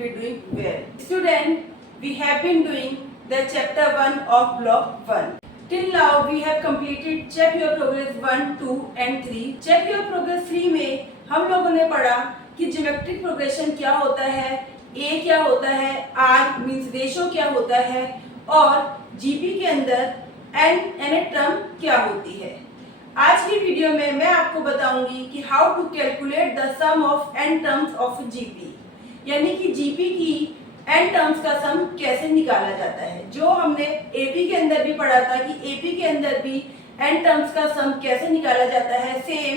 be doing well. Student, we have been doing the chapter 1 of block 1. Till now we have completed check your progress 1, 2 and 3. Check your progress 3 में हम लोगों ने पढ़ा कि geometric progression क्या होता है, A क्या होता है, R मींस रेशो क्या होता है और GP के अंदर n टर्म क्या होती है। आज की वीडियो में मैं आपको बताऊंगी कि how to calculate the sum of n terms of GP, यानी कि GP की n टर्म्स का सम कैसे निकाला जाता है। जो हमने AP के अंदर भी पढ़ा था कि AP के अंदर भी n टर्म्स का सम कैसे निकाला जाता है, सेम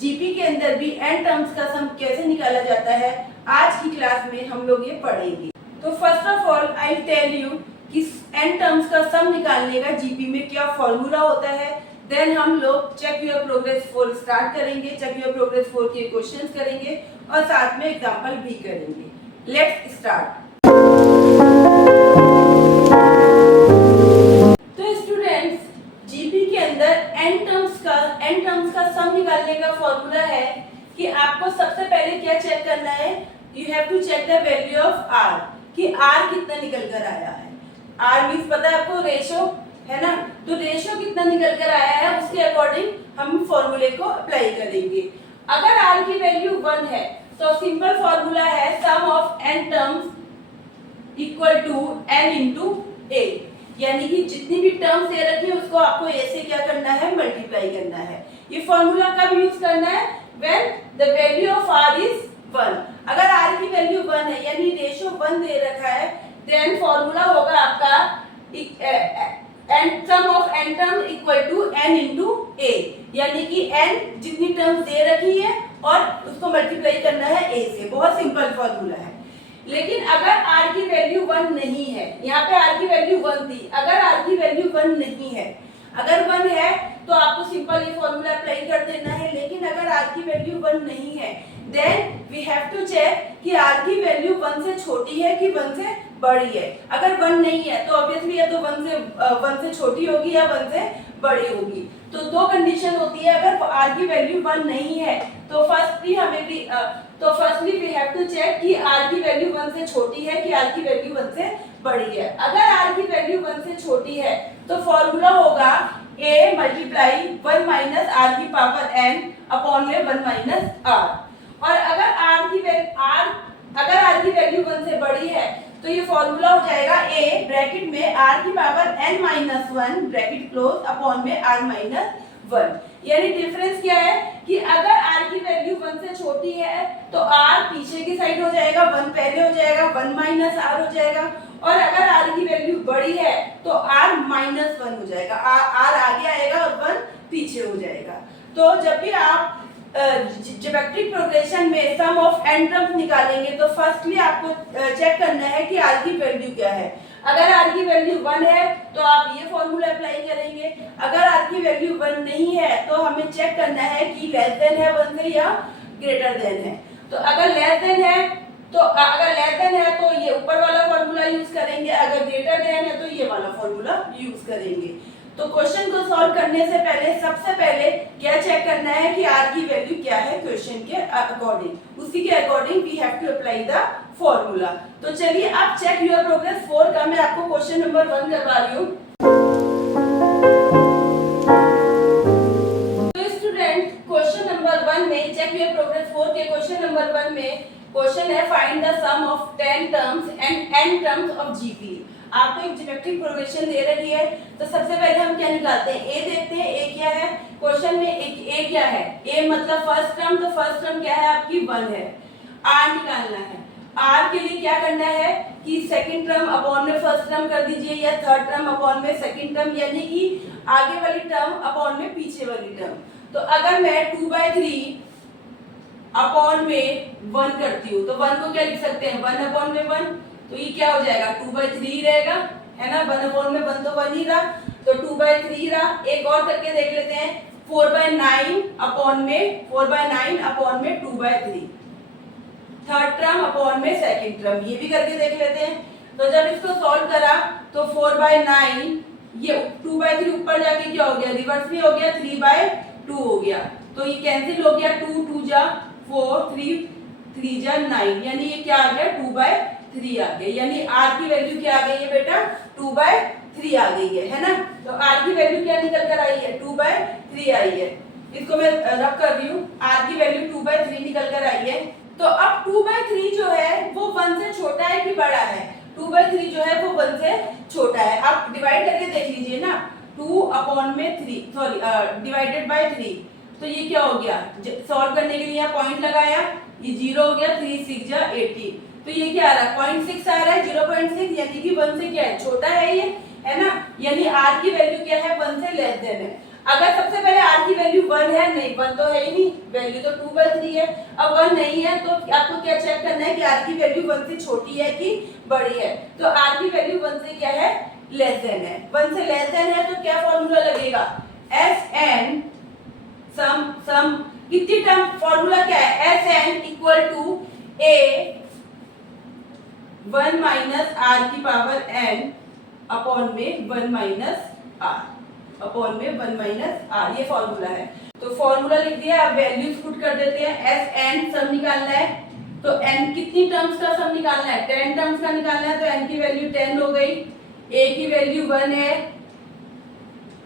GP के अंदर भी n टर्म्स का सम कैसे निकाला जाता है, आज की क्लास में हम लोग ये पढ़ेंगे। तो first of all I tell you कि n टर्म्स का सम निकालने का GP में क्या फॉर्मूला होता है। देन हम लोग चेक योर प्रोग्रेस 4 स्टार्ट करेंगे, चेक योर प्रोग्रेस 4 के क्वेश्चंस करेंगे और साथ में एग्जांपल भी करेंगे। Let's start. तो स्टूडेंट्स, GP के अंदर n टर्म्स का सम निकालने का फॉर्मूला है कि आपको सबसे पहले क्या चेक करना है, you have to check the value of R कि R कितना निकल कर आया है। R मींस पता है आपको रेशो है ना, तो रेशो कितना निकल कर आया है उसके अकॉर्डिंग हम फॉर्मूले को अप्लाई करेंगे। अगर R की वैल्यू 1 है तो सिंपल फॉर्मूला है sum of n terms equal to n into a, यानी कि जितनी भी टर्म्स दे रखी है उसको आपको a से क्या करना है, मल्टीप्लाई करना है। ये फॉर्मूला कब यूज करना है, when the value of r is 1। अगर r की वैल्यू 1 है यानी रेशो 1 दे रखा है, देन फॉर्मूला होगा आपका and sum of n term equal to n into a, यानी कि n जितनी टर्म्स दे रखी है और उसको मल्टीप्लाई करना है a से। बहुत सिंपल फॉर्मूला है। लेकिन अगर r की वैल्यू 1 नहीं है, यहाँ पे r की वैल्यू 1 थी, अगर r की वैल्यू 1 नहीं है, अगर 1 है तो आपको सिंपल ये फॉर्मूला अप्लाई कर देना है। लेकिन अगर r की वैल्यू 1 नहीं है, then we have to check कि r की वैल्यू 1 से छोटी है कि 1 से बड़ी है। अगर 1 नहीं है तो ऑब्वियसली या तो 1 से छोटी होगी या 1 से बड़ी होगी। तो दो कंडीशन होती है। अगर r की वैल्यू 1 नहीं है तो firstly we have to check कि r की वैल्यू 1 से छोटी है कि r की वैल्यू 1 से बड़ी है। अगर r की वैल्यू 1 से छोटी है तो फॉर्मूला होगा a मल्टीप्लाई 1 माइनस r की पावर n अपॉन में 1 माइनस r। और अगर r की वैल्यू 1 से बड़ी है तो ये फॉर्मूला हो जाएगा a ब्रैकेट में r की power n minus 1 bracket close upon में r माइनस 1। यानी डिफरेंस क्या है कि अगर r की वैल्यू 1 से छोटी है तो r पीछे की साइड हो जाएगा, 1 पहले हो जाएगा, 1 माइनस r हो जाएगा। और अगर r की वैल्यू बड़ी है तो r माइनस 1 हो जाएगा, r आगे आएगा और 1 पीछे हो जाएगा। तो जब भी आप ज्योमेट्रिक प्रोग्रेशन में सम ऑफ n टर्म्स निकालेंगे तो फर्स्टली आपको चेक करना है कि r की वैल्यू क्या है। अगर r की वैल्यू 1 है तो आप ये फॉर्मूला अप्लाई करेंगे। अगर r की वैल्यू 1 नहीं है तो हमें चेक करना है कि लेस देन है 1 से या ग्रेटर देन है। तो अगर लेस देन है तो ये ऊपर वाला फॉर्मूला यूज करेंगे, अगर ग्रेटर देन है तो ये वाला फॉर्मूला यूज करेंगे। तो क्वेश्चन को सॉल्व करने से पहले सबसे पहले क्या चेक करना है कि r की वैल्यू क्या है क्वेश्चन के अकॉर्डिंग, उसी के according we have to apply the formula. तो चलिए अब चेक योर प्रोग्रेस 4 का मैं आपको क्वेश्चन नंबर 1 करवा रही हूँ। तो स्टूडेंट, क्वेश्चन नंबर 1 में चेक योर प्रोग्रेस 4 के क्वेश्चन नंबर 1 में क्वेश्चन है find the sum of 10 terms and n terms of GP। आपको एक ज्योमेट्रिक प्रोग्रेशन दे रही है तो सबसे पहले हम क्या निकालते हैं, a देखते हैं a क्या है। क्वेश्चन में a क्या है, a मतलब फर्स्ट टर्म, तो फर्स्ट टर्म क्या है आपकी 1 है। r निकालना है, r के लिए क्या करना है कि सेकंड टर्म अपॉन में फर्स्ट टर्म कर दीजिए या थर्ड टर्म अपॉन में सेकंड टर्म, यानी कि आगे वाली टर्म अपॉन में पीछे वाली टर्म। तो अगर मैं 2/3 अपॉन में 1 करती हूँ तो 1 को क्या लिख सकते हैं, 1 अपॉन में 1, तो ये क्या हो जाएगा 2/3 रहेगा, है ना। 1 अपॉन में 1 तो 1 ही रहा, तो 2/3 रहा। एक और करके देख लेते हैं, 4/9 अपॉन में 2/3, थर्ड टर्म अपॉन में सेकंड टर्म, ये भी करके देख लेते हैं। तो जब इसको सॉल्व करा तो 4/9 ये 2/3 ऊपर जाके क्या हो गया, रिवर्स भी हो गया, 3/2 हो गया, तो ये कैंसिल हो गया, 2 2 जा 4, 3 3 जा 9, यानी ये क्या आ गया 2/3 आ गया, यानी आर की वैल्यू क्या आ गई है बेटा 2/3 आ गई है ना। तो आर की वैल्यू क्या निकल कर आई है 2/3 आई है। इसको मैं रख कर रही हूँ, आर की वैल्यू 2/3 निकल कर आई है। तो अब 2/3 जो है वो 1 से छोटा है कि बड़ा है, 2/3 जो है वो 1 से छोटा है। आप डिवाइड करके देख लीजिए ना, 2/3 सॉरी डिवाइडेड बाय 3, तो ये क्या हो गया, सॉल्व करने के लिए यहाँ पॉइंट लगाया, ये 0 हो गया, 3 6 जा 80, तो ये क्या आ रहा है 0.6 आ रहा है, 0.6, यानी कि 1 से क्या है छोटा है ये, है ना, यानी r की वैल्यू क्या है 1 से लेस देन है। अगर सबसे पहले r की वैल्यू 1 है, नहीं 1 तो है ही नहीं, वैल्यू तो 2/3 है, अब 1 नहीं है तो आपको क्या चेक करना है कि r की वैल्यू 1 से छोटी है कि बड़ी है। तो r की वैल्यू 1 से क्या है लेस देन है, 1 से लेस देन है, तो क्या फॉर्मूला लगेगा Sn सम कितनी टर्म, फॉर्मूला क्या है Sn equal to a 1 minus r की पावर n अपॉन में 1 माइनस r अपॉन में 1 माइनस r, ये फॉर्मूला है। तो फॉर्मूला लिख दिया, अब वैल्यूज पुट कर देते हैं। Sn सम निकालना है, तो n कितनी टर्म्स का सम निकालना है 10 टर्म्स का निकालना है, तो n की वैल्यू 10 हो गई, a की वैल्यू 1 है,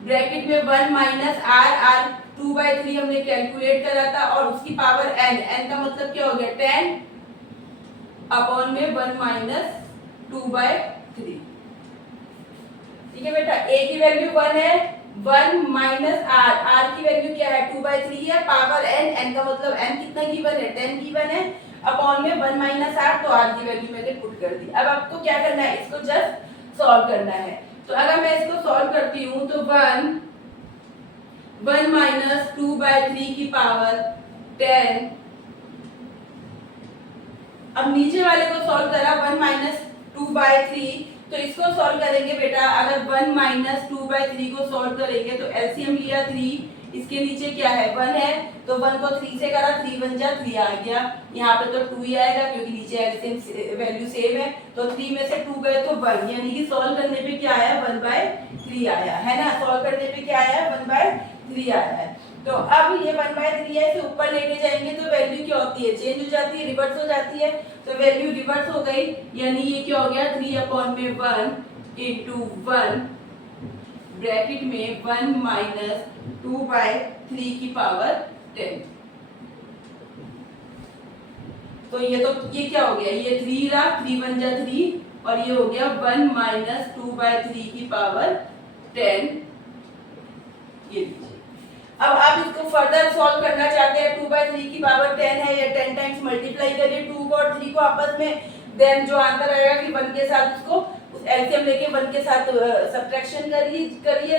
ब्रैकेट में 1 माइनस r 2/3 हमने कैलकुलेट करा था, और उसकी पावर n का मतलब क्या हो गया 10 अपॉन में 1 माइनस 2/3। ठीक है बेटा, a की वैल्यू 1 है, 1 माइनस r की वैल्यू क्या है 2/3 है, पावर n का मतलब n कितना गिवन है 10 गिवन है, अपॉन में 1 माइनस r, तो r की वैल्यू मैंने पुट कर दी। अब आपको क्या करना है, इसको जस्ट सॉल्व करना है। तो अगर मैं इसको सॉल्व करती हूँ तो 1 माइनस 2/3 की पावर 10, अब नीचे वाले को सॉल्व करा 1 माइनस 2/3, तो इसको सॉल्व करेंगे बेटा, अगर 1 माइनस 2/3 को सॉल्व करेंगे तो एलसीएम लिया 3, इसके नीचे क्या है 1 है, तो 1 को 3 से करा 3 1 जा 3 आ गया, यहाँ पे तो 2 ही आएगा क्योंकि नीचे एलसीएम वैल्यू सेम है, तो 3 में से 2 गए तो 1, यानी कि सॉल्व करने पे क्या आया 1/3 आया है ना, सॉल्व करने पे क्या आया 1/3 आया है। तो अब ये 1/3 है, इसे ऊपर लेके जाएंगे तो वैल्यू क्या होती है चेंज हो जाती है, रिवर्स हो जाती है, तो वैल्यू रिवर्स हो गई, यानी ये क्या हो गया 3 अपॉन में 1 इंटू 1 ब्रैकेट में 1 माइनस 2/3 की पावर 10। तो ये क्या हो गया, ये 3 रहा, 3 1 जा 3, और ये हो गया 1 माइनस 2/3 की पावर 10। ये लीजिए, अब आप इसको फर्दर सॉल्व करना चाहते हैं, 2/3 की पावर 10 है, ये 10 टाइम्स मल्टीप्लाई करिए 2 को और 3 को आपस में, देन जो आंसर आएगा कि 1 के साथ उसको एलसीएम लेके 1 के साथ सब्ट्रैक्शन करिए,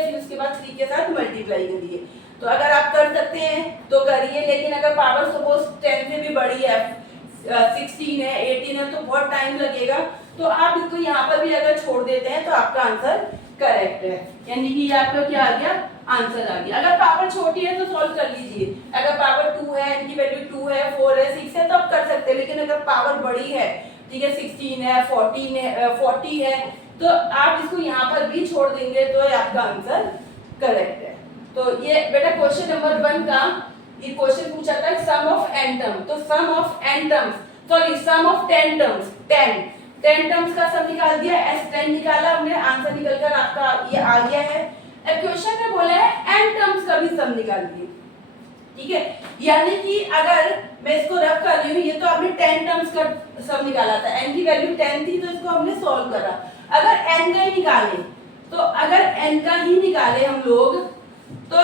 फिर उसके बाद 3 के साथ मल्टीप्लाई करिए। तो अगर आप कर सकते हैं तो करिए, लेकिन अगर पावर सपोज 10 से भी बड़ी है, 16 है 18 है, तो बहुत टाइम लगेगा, तो आप इसको यहाँ पर भी अगर छोड़ देते हैं तो आपका आंसर करेक्ट है, यानी कि आपका क्या आ गया आंसर आ गया। अगर पावर छोटी है तो सॉल्व कर लीजिए, अगर पावर 2 है, इनकी वैल्यू 2 है 4 है 6 है तो आप कर सकते हैं, लेकिन अगर पावर बड़ी है, ठीक है 16 है 14 है 40 है, तो आप इसको यहाँ पर भी छोड़ देंगे तो आपका आंसर करेक्ट है। तो ये बेटा क्वेश्चन नंबर 1 का ये क्वेश्चन पूछा था सम ऑफ n टर्म, तो sum of n terms sorry sum of 10 terms 10 terms का सम निकाल दिया, S10 निकाला हमने, आंसर निकलकर आपका ये आ गया है। अब क्वेश्चन में बोला है n टर्म्स का भी सम निकालिए, ठीक है, यानी कि अगर मैं इसको रख कर रही हूँ, ये तो आपने 10 टर्म्स का सम निकाला था, n की वैल्यू 10 थी तो इसको हमने सॉल्व करा। अगर n का ही निकाले, तो अगर n का ही निकाले हम लोग, तो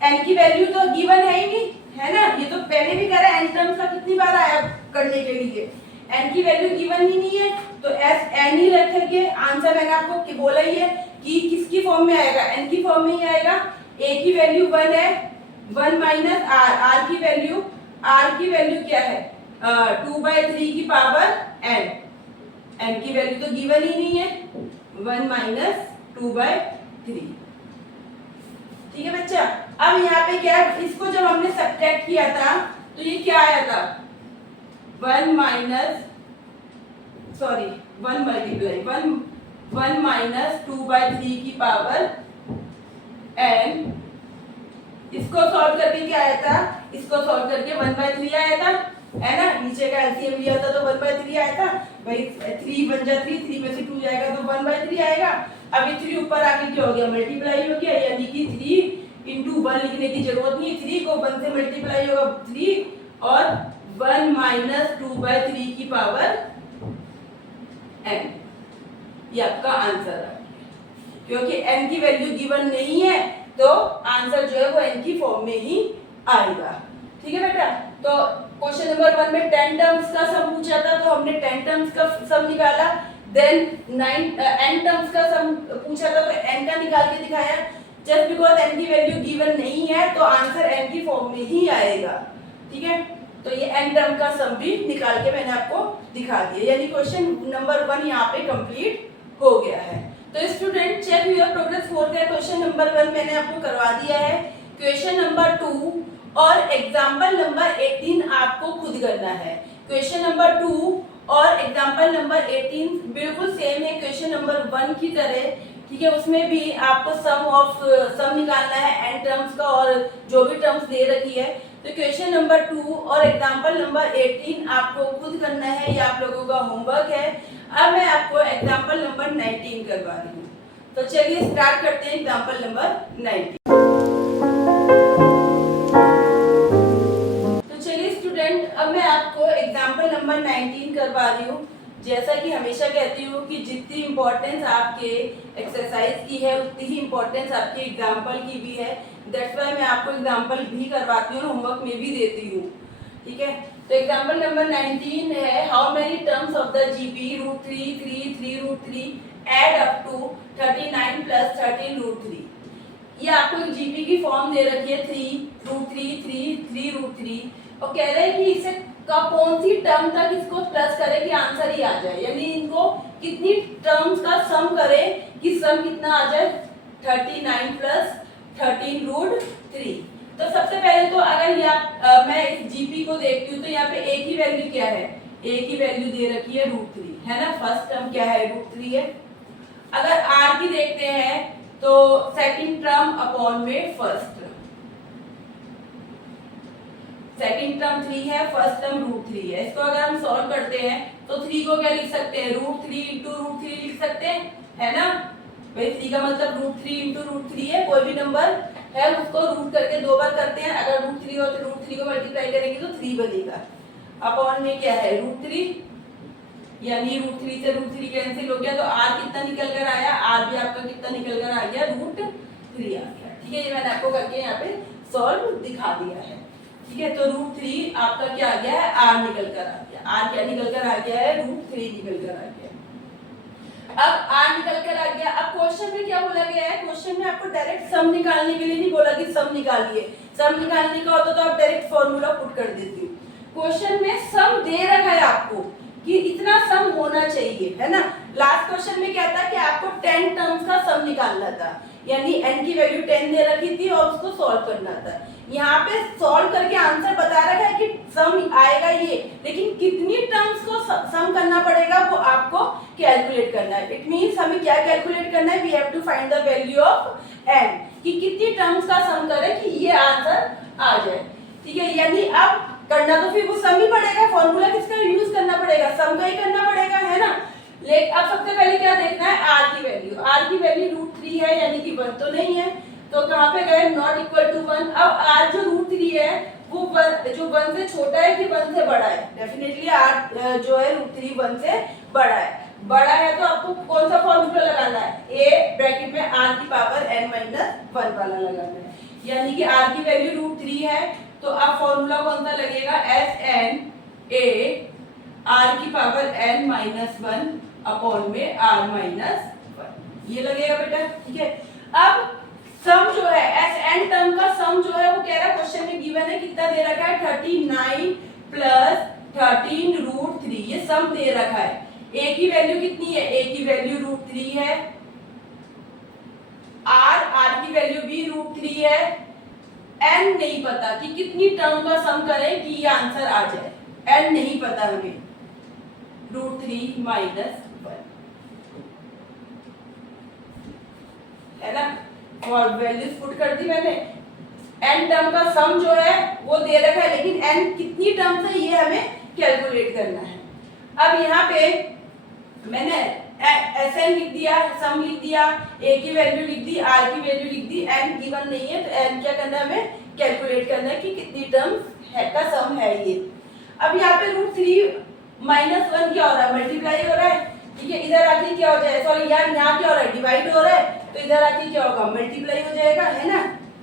n की वैल्यू तो गिवन है ही नहीं, है ना, ये तो पहले भी करा, n टर्म्स का कितनी बार आया करने के लिए, n की वैल्यू गिवन ही नहीं है, तो Sn ही रखेंगे। आंसर मैंने आपको बोला ही है कि किसकी फॉर्म में आएगा, n की फॉर्म में ही आएगा। a की वैल्यू 1 है, 1 माइनस r की वैल्यू क्या है 2/3 की पावर n की वैल्यू तो गिवन ही नहीं है, 1 माइनस 2/3। ठीक है बच्चा, अब यहाँ पे क्या है, इसको जब हमने सब्ट्रैक्ट किया था तो ये क्या आया था 1 माइनस 2/3 की पावर n। इसको सॉल्व करके क्या आया था, इसको सॉल्व करके 1/3 आया था, है ना, नीचे का एलसीएम लिया था तो 1/3 आया था भाई, 3 बन जा 3, 3 में से 2 जाएगा तो 1/3 आएगा। अब ये 3 ऊपर आके क्या हो गया, मल्टीप्लाई हो गया, यानी कि 3 इंटू 1 लिखने की जरूरत नहीं, 3 को 1 से मल्टीप्लाई होगा 3 और 1 माइनस 2/3 की पावर n, ये आपका आंसर है। क्योंकि n की वैल्यू गिवन नहीं है तो आंसर जो है वो n की फॉर्म में ही आएगा। ठीक है बेटा, तो क्वेश्चन नंबर 1 में 10 टर्म्स का सम पूछा था तो हमने 10 टर्म्स का सम निकाला। देन n टर्म्स का सम पूछा था तो n का निकाल के दिखाया। जस्ट बिकॉज n की वैल्यू गिवन नहीं है तो आंसर n की फॉर्म में ही आएगा। ठीक है, तो ये n टर्म का सम भी निकाल के मैंने आपको दिखा दिया, यानी क्वेश्चन नंबर 1 यहाँ पे कंप्लीट हो गया है। तो स्टूडेंट चेक योर प्रोग्रेस 4 का क्वेश्चन नंबर 1 मैंने आपको करवा दिया है। क्वेश्चन नंबर 2 और एग्जाम्पल नंबर 18 आपको खुद करना है। क्वेश्चन नंबर 2 और एग्जाम्पल नंबर 18 बिल्कुल सेम है क्वेश्चन नंबर 1 की तरह। ठीक है, उसमें भी आपको सम निकालना है n टर्म्स का और जो भी टर्म्स दे रखी है। तो क्वेश्चन नंबर 2 और एग्जाम्पल नंबर 18 आपको खुद करना है, ये आप लोगों का होमवर्क है। अब मैं आपको एग्जाम्पल नंबर 19 करवा रही हूँ। तो चलिए स्टार्ट करते हैं एग्जाम्पल नंबर 19। तो चलिए स्टूडेंट, अब मैं आपको एग्जाम्पल नंबर 19 करवा रही हूँ। जैसा कि हमेशा कहती हूँ कि जितनी इम्पोर्टेंस आपके एक्सरसाइज की है उतनी ही इम्पोर्टेंस आपके एग्जाम्पल की भी है। दैट्स वाई मैं आपको एग्जाम्पल भी करवाती हूँ, होमवर्क में भी देती हूँ। ठीक है, तो एग्जाम्पल नंबर 19 है, how many terms of the GP √3 3 3 √3 add up to 39 + 13 √3। ये आपको एक जीपी की फॉर्म दे रखी है 3 √3 3 3 √3 और कह रहे हैं कि इसे का कौन सी टर्म तक इसको प्लस करे कि आंसर ही आ जाए, यानी इनको कितनी टर्म्स का सम करे कि सम कितना आ जाए 39 + 13 √3। तो सबसे पहले तो अगर मैं इस जीपी को देखती हूँ तो यहाँ पे a की वैल्यू क्या है, a की वैल्यू दे रखी है √3 है ना, फर्स्ट टर्म क्या है √3 है। अगर r की देखते हैं तो सेकंड टर्म अपॉन में फर्स्ट टर्म, सेकंड टर्म 3 है, फर्स्ट टर्म √3 है। इसको अगर हम सॉल्व करते हैं तो 3 को क्या लिख सकते हैं, √3 × √3 लिख सकते हैं, है ना भाई। 3 का मतलब √3 × √3 है, कोई भी नंबर है उसको रूट करके 2 बार करते हैं। अगर √3 हो तो √3 को मल्टीप्लाई करेंगे तो 3 बनेगा। अपॉन में क्या है √3, यानी √3 से √3 कैंसिल हो गया तो r कितना निकल कर आया, r भी आपका कितना निकल कर आ गया √3 आ गया। ठीक है, ये मैंने आपको करके यहाँ पे सॉल्व दिखा दिया है। ठीक है, तो √3 आपका क्या आ गया है, r निकल कर आ गया। r क्या निकल कर आ गया है, √3 निकल कर आ गया। अब r निकल कर आ गया। अब क्वेश्चन में क्या बोला गया है, क्वेश्चन में आपको डायरेक्ट सम निकालने के लिए नहीं बोला कि सम निकालिए। सम निकालने का होता तो आप डायरेक्ट फॉर्मूला पुट कर देती। क्वेश्चन में सम दे रखा है आपको कि इतना सम होना चाहिए, है ना। लास्ट क्वेश्चन में क्या था कि आपको 10 टर्म्स का सम निकालना था, यानी n की वैल्यू 10 दे रखी थी और उसको सॉल्व करना था। यहाँ पे सॉल्व करके आंसर बता रखा है कि सम आएगा ये, लेकिन कितनी टर्म्स को सम करना पड़ेगा वो आपको कैलकुलेट करना है। इट मींस हमें क्या कैलकुलेट करना है, we have to find the value of n, कि कितनी टर्म्स का सम करें कि ये आंसर आ जाए। ठीक है, यानी अब करना तो फिर वो सम ही पड़ेगा, फॉर्मूला किसका यूज करना पड़ेगा, सम का ही करना पड़ेगा, है ना। लेकिन अब सबसे पहले क्या देखना है, r की वैल्यू। r की वैल्यू √3 है, यानी कि 1 तो नहीं है, तो कहाँ पे गए, नॉट इक्वल टू 1। अब r जो √3 है वो जो 1 से छोटा है कि 1 से बड़ा है, डेफिनेटली r जो है √3 1 से बड़ा है। बड़ा है तो आपको कौन सा फॉर्मूला लगाना है, a ब्रैकेट में r की पावर n-1 वाला लगाना है, यानी कि r की वैल्यू √3 है तो अब फॉर्मूला कौन सा लगेगा, Sn a r की पावर n-1 अपॉन में r-1, ये लगेगा बेटा। ठीक है, अब सम जो है Sn टर्म का सम जो है वो कह रहा है क्वेश्चन में गिवन है, कितना दे रखा है 39 + 13 √3, ये सम दे रखा है। a की वैल्यू कितनी है, a की वैल्यू √3 है, r की वैल्यू भी √3 है, n नहीं पता कि कितनी टर्म का सम करें कि ये आंसर आ जाए, n नहीं पता हमें, √3 - 1 है ना। और वैल्यूज पुट कर दी मैंने, n टर्म का सम जो है वो दे रखा है, लेकिन n कितनी टर्म्स है ये हमें कैलकुलेट करना है। अब यहाँ पे मैंने Sn लिख दिया, सम लिख दिया, a की वैल्यू लिख दी, r की वैल्यू लिख दी, n गिवन नहीं है तो n क्या करना है हमें कैलकुलेट करना है कि कितनी टर्म्स है का सम है ये। अब यहाँ पे √3 माइनस 1 क्या हो रहा है, मल्टीप्लाई हो रहा है, ठीक है। इधर आके क्या हो जाएगा, सॉरी यार यहाँ क्या हो रहा है, डिवाइड हो रहा है, तो इधर आके क्या होगा, मल्टीप्लाई हो जाएगा, है ना।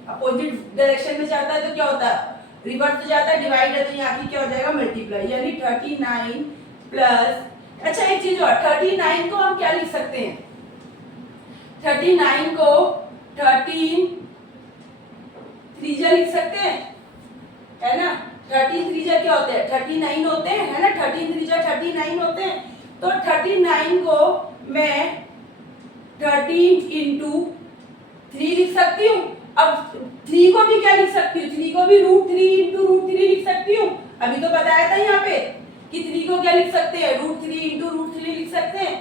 अपोजिट डायरेक्शन में जाता है तो क्या होता है, रिवर्स हो जाता है, डिवाइड है तो यहाँ की क्या हो जाएगा, मल्टीप्लाई, यानी 39 प्लस, अच्छा एक चीज और, 39 को हम क्या लिख सकते हैं, 39 को 13 त्रिज्या लिख सकते हैं, है ना। 13 त्रिज्या क्या होते हैं, 39 होते हैं, है ना। 13 त्रिज्या 39 होते हैं, तो 39 को मैं 13 इंटू 3 लिख सकती हूँ। अब 3 को भी क्या लिख सकती हूँ, 3 को भी √3 इंटू √3 लिख सकती हूँ। अभी तो बताया था यहाँ पे कि 3 को क्या लिख सकते हैं, √3 इंटू √3 लिख सकते हैं,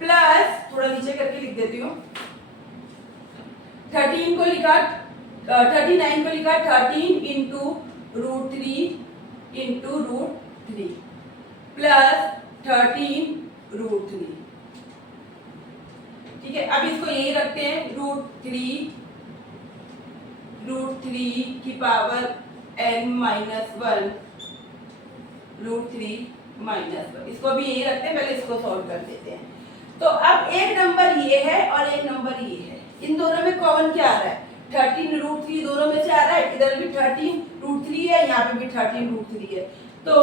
प्लस थोड़ा नीचे करके लिख देती हूँ, 13 को लिखा 39 को लिखा 13 इंटू √3 इंटू √3 प्लस 13 √3, ठीक है। अब इसको यही रखते हैं, √3 की पावर n माइनस 1 √3 माइनस 1, इसको भी यही रखते हैं, पहले इसको सॉल्व कर देते हैं। तो अब एक नंबर ये है और एक नंबर ये है, इन दोनों में कॉमन क्या आ रहा है, 13 √3 दोनों में से आ रहा है, इधर भी 13 √3 है, यहाँ पे भी 13 √3 है, तो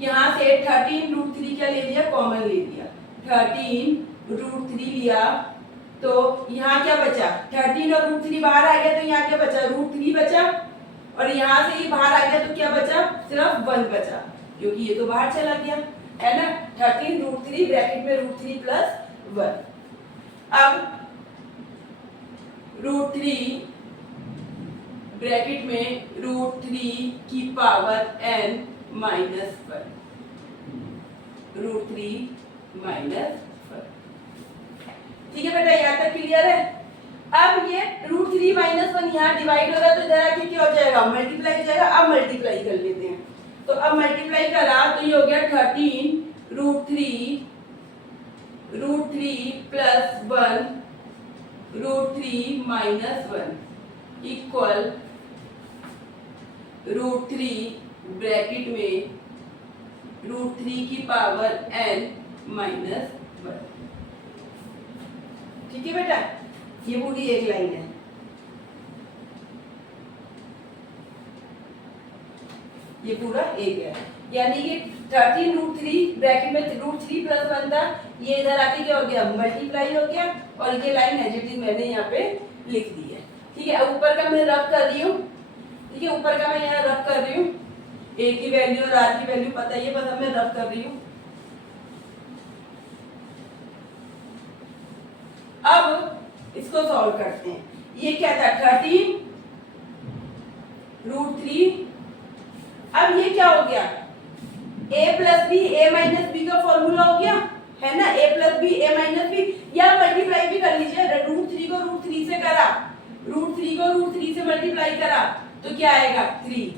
यहाँ से 13 √3 क्या ले लिया, कॉमन ले लिया, 13 √3 लिया, तो यहाँ क्या बचा, 13 और √3 बाहर आ गया, तो यहाँ क्या बचा, √3 बचा, और यहाँ से ये बाहर आ गया तो क्या बचा, सिर्फ 1 बचा, क्योंकल ये तो बाहर चला गया, है ना। 13 √3 ब्रैकेट में √3 प्लस 1, अब √3 ब्रैकेट में √3 की पावर n माइनस 1, √3 माइनस 1, ठीक है बेटा, यहाँ तक क्लियर है। अब ये √3 माइनस 1 यहाँ डिवाइड हो रहा है, तो इधर आके क्या हो जाएगा, मल्टीप्लाई हो जाएगा। अब मल्टीप्लाई कर लेते हैं, तो अब मल्टीप्लाई करा तो ये हो गया 13 √3 प्लस 1 √3 माइनस 1 इक्वल √3 ब्रैकेट में √3 की पावर n माइनस 1, ठीक है बेटा, ये पूरी एक लाइन है। ये पूरा एक है, यानी कि 13 √3 ब्रैकेट में √3 प्लस 1 था, ये इधर आके क्या हो गया, मल्टीप्लाई हो गया, और ये लाइन एडजेक्टिव मैंने यहाँ पे लिख दी है, ठीक है। अब ऊपर का मैं रफ कर रही हूँ, ठीक है, ऊपर का मैं यहाँ रफ कर रही हूँ, a की वैल्यू और r की वैल्यू पता ही है, बस अब मैं रफ कर रही हूँ। अब इसको सॉल्व करते हैं, ये क्या था, 13 √3, अब ये क्या हो गया, a plus B, a minus B का फॉर्मूला हो गया, है ना, a plus B, a minus B, या मल्टीप्लाई भी कर लीजिए, √3 को √3 से करा, √3 को √3 से मल्टीप्लाई करा तो क्या आएगा, 3,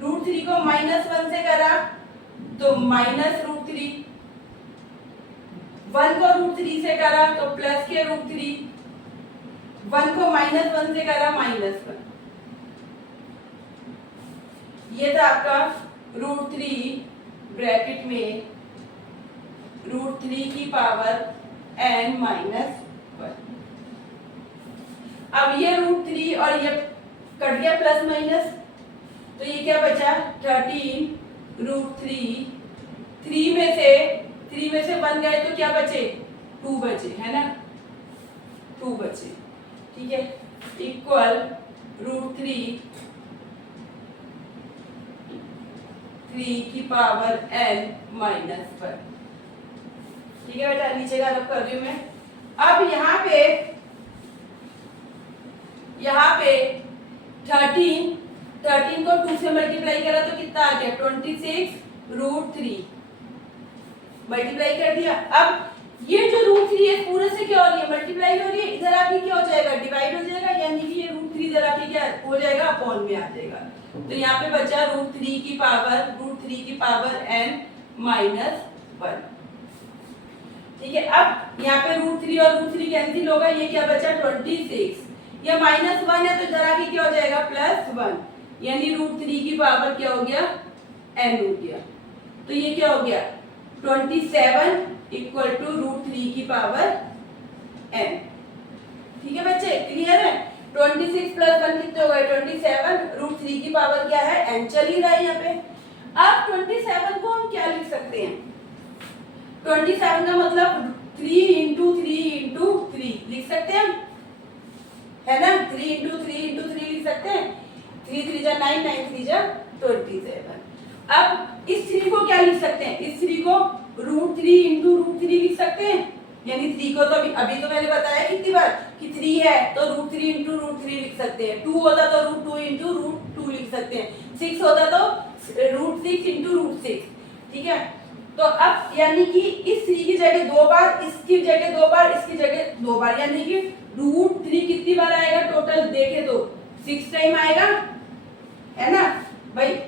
√3 को माइनस 1 से करा तो माइनस √3, 1 को √3 से करा तो प्लस के √3, 1 को माइनस 1 से करा माइनस 1, ये था आपका √3 ब्रैकेट में √3 की पावर n माइनस 1। अब ये √3 और ये कट गया प्लस माइनस, तो ये क्या बचा, 13 √3, 3 में से 1 गए तो क्या बचे, 2 बचे, है ना, 2 बचे, ठीक है, इक्वल √3 की पावर n माइनस 1, ठीक है बेटा, नीचे का रफ कर रही हूं मैं। अब यहाँ पे 13 को 2 से मल्टीप्लाई करा तो कितना आ गया, 26 √3 मल्टीप्लाई कर दिया। अब ये जो √3 है पूरे से क्या हो रही है, मल्टीप्लाई हो रही है, इधर आके क्या हो जाएगा, डिवाइड हो जाएगा, यानी कि हो जाएगा, अपॉन में आ जाएगा। तो यहाँ पे बचा √3 की पावर n माइनस 1। ठीक है, अब यहाँ पे √3 और √3 कैंसिल होगा, ये क्या बचा 26। ये -1 है तो इधर आके क्या हो जाएगा +1, यानी √3 की पावर क्या हो गया n हो गया। तो ये क्या हो गया 27 इक्वल टू √3 की पावर n। ठीक है बच्चे, क्लियर है। 26 प्लस 1 कितने हो गए 27, √3 की पावर क्या है n चल ही रहा है यहाँ पे। अब 27 को हम क्या लिख सकते हैं, 27 का मतलब 3 इंटू 3 इंटू 3 लिख सकते हैं हम, है ना। 3 इंटू 3 इंटू 3 लिख सकते हैं। 3 3 जा 9, 9 3 जा 27। अब इस 3 को क्या लिख सकते हैं, इस 3 को √3 इंटू √3 लिख सकते हैं। यानी 3 को तो अभी तो मैंने बताया कितनी बार कि 3 है तो √3 इंटू √3 लिख सकते हैं। 2 होता तो √2 इंटू √2 लिख सकते हैं। 6 होता तो √6 इंटू √6। ठीक है, तो अब यानी कि इस 3 की जगह 2 बार, इसकी जगह 2 बार, इसकी जगह 2 बार, यानी कि √3 कितनी बार आएगा टोटल देखे तो 6 टाइम आएगा, है ना भाई।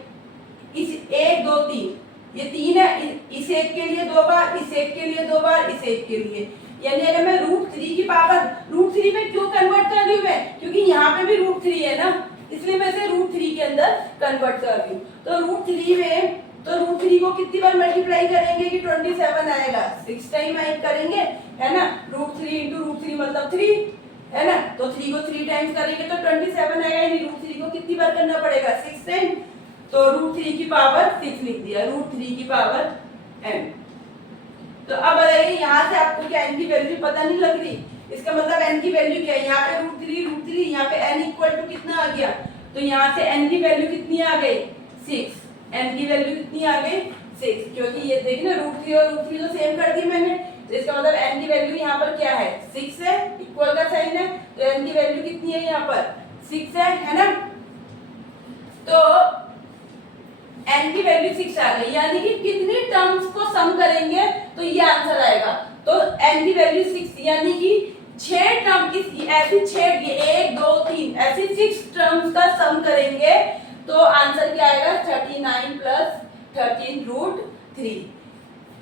इस 1 2 3 ये 3 है, इस एक के लिए 2 बार, इस एक के लिए 2 बार, इस एक के लिए, यानी अगर मैं √3 की पावर √3 में क्यों कन्वर्ट कर रही हूँ मैं, क्योंकि यहाँ पे भी √3 है ना, इसलिए मैं इसे √3 के अंदर कन्वर्ट कर रही हूँ। तो √3 में तो √3 को कितनी बार मल्टीप्लाई करेंगे कि 27 आएगा, 6 टाइम करेंगे, है ना। √3 इंटू √3 मतलब 3, है ना। तो 3 को 3 टाइम्स करेंगे तो 27 आएगा, यानी √3 को कितनी बार करना पड़ेगा 6 टाइम। तो √3 की पावर 6 लिख दिया, √3 की पावर n। तो अब बताइए यहाँ से आपको क्या n की वैल्यू पता नहीं लग रही, इसका मतलब n की वैल्यू क्या है, यहाँ पे √3 यहाँ पे n इक्वल टू कितना आ गया, तो यहाँ से n की वैल्यू कितनी आ गई 6, n की वैल्यू कितनी आ गई 6, क्योंकि ये देखिए ना √3 और √3 तो सेम कर दी मैंने, तो इसका मतलब n की वैल्यू यहाँ पर क्या है 6 है, इक्वल का साइन है, तो n की वैल्यू कितनी है यहाँ पर 6 है ना। तो n की वैल्यू 6 आ गई, यानी कि कितनी टर्म्स को सम करेंगे तो ये आंसर आएगा। तो n की वैल्यू 6, यानी कि 6 टर्म इस ऐसी 6 1 2 3 ऐसी 6 टर्म्स का सम करेंगे तो आंसर क्या आएगा 39 प्लस 13 √3।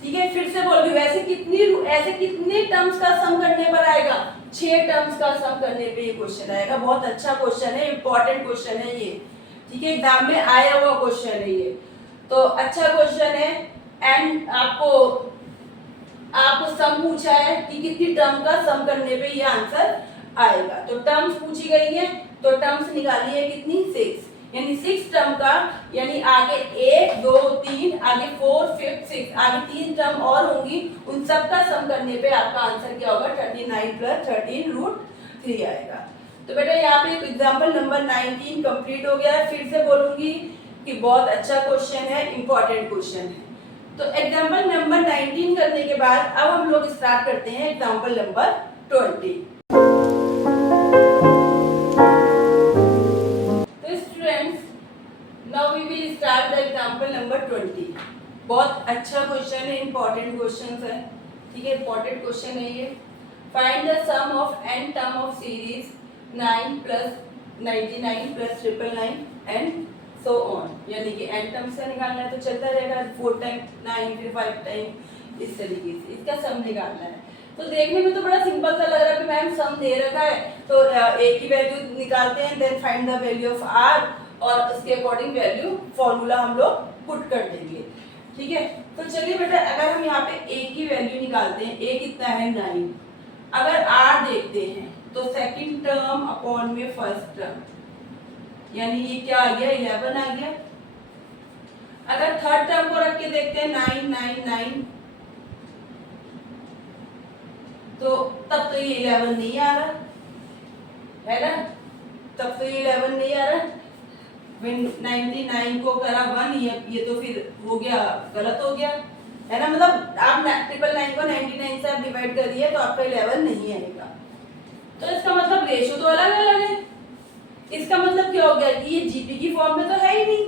ठीक है, फिर से बोल रही हूँ, ऐसे कितनी टर्म्स का सम करने पर आएगा 6 टर्म्स का सम करने पे ये क्वेश्चन आएगा। बहुत अच्छा क्वेश्चन है, इंपॉर्टेंट क्वेश्चन है ये। ठीक है, एग्जाम में आया हुआ क्वेश्चन है ये, तो अच्छा क्वेश्चन है। एंड आपको सम पूछा है कि कितनी टर्म का सम करने पे ये आंसर आएगा, तो टर्म्स पूछी गई है, तो टर्म्स निकाली है कितनी 6, यानी 6 टर्म का, यानी आगे 1 2 3 आगे 4 5 6 आगे 3 टर्म और होंगी, उन सब का सम करने पे आपका आंसर क्या होगा 39 प्लस 13 √3 आएगा। तो बेटा यहाँ पे एग्जाम्पल नंबर 19 कंप्लीट हो गया है। फिर से बोलूंगी कि बहुत अच्छा क्वेश्चन है, इंपॉर्टेंट क्वेश्चन है। तो एग्जाम्पल नंबर 19 करने के बाद अब हम लोग स्टार्ट करते हैं एग्जाम्पल नंबर 20। तो students, now we will start the example number 20। बहुत अच्छा क्वेश्चन है, इंपॉर्टेंट क्वेश्चन है। ठीक है, इंपॉर्टेंट क्वेश्चन है ये। Find the sum of n term of series 9 plus 99 plus 999 and so on, यानी कि n टर्म्स का निकालना है तो चलता रहेगा 4 टाइम 9 फिर 5 टाइम, इस तरीके से इसका सम निकालना है। तो देखने में तो बड़ा सिंपल सा लग रहा है कि मैम सम दे रखा है तो a की वैल्यू निकालते हैं, then find the value of r और उसके अकॉर्डिंग वैल्यू फॉर्मूला हम लोग पुट कर देंगे। ठीक है, तो चलिए बेटा, अगर हम यहाँ पे a की वैल्यू निकालते हैं, a कितना है 9, अगर r देखते हैं तो सेकंड टर्म अपॉन में फर्स्ट टर्म, यानी ये क्या आ गया 11 आ गया। अगर थर्ड टर्म को रख के देखते हैं 9 9 9, तो तब तो ये 11 नहीं आ रहा है ना, तब तो ये 11 नहीं आ रहा। 99 को करा 1, ये तो फिर हो गया, गलत हो गया, है ना। मतलब आप 999 को 99 से आप डिवाइड करिए तो आपका 11 नहीं आएगा। तो इसका मतलब रेशो तो अलग अलग है। इसका मतलब क्या हो गया कि ये जीपी की फॉर्म में तो है ही नहीं।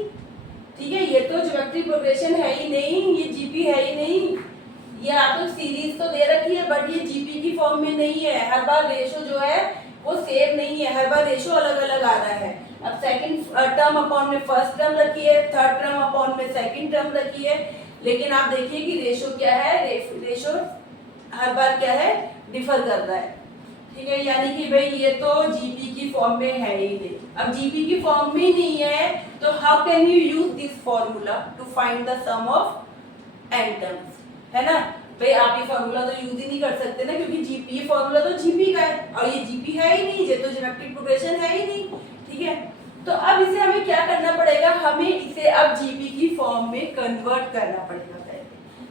ठीक है, ये तो ज्योमेट्रिक प्रोग्रेशन है ही नहीं, ये जीपी है ही नहीं। ये आपको सीरीज तो दे रखी है बट ये जीपी की फॉर्म में नहीं है। हर बार रेशो जो है वो सेम नहीं है, हर बार रेशो अलग अलग आ रहा है। टर्म अपॉन में फर्स्ट टर्म रखी है, थर्ड टर्म अपॉन में सेकंड टर्म रखी है, लेकिन आप देखिए कि रेशो क्या है, रेशो हर बार क्या है, डिफर कर रहा है। ठीक है, यानी कि भाई ये तो जीपी की फॉर्म में है ही नहीं। अब जीपी की फॉर्म में नहीं है तो how can you use this formula to find the sum of N terms, है ना। भाई आप ये फॉर्मूला तो यूज ही नहीं कर सकते ना, क्योंकि जीपी, ये फॉर्मूला तो जीपी का है और ये जीपी है ही नहीं, ये तो ज्योमेट्रिक प्रोग्रेशन है ही नहीं। ठीक है, तो अब इसे हमें क्या करना पड़ेगा, हमें इसे अब जीपी की फॉर्म में कन्वर्ट करना पड़ेगा।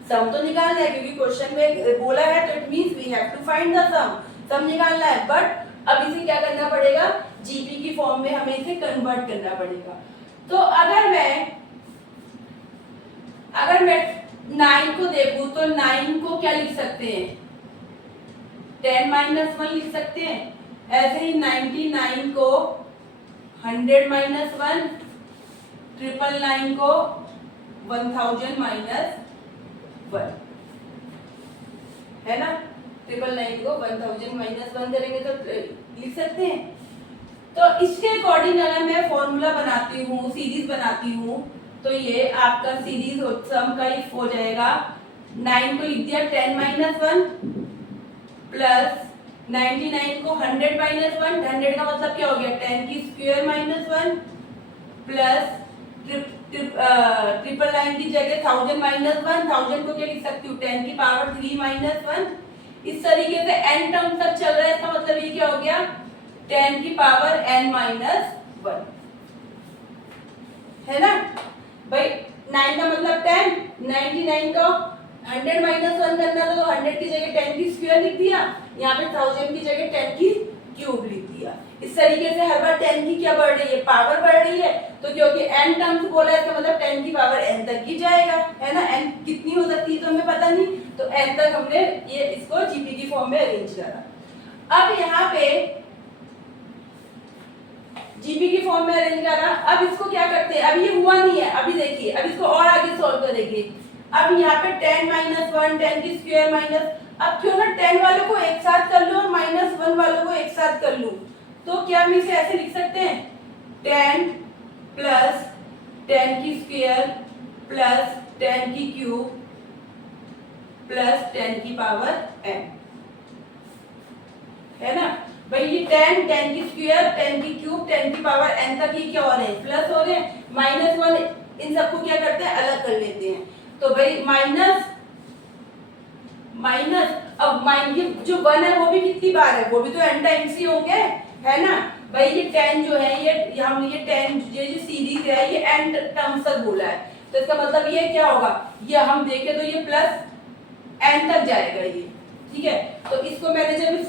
सम तो निकालना है क्योंकि क्वेश्चन में बोला है, तो it means we have to find the sum निकालना है, बट अब इसे क्या करना पड़ेगा, जीपी की फॉर्म में हमें इसे कन्वर्ट करना पड़ेगा। तो अगर मैं 9 को देखूं तो 9 को क्या लिख सकते हैं, 10 - 1 लिख सकते हैं। ऐसे ही 99 को 100 - 1, 999 को 1000 - 1, है ना। 999 को 1000 - 1 करेंगे तो लिख सकते हैं। तो इसके अकॉर्डिंग अगर मैं फॉर्मूला बनाती हूँ, सीरीज बनाती हूँ, तो ये आपका सीरीज सम का ही हो जाएगा। 9 को लिख दिया 10 - 1 प्लस 99 को 100 - 1, 100 का मतलब क्या हो गया, 10 की स्क्वायर - 1 प्लस 999 की जगह 1000 - 1, 1000 को क्या लिख सकती हूँ, 10 की पावर 3 - 1। इस तरीके से n टर्म तक चल रहा है, इसका मतलब ये क्या हो गया, 10 की पावर n - 1, है ना। भाई 9 का मतलब 10, 99 का 100 - 1 करना था तो 100 की जगह 10 की स्क्वायर लिख दिया, यहाँ पे 1000 की जगह 10 की क्यूब लिख दिया। इस तरीके से हर बार 10 की क्या बढ़ रही है, पावर बढ़ रही है, तो क्योंकि n टर्म्स बोला है, इसका मतलब 10 की पावर n तक ही जाएगा, है ना। n कितनी हो सकती है तो हमें पता नहीं, तो n तक हमने ये इसको जीपी की फॉर्म में अरेंज करा। अब यहाँ पे जीपी की फॉर्म में अरेंज करा, अब इसको क्या करते हैं, अभी ये हुआ नहीं है, अभी देखिए, अब इसको और आगे सॉल्व करेंगे। अब यहाँ पे 10 - 1, 10 की स्क्वायर माइनस, अब क्यों ना 10 वालों को एक साथ कर लूं और -1 वालों को एक साथ कर लूं, तो क्या हम इसे ऐसे लिख सकते हैं, 10 प्लस 10 की स्क्वायर प्लस 10 की क्यूब प्लस 10 की पावर n, है ना। भाई ये 10 की स्क्वायर, 10 की क्यूब, 10 की पावर n तक ही क्या हो रहे हैं, प्लस हो रहे हैं, -1 इन सबको क्या करते हैं, अलग कर लेते हैं। तो भाई माइनस अब ये जो 1 है वो भी कितनी बार है, वो भी तो n टाइम्स ही होंगे, है ना। भाई ये 10 जो है, ये हम ये 10 ये जो सीरीज है ये n टर्म्स तक बोला है, तो इसका मतलब ये क्या होगा, ये हम देखें तो ये प्लस n तक जाएगा ये। ठीक है, तो इसको मैंने जब इस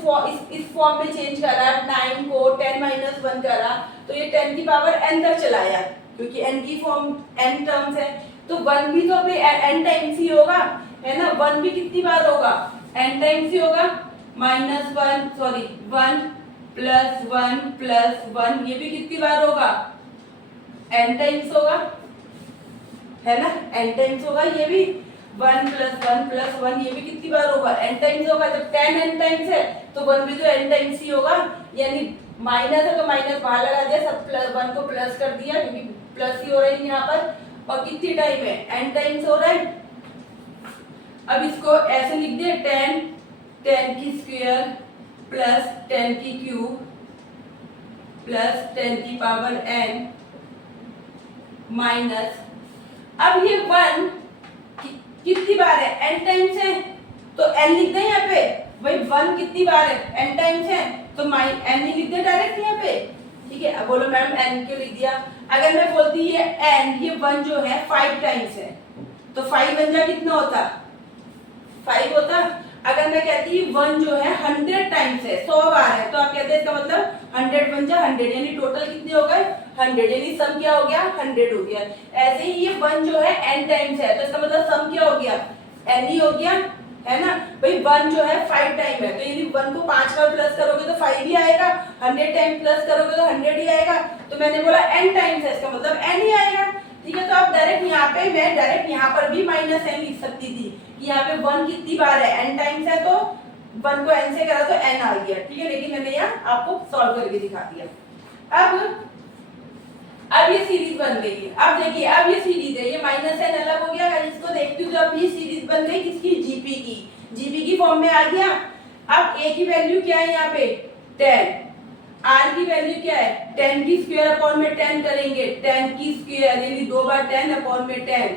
फॉर्म में चेंज करा, 9 को 10 - 1 करा, तो ये 10 की पावर n तक चलाया, क्योंकि n की फॉर्म n टर्म्स है, तो 1 भी तो अभी n टाइम्स ही होगा, है ना। 1 भी कितनी बार होगा, n टाइम्स ही होगा, -1 सॉरी 1 प्लस 1 प्लस 1, ये भी कितनी बार होगा, n टाइम्स होगा, है ना, n टाइम्स होगा। ये भी 1 प्लस 1 प्लस 1, ये भी कितनी बार होगा, n टाइम्स होगा। जब 10 n टाइम्स है तो 1 भी तो n टाइम्स ही होगा, यानी माइनस है तो माइनस बाहर लगा दिया, सब प्लस 1 को प्लस कर दिया, क्योंकि प्लस ही हो रहा है यहाँ पर, और कितनी टाइम है, n टाइम्स हो रहा है। अब इसको ऐसे लिख दिया, 10 की स्क्वायर प्लस 10 की क्यूब प्लस 10 की पावर n माइनस, अब ये 1 कितनी बार है, n टाइम्स है, तो n लिख दें यहाँ पे। भाई 1 कितनी बार है, n टाइम्स है, तो n ही लिख दे डायरेक्ट यहाँ पे। ठीक है, अब बोलो मैम n क्यों लिख दिया, अगर मैं बोलती ये n, ये 1 जो है 5 टाइम्स है, तो 5 बन जा कितना होता, 5 होता। अगर मैं कहती 1 जो है 100 टाइम्स है, 100 बार है, तो आप कहते हैं इसका मतलब 100 बन जा 100, यानी टोटल कितने हो गए, 100, यानी सम क्या हो गया, 100 हो गया। ऐसे ही ये 1 जो है n टाइम्स है, तो इसका मतलब सम क्या हो गया, n ही हो गया, है ना। भाई 1 जो है 5 टाइम है, तो यदि 1 को 5 बार प्लस करोगे तो 5 ही आएगा, 100 टाइम प्लस करोगे तो 100 ही आएगा, तो मैंने बोला n टाइम्स है, इसका मतलब n ही आएगा। ठीक है, तो आप डायरेक्ट यहाँ पे, मैं डायरेक्ट यहाँ पर भी -n लिख सकती थी कि यहाँ पे 1 कितनी बार है, n टाइम्स है, तो 1 को n से करा तो n आ गया। ठीक है, लेकिन मैंने यहाँ आपको सॉल्व करके दिखा दिया। अब अब ये सीरीज बन गई है। अब देखिए, अब ये सीरीज है, ये माइनस एन अलग हो गया। अगर इसको देखती हूँ तो अब ये सीरीज बन गई किसकी, जीपी की, जीपी की फॉर्म में आ गया। अब ए की वैल्यू क्या है यहाँ पे 10, आर की वैल्यू क्या है 10 की स्क्वायर अपॉन में 10 करेंगे, 10 की स्क्वायर यानी 2 बार 10 अपॉन में 10,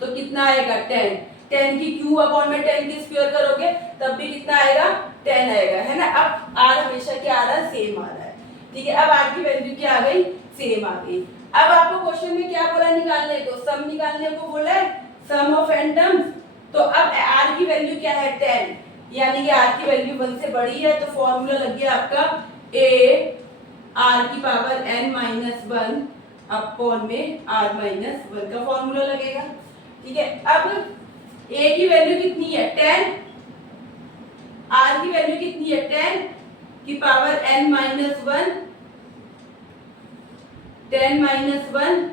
तो कितना आएगा 10, 10 की क्यूब अपॉन में 10 की स्क्वायर करोगे तब भी कितना आएगा 10 आएगा, है ना। अब आर हमेशा क्या आ रहा है, सेम आ रहा है, ठीक है। अब आर की वैल्यू क्या आ गई, सेम आ गई। अब आपको क्वेश्चन में क्या बोला निकालने को, सम निकालने को बोला है, सम ऑफ n टर्म्स। तो अब आर की वैल्यू क्या है 10, यानी कि आर की वैल्यू 1 से बड़ी है, तो फॉर्मूला लग गया आपका a r की पावर n माइनस 1 अपॉन में r माइनस 1 का फॉर्मूला लगेगा, ठीक है। अब a की वैल्यू कितनी है 10, r की वैल्यू कितनी है 10 की पावर n माइनस 1, 10 माइनस 1,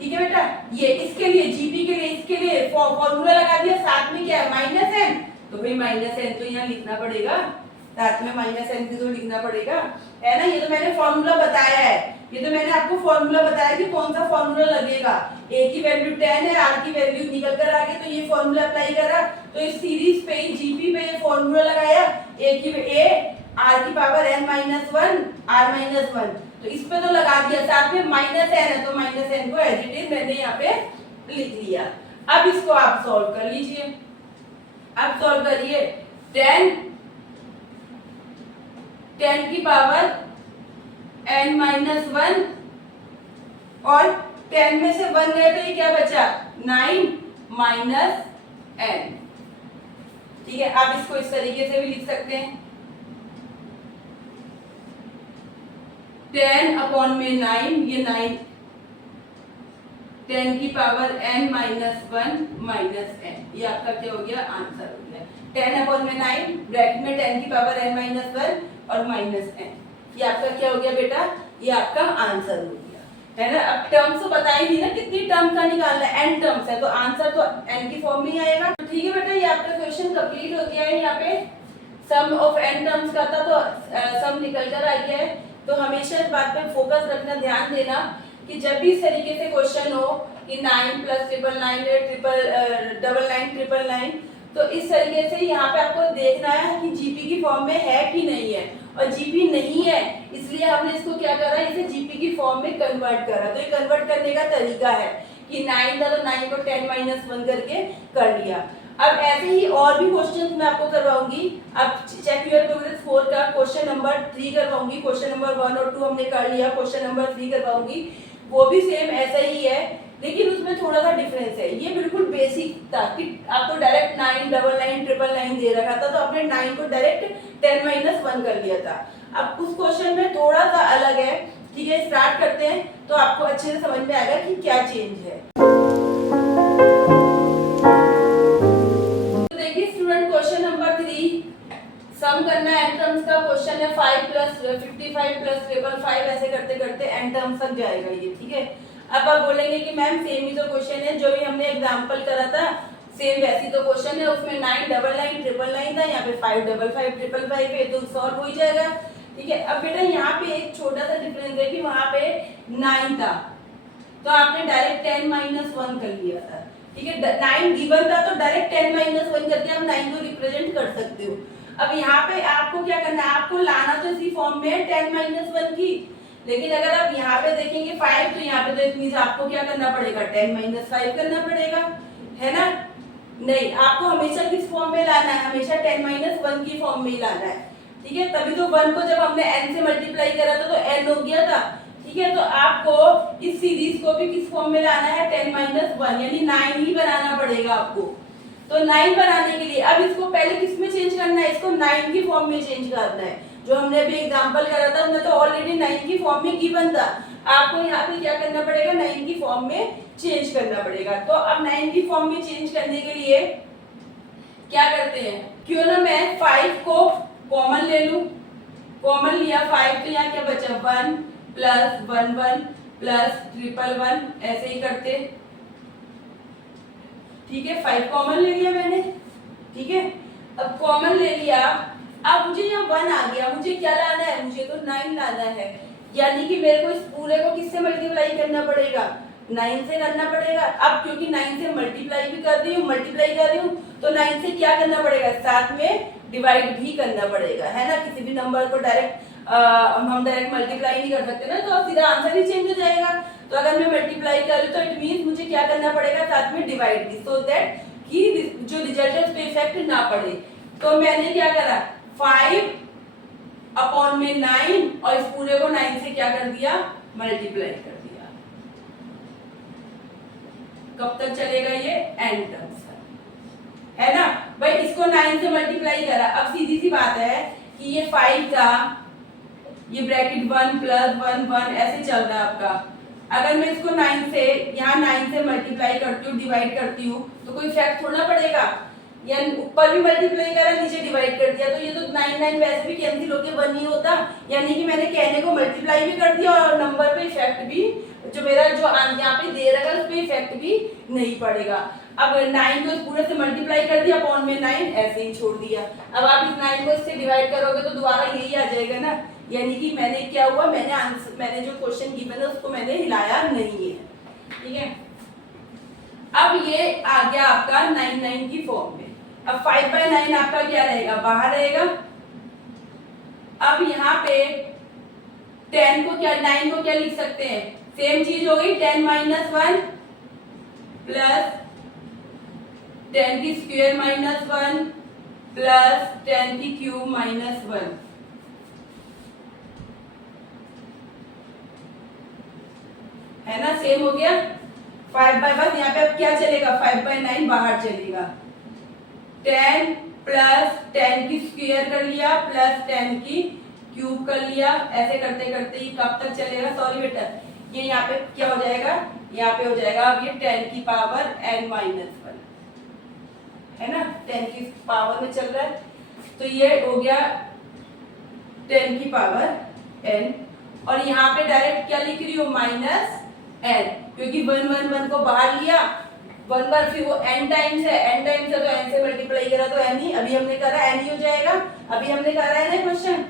ठीक है बेटा। ये इसके लिए जीपी के लिए, इसके लिए फॉर्मूला लगा दिया, साथ में क्या है माइनस एन, तो भाई माइनस एन तो यहाँ लिखना पड़ेगा, साथ में माइनस एन भी तो लिखना पड़ेगा, है ना। ये तो मैंने फॉर्मूला बताया है, ये तो मैंने आपको फॉर्मूला बताया कि कौन सा फॉर्मूला लगेगा। ए की वैल्यू 10 है, आर की वैल्यू निकल कर आ गई, तो ये फॉर्मूला अप्लाई करा, तो इस सीरीज पे जीपी पे ये फॉर्मूला लगाया, ए आर की power n minus 1 R minus 1, तो इस पे तो लगा दिया, साथ में माइनस एन है, तो माइनस एन को एज इट इज मैंने यहाँ पे लिख लिया। अब इसको आप सॉल्व कर लीजिए, अब सॉल्व करिए 10 की पावर n माइनस 1 और 10 में से 1 गए तो ये क्या बचा 9 माइनस n, ठीक है। आप इसको इस तरीके से भी लिख सकते हैं 10 अपॉन में 9, ये 9, 10 की power n minus 1 minus n, ये आपका क्या हो गया आंसर हो गया। 10 अपॉन में 9 ब्रैकेट में 10 की पावर n माइनस 1 और माइनस n, ये आपका क्या हो गया बेटा, ये आपका आंसर हो गया, है ना। अब टर्म्स तो बता ही दी ना कितनी टर्म का निकालना है, n टर्म्स है तो आंसर तो n की फॉर्म में ही आएगा, ठीक है बेटा। ये आपका क्वेश्चन कंप्लीट हो गया है। यहाँ पे सम ऑफ n टर्म्स का था तो सम निकल कर आ गया है। तो हमेशा इस बात पे फोकस रखना, ध्यान देना कि जब भी इस तरीके से क्वेश्चन हो कि 9 प्लस 999 999 तो इस तरीके से यहाँ पे आपको देखना है कि जीपी की फॉर्म में है कि नहीं है, और जीपी नहीं है इसलिए हमने इसको क्या करा, इसे जीपी की फॉर्म में कन्वर्ट करा। तो ये कन्वर्ट करने का तरीका है कि 9 था तो 9 को 10 माइनस 1 करके कर लिया। अब ऐसे ही और भी क्वेश्चंस मैं आपको करवाऊंगी। अब चेक योर प्रोग्रेस 4 का क्वेश्चन नंबर 3 करवाऊंगी, क्वेश्चन नंबर 1 और 2 हमने कर लिया, क्वेश्चन नंबर 3 करवाऊंगी, वो भी सेम ऐसा ही है लेकिन उसमें थोड़ा सा डिफरेंस है। ये बिल्कुल बेसिक था कि आपको डायरेक्ट 9 99 999 दे रखा था तो आपने 9 को डायरेक्ट 10 माइनस 1 कर लिया था। अब उस क्वेश्चन में थोड़ा सा अलग है, ठीक है। स्टार्ट करते हैं तो आपको अच्छे से समझ में आएगा कि क्या चेंज है। तो देखिए स्टूडेंट, क्वेश्चन नंबर 3 सम करना है n टर्म्स का क्वेश्चन है। 5 प्लस 55 प्लस 555 ऐसे करते करते n टर्म्स तक जाएगा ये, ठीक है। अब आप बोलेंगे कि मैम सेम ही तो क्वेश्चन है जो भी हमने एग्जांपल करा था, सेम वैसी तो क्वेश्चन है, उसमें 999 999 था, यहाँ पे 555 555 है तो सॉल्व हो ही जाएगा, ठीक है। अब बेटा यहाँ पे एक छोटा सा डिफरेंस है कि वहां पे 9 था तो आपने डायरेक्ट 10 माइनस 1 कर लिया था, ठीक है। 9 गिवन था तो डायरेक्ट 10 माइनस 1 करके आप 9 को रिप्रेजेंट कर सकते हो। अब यहाँ पे आपको क्या करना है, आपको लाना तो इसी फॉर्म में है 10 माइनस 1 की, लेकिन अगर आप यहाँ पे देखेंगे 5 तो यहाँ पे तो इट मींस आपको क्या करना पड़ेगा 10 माइनस 5 करना पड़ेगा, है ना। नहीं, आपको हमेशा किस फॉर्म में लाना है, हमेशा 10 माइनस 1 की फॉर्म में ही लाना है, ठीक है। तभी तो 1 को जब हमने n से मल्टीप्लाई करा था तो n हो गया था, ठीक है। तो आपको इस सीरीज को भी किस फॉर्म में लाना है 10 माइनस 1 यानी 9 ही बनाना पड़ेगा आपको। तो 9 बनाने के लिए अब इसको पहले किस में चेंज करना है, इसको 9 की फॉर्म में चेंज करना है। जो हमने अभी एग्जांपल करा था उसमें तो ऑलरेडी 9 की फॉर्म में गिवन था, आपको यहाँ पे क्या करना पड़ेगा 9 की फॉर्म में चेंज करना पड़ेगा। तो अब 9 की फॉर्म में चेंज करने के लिए क्या करते हैं, क्यों ना मैं 5 को कॉमन ले लूं, कॉमन लिया 5 तो यहाँ क्या बचा 1 प्लस 1 1 प्लस 1 ऐसे ही करते, ठीक है। 5 कॉमन ले लिया मैंने, ठीक है। अब कॉमन ले लिया, अब मुझे यहाँ 1 आ गया, मुझे क्या लाना है, मुझे तो 9 लाना है, यानी कि मेरे को इस पूरे को किससे मल्टीप्लाई करना पड़ेगा, 9 से करना पड़ेगा। अब क्योंकि 9 से मल्टीप्लाई भी कर रही हूँ तो 9 से क्या करना पड़ेगा, साथ में डिवाइड भी करना पड़ेगा, है ना। किसी भी नंबर को डायरेक्ट हम डायरेक्ट मल्टीप्लाई नहीं कर सकते ना, तो सीधा आंसर ही चेंज हो जाएगा। तो अगर मैं मल्टीप्लाई कर रही हूँ तो इट मींस मुझे क्या करना पड़ेगा, साथ में डिवाइड भी, सो दैट कि जो रिजल्ट है उस पे इफेक्ट ना पड़े। तो मैंने क्या करा, 5 अपॉन में 9 और इस पूरे को 9 से क्या कर दिया, मल्टीप्लाई कर दिया। कब तक चलेगा ये, एन टर्म्स तक, है ना भाई। इसको 9 से मल्टीप्लाई करा। अब सीधी सी बात है कि ये 5 का ये ब्रैकेट 1 प्लस 1 1 ऐसे चल रहा है आपका। अगर मैं इसको 9 से यहाँ 9 से मल्टीप्लाई करती हूँ, डिवाइड करती हूँ, तो कोई इफेक्ट थोड़ा पड़ेगा। या ऊपर भी मल्टीप्लाई करा, नीचे डिवाइड कर दिया, तो ये तो 9 9 वैसे भी कैंसिल होके 1 ही होता। यानी कि मैंने कहने को मल्टीप्लाई भी कर दिया और नंबर पे इफेक्ट भी, जो मेरा जो यहाँ पे दे रखा है उस पे इफेक्ट भी नहीं पड़ेगा। अब 9 को इस पूरे से मल्टीप्लाई कर दिया, अपॉन में 9 ऐसे ही छोड़ दिया। अब आप इस 9 को इससे डिवाइड करोगे तो दोबारा यही आ जाएगा ना। यानी कि मैंने क्या हुआ, मैंने जो क्वेश्चन गिवन है उसको मैंने हिलाया नहीं है, ठीक है। अब ये आ गया आपका 9 9 की फॉर्म में। अब 5/9 आपका क्या रहेगा, बाहर रहेगा। अब यहाँ पे 10 को क्या, 9 को क्या लिख सकते हैं, सेम चीज हो गई, 10 - 1 प्लस 10 की स्क्वायर -1 प्लस 10 की क्यूब -1, है ना, सेम हो गया। 5/1 यहाँ पे अब क्या चलेगा, 5/9 बाहर चलेगा। 10 प्लस 10 की स्क्वायर कर लिया प्लस 10 की क्यूब कर लिया। ऐसे करते करते ये कब तक चलेगा, सॉरी बेटा, ये यहाँ पे क्या हो जाएगा, यहाँ पे हो जाएगा अब ये 10 की पावर n-1, है ना, 10 की पावर में चल रहा है। तो ये हो गया 10 की पावर n, और यहाँ पे डायरेक्ट क्या लिख रही हूँ, -n, क्योंकि 1 1 1 को बाहर लिया, 1 बार फिर वो n टाइम्स है, तो n से मल्टीप्लाई करा तो n ही, अभी हमने करा n ही हो जाएगा, अभी हमने करा है ना क्वेश्चन।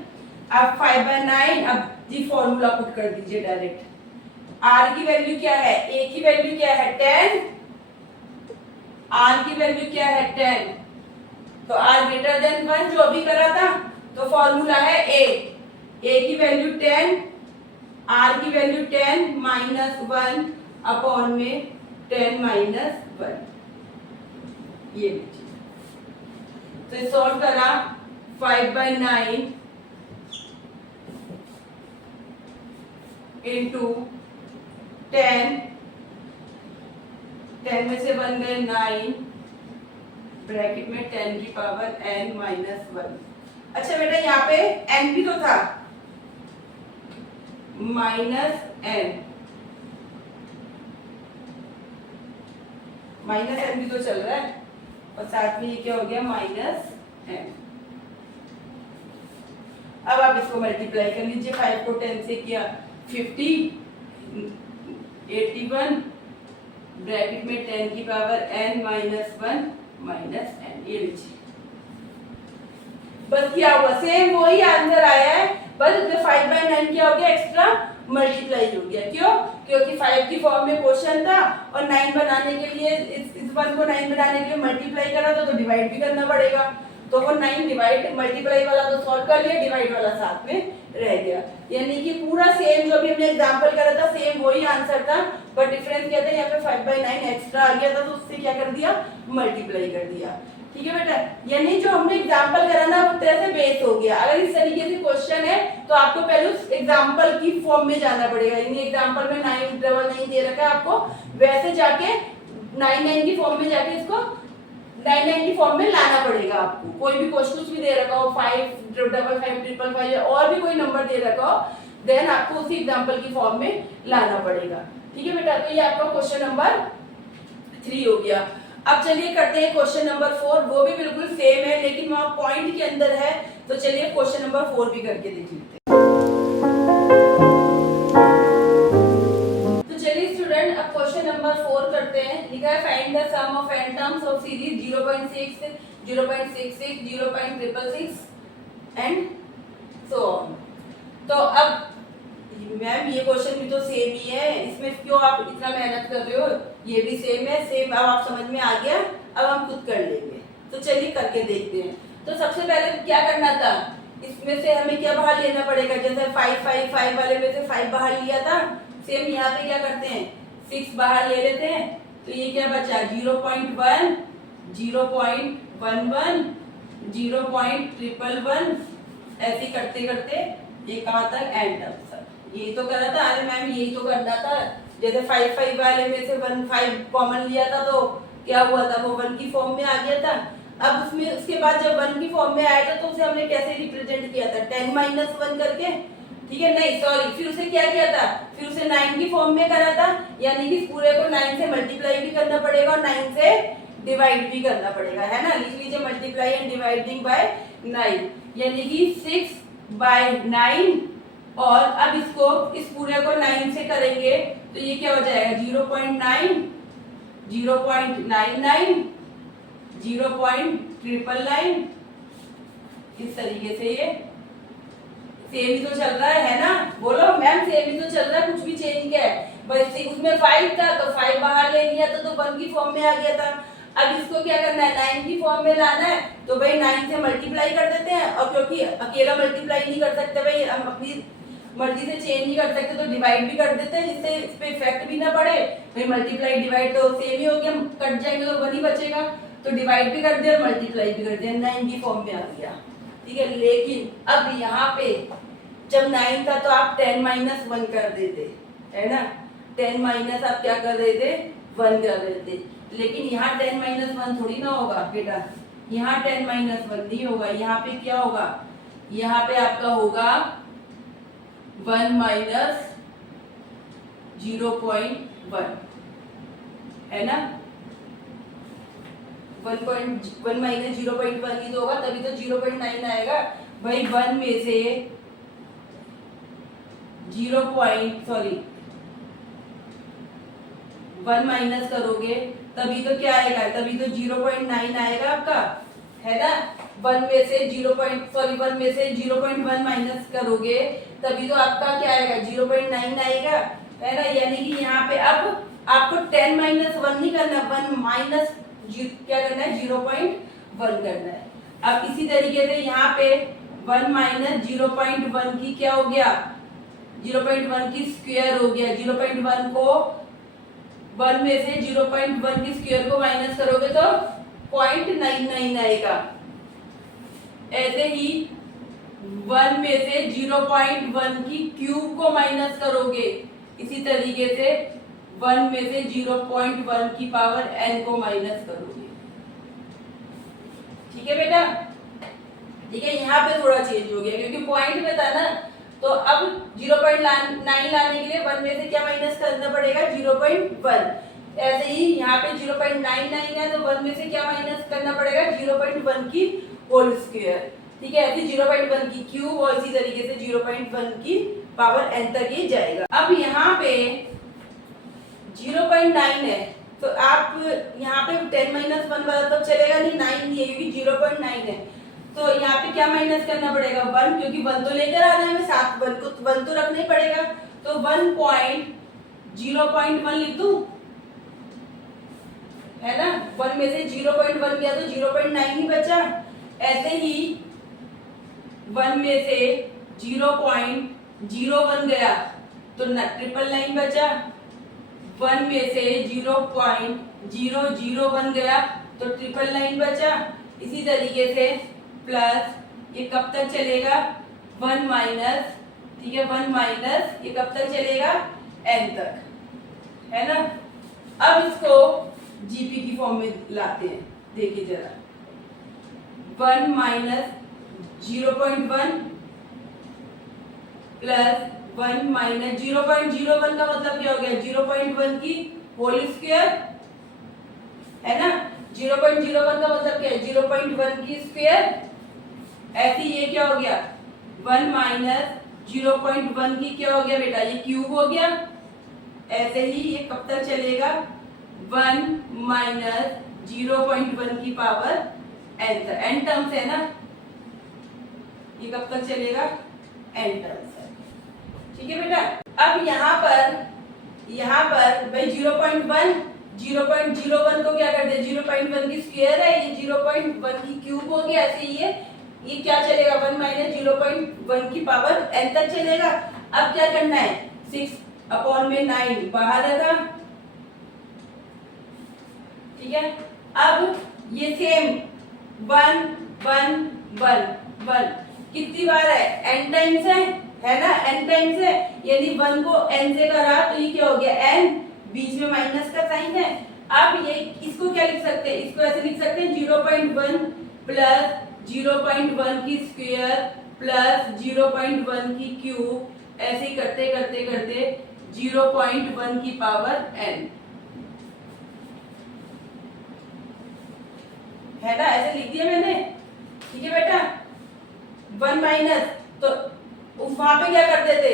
अब 5/9, अब जी फॉर्मूला पुट कर दीजिए डायरेक्ट। r की वैल्यू क्या है, a की वैल्यू क्या है 10, r की वैल्यू क्या है 10, तो r ग्रेटर देन 1 जो अभी करा था, तो फॉर्मूला है a की वैल्यू 10, r की वैल्यू 10 -1 अपॉन में 10 - 1, ये लीजिए। तो सॉल्व करा, 5/9 इंटू 10, 10 में से 1 गए 9, ब्रैकेट में 10 की पावर n-1। अच्छा बेटा यहाँ पे n भी तो था, -n, -n भी तो चल रहा है, और साथ में ये क्या हो गया, -n। अब आप इसको मल्टीप्लाई कर लीजिए, 5 को 10 से किया 50, 81, ब्रैकेट में 10 की पावर n-1 -n, ये लीजिए। बस क्या हुआ, सेम वही आंसर आया है, बस 5/9 क्या हो गया, एक्स्ट्रा मल्टीप्लाई हो गया। क्यों, क्योंकि 5 की फॉर्म में क्वेश्चन था और 9 बनाने के लिए इस 1 को 9 बनाने के लिए मल्टीप्लाई करा तो डिवाइड भी करना पड़ेगा। तो वो 9 डिवाइड, मल्टीप्लाई वाला तो सॉल्व कर लिया, डिवाइड वाला साथ में रह गया। यानी कि पूरा सेम जो भी हमने एग्जांपल करा था, सेम वही आंसर था, पर डिफरेंस क्या था, यहाँ पे 5/9 एक्स्ट्रा आ गया था, तो उससे क्या कर दिया, मल्टीप्लाई कर दिया। ठीक है बेटा, यानी जो हमने एग्जांपल करा ना वो तरह से बेस हो गया। अगर इस तरीके से क्वेश्चन है तो आपको पहले उस एग्जांपल की फॉर्म में जाना पड़ेगा। यानी एग्जांपल में 9 दे रखा है आपको, वैसे जाके 9 की फॉर्म में जाके इसको 9 की फॉर्म में लाना पड़ेगा आपको। कोई भी क्वेश्चन कुछ भी दे रखा हो, 5 5 5 5 5 या और भी कोई नंबर दे रखा हो, देन आपको उसी एग्जांपल की फॉर्म में लाना पड़ेगा। ठीक है बेटा, तो ये आपका क्वेश्चन नंबर 3 हो गया। अब चलिए करते हैं क्वेश्चन नंबर 4, वो भी बिल्कुल सेम है लेकिन वहां पॉइंट के अंदर है। तो चलिए क्वेश्चन नंबर 4 भी करके देख लेते हैं। तो चलिए स्टूडेंट, अब क्वेश्चन नंबर 4 करते हैं। लिखा है find the sum of n terms of series 0.6 0.66 0.666 and so on. तो अब मैम ये क्वेश्चन भी तो सेम ही है, इसमें क्यों आप इतना मेहनत कर रहे हो? ये भी सेम है, सेम। अब आप समझ में आ गया, अब हम खुद कर लेंगे। तो चलिए करके देखते हैं। तो सबसे पहले क्या करना था, इसमें से हमें क्या बाहर लेना पड़ेगा? जैसे 5 वाले में से 5 बाहर लिया था, सेम यहाँ पे क्या करते हैं, 6 बाहर ले लेते हैं। तो ये क्या बचा, 0.1, 0.11, 0.111, ऐसे करते करते ये कहाँ तक, एंड तक। यही तो करा था। अरे मैम यही तो करना था। जैसे 5 वाले में से 5 कॉमन लिया था तो क्या हुआ था, वो 1 की फॉर्म में आ गया था। अब उसमें उसके बाद जब 1 की फॉर्म में आया था तो उसे हमने कैसे रिप्रेजेंट किया था, 10 माइनस 1 करके, ठीक है? नहीं सॉरी, फिर उसे क्या किया था, फिर उसे 9 की फॉर्म में करा था। यानी कि इस पूरे को 9 से मल्टीप्लाई भी करना पड़ेगा और 9 से डिवाइड भी करना पड़ेगा, है ना? लिख लीजिए मल्टीप्लाई एंड डिवाइडिंग बाय 9, यानी कि 6/9। और अब इसको, इस पूरे को 9 से करेंगे तो ये क्या हो जाएगा, 0.9, 0.99, 0.999। इस तरीके से ये सेम ही तो चल रहा है ना? बोलो मैम, सेम ही तो चल रहा है, कुछ भी चेंज क्या है? बस उसमें 5 था तो 5 बाहर ले लिया था तो 1 की फॉर्म में आ गया था। अब इसको क्या करना है, 9 की फॉर्म में लाना है। तो भाई 9 से मल्टीप्लाई कर देते हैं, और क्योंकि अकेला मल्टीप्लाई नहीं कर सकते भाई, हम अपनी मर्जी से चेंज नहीं कर सकते, तो डिवाइड भी कर देते हैं, जिससे इस पे इफेक्ट भी ना पड़े। भाई मल्टीप्लाई डिवाइड तो सेम ही हो गया, कट जाएंगे तो 1 ही बचेगा। तो डिवाइड भी कर दिया और मल्टीप्लाई भी कर दिया, 9 की फॉर्म में आ गया, ठीक है? लेकिन अब यहाँ पे जब 9 था तो आप 10 माइनस 1 कर देते, है ना? 10 माइनस आप क्या कर रहे थे, 1 कर रहे थे। लेकिन यहाँ 10 माइनस 1 थोड़ी ना होगा बेटा, यहाँ 10 माइनस 1 नहीं होगा। यहाँ पे क्या होगा, यहाँ पे आपका होगा 1 माइनस 0.1, है ना? 1 माइनस 0.1 ही तो होगा, तभी तो 0.9 आएगा भाई। 1 में से 1 माइनस करोगे तभी तो क्या आएगा, तभी तो 0.9 आएगा आपका, है ना? 1 में से 0.1 माइनस करोगे तभी तो आपका क्या आएगा, 0.9 आएगा, है ना? यानी कि यहाँ पे अब आपको 10 माइनस 1 नहीं करना, 1 माइनस क्या करना है, 0.1 करना है। अब इसी तरीके से यहाँ पे 1 माइनस 0.1 की क्या हो गया, 0.1 की स्क्वायर हो गया। 0.1 को 1 में से 0.1 की स्क्वायर को माइनस करोगे तो 0.99 आएगा। ऐसे ही 1 में से 0.1 की क्यूब को माइनस करोगे, इसी तरीके से 1 में से 0.1 की पावर n को माइनस करोगे, ठीक है बेटा? ठीक है, यहाँ पे थोड़ा चेंज हो गया क्योंकि पॉइंट में था ना, तो अब 0.9 लाने के लिए 1 में से क्या माइनस करना पड़ेगा, 0.1। ऐसे ही यहाँ पे 0.99 है तो 1 में से क्या माइनस करना पड़ेगा, 0.1 की होल स्क्वायर, ठीक है? ऐसे 0.1 की क्यूब और इसी तरीके से 0.1 की पावर n तक ये जाएगा। अब यहाँ पे 0.9 है तो आप यहाँ पे 10 माइनस 1 वाला तो चलेगा नहीं, 9 नहीं है क्योंकि 0.9 है। तो यहाँ पे क्या माइनस करना पड़ेगा, 1, क्योंकि 1 तो लेकर आना है हमें साथ, 1 तो रखना ही पड़ेगा। तो 0.1 लिख दूं, है ना? 1 में से 0.1 गया तो 0.9 ही बचा। ऐसे ही 1 में से 0.01 गया तो 999 बचा। 1 में से 0.001 गया तो 999 बचा। इसी तरीके से प्लस ये कब तक चलेगा, 1 माइनस, ठीक है? 1 माइनस ये कब तक चलेगा, n तक, है ना? अब इसको जीपी की फॉर्म में लाते हैं, देखिए जरा। 1 माइनस 0.1 प्लस 1 माइनस 0.01 का मतलब क्या हो गया, 0.1 की होल स्क्वायर, है ना? 0.01 का मतलब क्या है, 0.1 की स्क्वायर। ऐसे ये क्या हो गया, 1 माइनस 0.1 की क्या हो गया बेटा, ये क्यूब हो गया। ऐसे ही ये कब तक चलेगा, 1 माइनस 0.1 की पावर n तक, n टर्म्स है ना, ये कब तक चलेगा, n टर्म्स है, ठीक है बेटा। अब यहाँ पर भाई 0.01 को क्या कर दिया, 0.1 की स्क्वायर है, ये 0.1 की क्यूब हो गया, ऐसे ये क्या चलेगा 1 माइनस 0.1 की पावर n तक चलेगा। अब क्या करना है, 6/9 बाहर रखा, ठीक है। अब ये सेम 1 1 1 1 कितनी बार है, n टाइम्स है ना, n टाइम्स है, यानी 1 को n से करा तो ये क्या हो गया n, बीच में माइनस का साइन है। अब ये इसको क्या लिख सकते हैं, इसको ऐसे लिख सकते हैं 0.1 प्लस 0.1 की स्क्वायर प्लस 0.1 की क्यूब, ऐसे ही करते करते करते 0.1 की पावर n, है ना, ऐसे लिख दिया मैंने, ठीक है बेटा। 1 माइनस तो वहां पे क्या करते थे,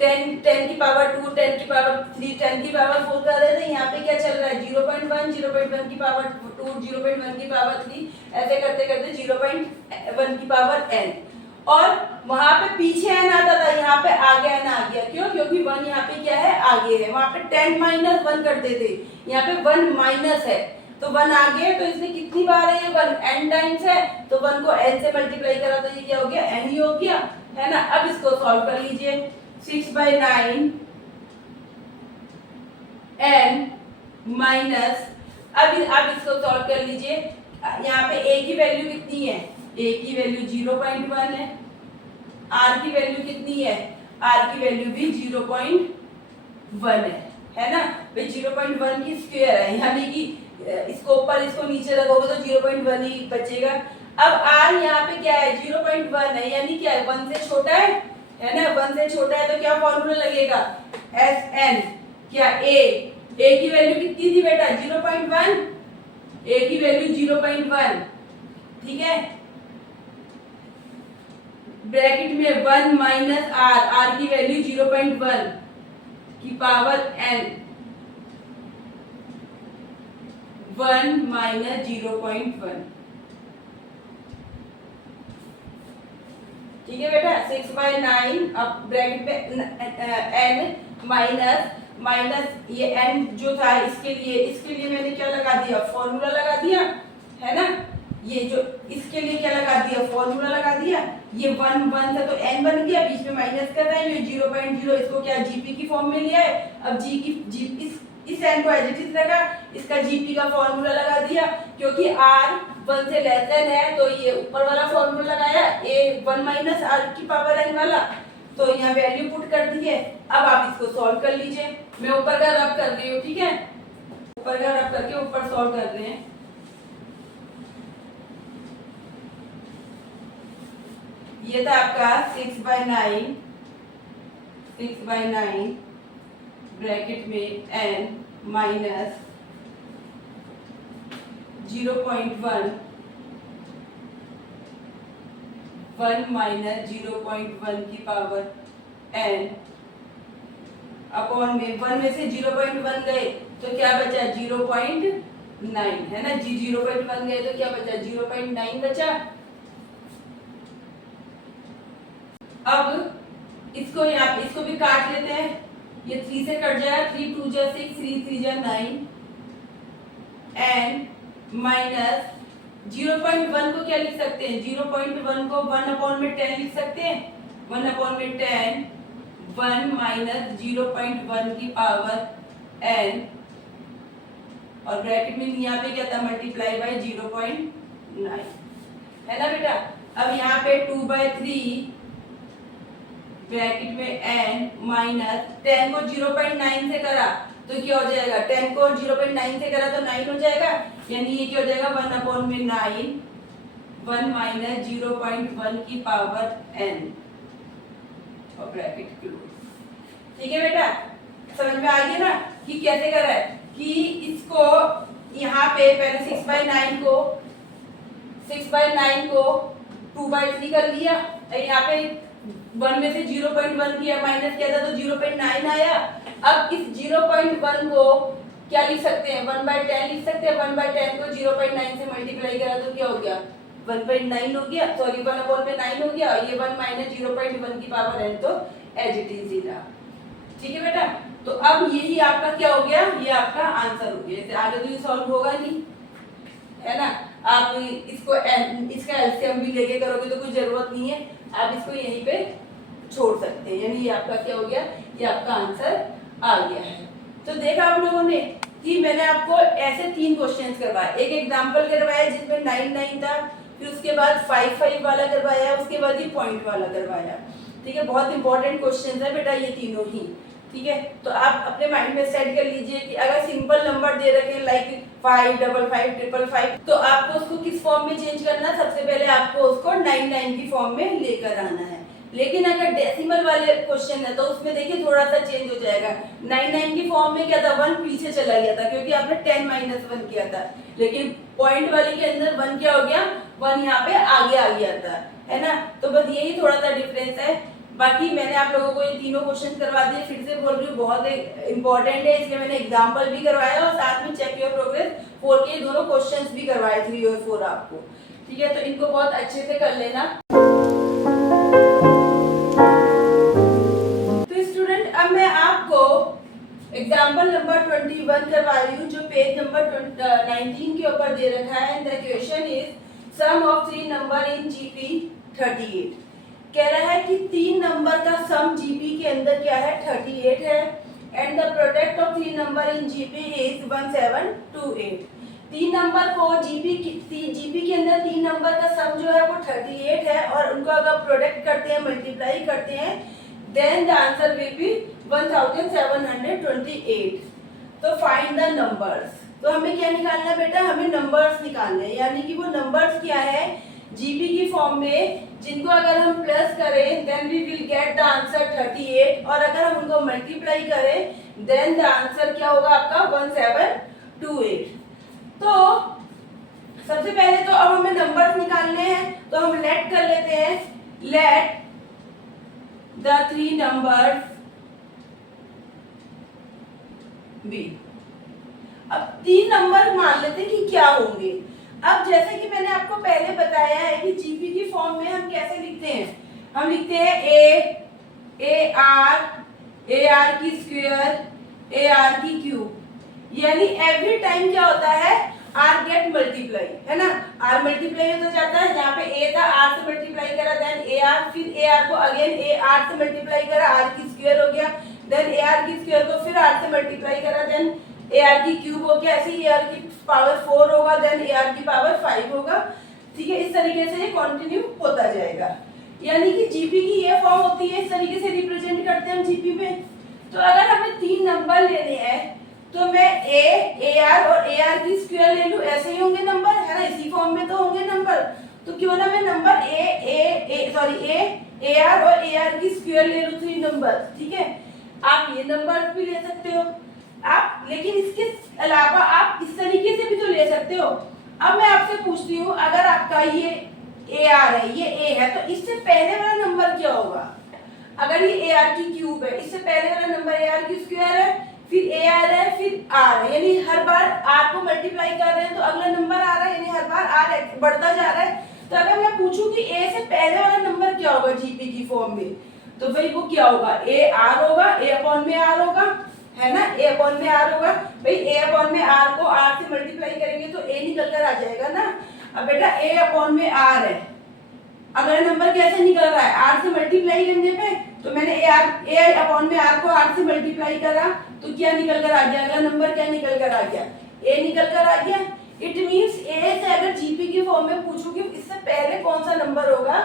10 की पावर 2, 10 की पावर 3, 10 की पावर 4 कर देते थे। यहाँ पे क्या चल रहा है 0.1 की पावर 2, 0.1 की पावर 3, ऐसे करते करते 0.1 की पावर n। और वहां पे पीछे n आता था, यहाँ पे आगे n आ गया, क्यों, क्योंकि 1 यहाँ पे क्या है, आगे है। वहां पे 10 माइनस 1 करते थे, यहाँ पे 1 माइनस है तो 1 आगे, तो इसमें कितनी बार है, ये 1 n टाइम्स है, तो 1 को n से मल्टीप्लाई करा तो ये क्या हो गया, n ही हो गया, है ना। अब इसको सॉल्व कर लीजिए, 6/9 n माइनस, अब इसको सॉल्व कर लीजिए। यहाँ पे a की वैल्यू कितनी है, a की वैल्यू 0.1 है, r की वैल्यू कितनी है, r की वैल्यू भी 0.1 है ना भाई, 0.1 की स्क्वायर है, यानी कि इसको ऊपर इसको नीचे रखोगे तो 0.1 ही बचेगा। अब r यहाँ पे क्या है, 0.1 है, यानी क्या है, 1 से छोटा है ना, 1 से छोटा है तो क्या फॉर्मूला लगेगा, Sn, क्या a की वैल्यू कितनी थी बेटा, 0.1, a की वैल्यू 0.1, ठीक है। ब्रैकेट में 1 माइनस r की वैल्यू 0.1 की पावर n, 1 माइनस 0.1, ठीक है बेटा। 6/9, अब ब्रैकेट में n माइनस ये n जो था, इसके लिए मैंने क्या लगा दिया, फॉर्मूला लगा दिया, है ना। ये जो इसके लिए क्या लगा दिया, फॉर्मूला लगा दिया, ये 1 1 था तो n बन गया, बीच में माइनस कर रहा है, ये 0.0, इसको क्या gp की फॉर्म में लिया है। अब इस n को एज इट इज रखा, इसका gp का फॉर्मूला लगा दिया, क्योंकि r 1 से लेस देन है तो ये ऊपर वाला फॉर्मूला लगाया, a 1 माइनस r की पावर n वाला, तो यहाँ वैल्यू पुट कर दी है। अब आप इसको सॉल्व कर लीजिए, मैं ऊपर का रब कर रही हूँ, ठीक है, ऊपर का रब करके ऊपर सॉल्व कर रहे हैं। ये था आपका 6/9 ब्रैकेट में n माइनस 0.1, 1 माइनस 0.1 की पावर n अपॉन में 1 में से 0.1 गए तो क्या बचा, 0.9, है ना जी, 0.1 गए तो क्या बचा, 0.9 बचा। अब इसको भी काट लेते हैं, ये 3 से कट जाएगा, 3 2 जा 6, 3 3 जा 9, n माइनस 0.1 को क्या लिख सकते हैं, 0.1 को 1/10 लिख सकते हैं, 1/10, 1 माइनस 0.1 की पावर n, और ब्रैकेट में यहाँ पे क्या था, मल्टीप्लाई बाय 0.9, है ना बेटा। अब यहाँ पे 2/3 ब्रैकेट में n माइनस 10 को 0.9 से करा तो क्या हो जाएगा, 10 को 0.9 से करा तो 9 हो जाएगा, यानी ये क्या हो जाएगा 1/9, 1 माइनस 0.1 की पावर n, और ब्रैकेट क्लोज। ठीक है बेटा, समझ में आ गया ना कि कैसे करा है, कि इसको यहाँ पे पहले 6/9 को 2/3 कर लिया, यहाँ पे 1 में से 0.1 किया माइनस किया था तो 0.9 आया। अब इस 0.1 को क्या लिख सकते हैं, 1/10 लिख सकते हैं, 1/10 को 0.9 से मल्टीप्लाई करा तो क्या हो गया, 1/9 हो गया, सॉरी 1/9 हो गया, और ये 1 माइनस 0.1 की पावर n तो एज इट इज ही रहा। ठीक है बेटा, तो अब यही आपका क्या हो गया, ये आपका आंसर हो गया। इससे आगे तो ये सॉल्व होगा नहीं, है ना। आप इसका एलसीएम भी लेके करोगे तो कोई जरूरत नहीं है, आप इसको यहीं पे छोड़ सकते हैं। यानी ये आपका क्या हो गया, ये आपका आंसर आ गया है। तो देखा आप लोगों ने कि मैंने आपको ऐसे 3 क्वेश्चंस करवाए, एक एग्जांपल करवाया जिसमें 9 था, फिर उसके बाद 5 वाला करवाया, उसके बाद ये पॉइंट वाला करवाया। ठीक है, बहुत इंपॉर्टेंट क्वेश्चन है बेटा ये तीनों ही। ठीक है, तो आप अपने माइंड में सेट कर लीजिए कि अगर सिंपल नंबर दे रखे हैं लाइक 5, 55, 555, तो आपको उसको किस फॉर्म में चेंज करना है, सबसे पहले आपको उसको 99 की फॉर्म में लेकर आना है। लेकिन अगर डेसिमल वाले क्वेश्चन है तो उसमें देखिए थोड़ा सा चेंज हो जाएगा। 99 की फॉर्म में क्या था, 1 पीछे चला गया था क्योंकि आपने 10 - 1 किया था। लेकिन पॉइंट वाले के अंदर 1 क्या हो गया, 1 यहाँ पे आगे आ गया था, है ना। तो बस यही थोड़ा सा डिफरेंस है। बाकी मैंने आप लोगों को ये तीनों क्वेश्चन करवा दिए, फिर से बोल रही हूँ बहुत इंपॉर्टेंट है, इसलिए मैंने एग्जाम्पल भी करवाया और साथ में चेक योर प्रोग्रेस 4 के दोनों क्वेश्चंस भी करवाए 3 और 4 आपको। ठीक है, तो इनको बहुत अच्छे से कर लेना। तो स्टूडेंट अब मैं आपको एग्जाम्पल नंबर 21 करवा रही हूँ जो पेज नंबर 19 के ऊपर दे रखा है। The question is sum of 3 number in GP 38। कह रहा है कि 3 नंबर का सम जीपी के अंदर क्या है, 38 है, and the product of 3 number in GP is 1728। 3 number को जीपी के अंदर 3 नंबर का सम जो है वो 38 है, और उनको अगर प्रोडक्ट करते हैं, मल्टीप्लाई करते हैं, then the answer will be 1728। तो फाइंड द नंबर्स। तो हमें क्या निकालना है बेटा, हमें नंबर्स निकालने हैं, यानी कि वो नंबर्स क्या है जीपी की फॉर्म में, जिनको अगर हम प्लस करें then we will get the answer 38, और अगर हम उनको मल्टीप्लाई करें देन द आंसर क्या होगा आपका 1728। तो सबसे पहले तो अब हमें नंबर्स निकालने हैं, तो हम लेट कर लेते हैं, लेट द 3 नंबर्स बी। अब 3 नंबर मान लेते हैं कि क्या होंगे। अब जैसे कि मैंने आपको पहले बताया है कि जीपी की फॉर्म में हम कैसे लिखते हैं, हम लिखते हैं ए आर की स्क्वायर ए आर की क्यूब। यानी एवरी टाइम क्या होता है, आर गेट मल्टीप्लाई, है ना, आर मल्टीप्लाई होता जाता है। यहाँ पे ए था, आर से मल्टीप्लाई करा, देन ए आर, फिर ए आर को अगेन ए आर से मल्टीप्लाई करा, आर की स्क्वायर हो गया, देन ए आर की स्क्वायर को फिर आर से मल्टीप्लाई करा, देन ए आर की क्यूब हो गया, ऐसे ए आर की पावर 4 होगा, देन ए आर की पावर 5 होगा। ठीक है, इस तरीके से ये कंटिन्यू होता जाएगा। यानी कि जीपी की ये फॉर्म होती है, इस तरीके से रिप्रेजेंट करते हैं हम जीपी में। तो अगर हमें 3 नंबर लेने हैं तो मैं ए आर और ए आर की स्क्वायर ले लूं, ऐसे ही होंगे नंबर, है ना, इसी फॉर्म में तो होंगे नंबर। तो क्यों ना मैं नंबर ए आर और ए आर की स्क्वायर ले लूं 3 नंबर। ठीक है, आप ये नंबर भी ले सकते हो आप, लेकिन इसके अलावा आप इस तरीके से भी तो ले सकते हो। अब मैं आपसे पूछती हूँ, अगर आपका ये ए आर है, ये ए है, तो इससे पहले वाला नंबर क्या होगा। अगर ये ए आर की क्यूब है, इससे पहले वाला नंबर ए आर की स्क्वायर है, फिर ए आर है, फिर आर है, यानी हर बार आर को मल्टीप्लाई कर रहे हैं तो अगला नंबर आ रहा है, यानी हर बार आर बढ़ता जा रहा है। तो अगर मैं पूछूं कि ए से पहले वाला नंबर क्या होगा जीपी की फॉर्म में, तो भाई वो क्या होगा, ए आर होगा, ए अपॉन में आर होगा, है ना, ए अपॉन में आर होगा। भाई ए अपॉन में आर को आर से मल्टीप्लाई करेंगे तो ए निकल कर आ जाएगा ना। अब बेटा ए अपॉन में आर है, अगला नंबर कैसे निकल रहा है, आर से मल्टीप्लाई करने पे। तो मैंने ए अपॉन में आर को आर से मल्टीप्लाई करा तो क्या निकल कर आ गया, अगला नंबर क्या निकल कर आ गया, ए निकल कर आ गया। इट मींस ए से अगर जीपी की फॉर्म में पूछूं कि इससे पहले कौन सा नंबर होगा,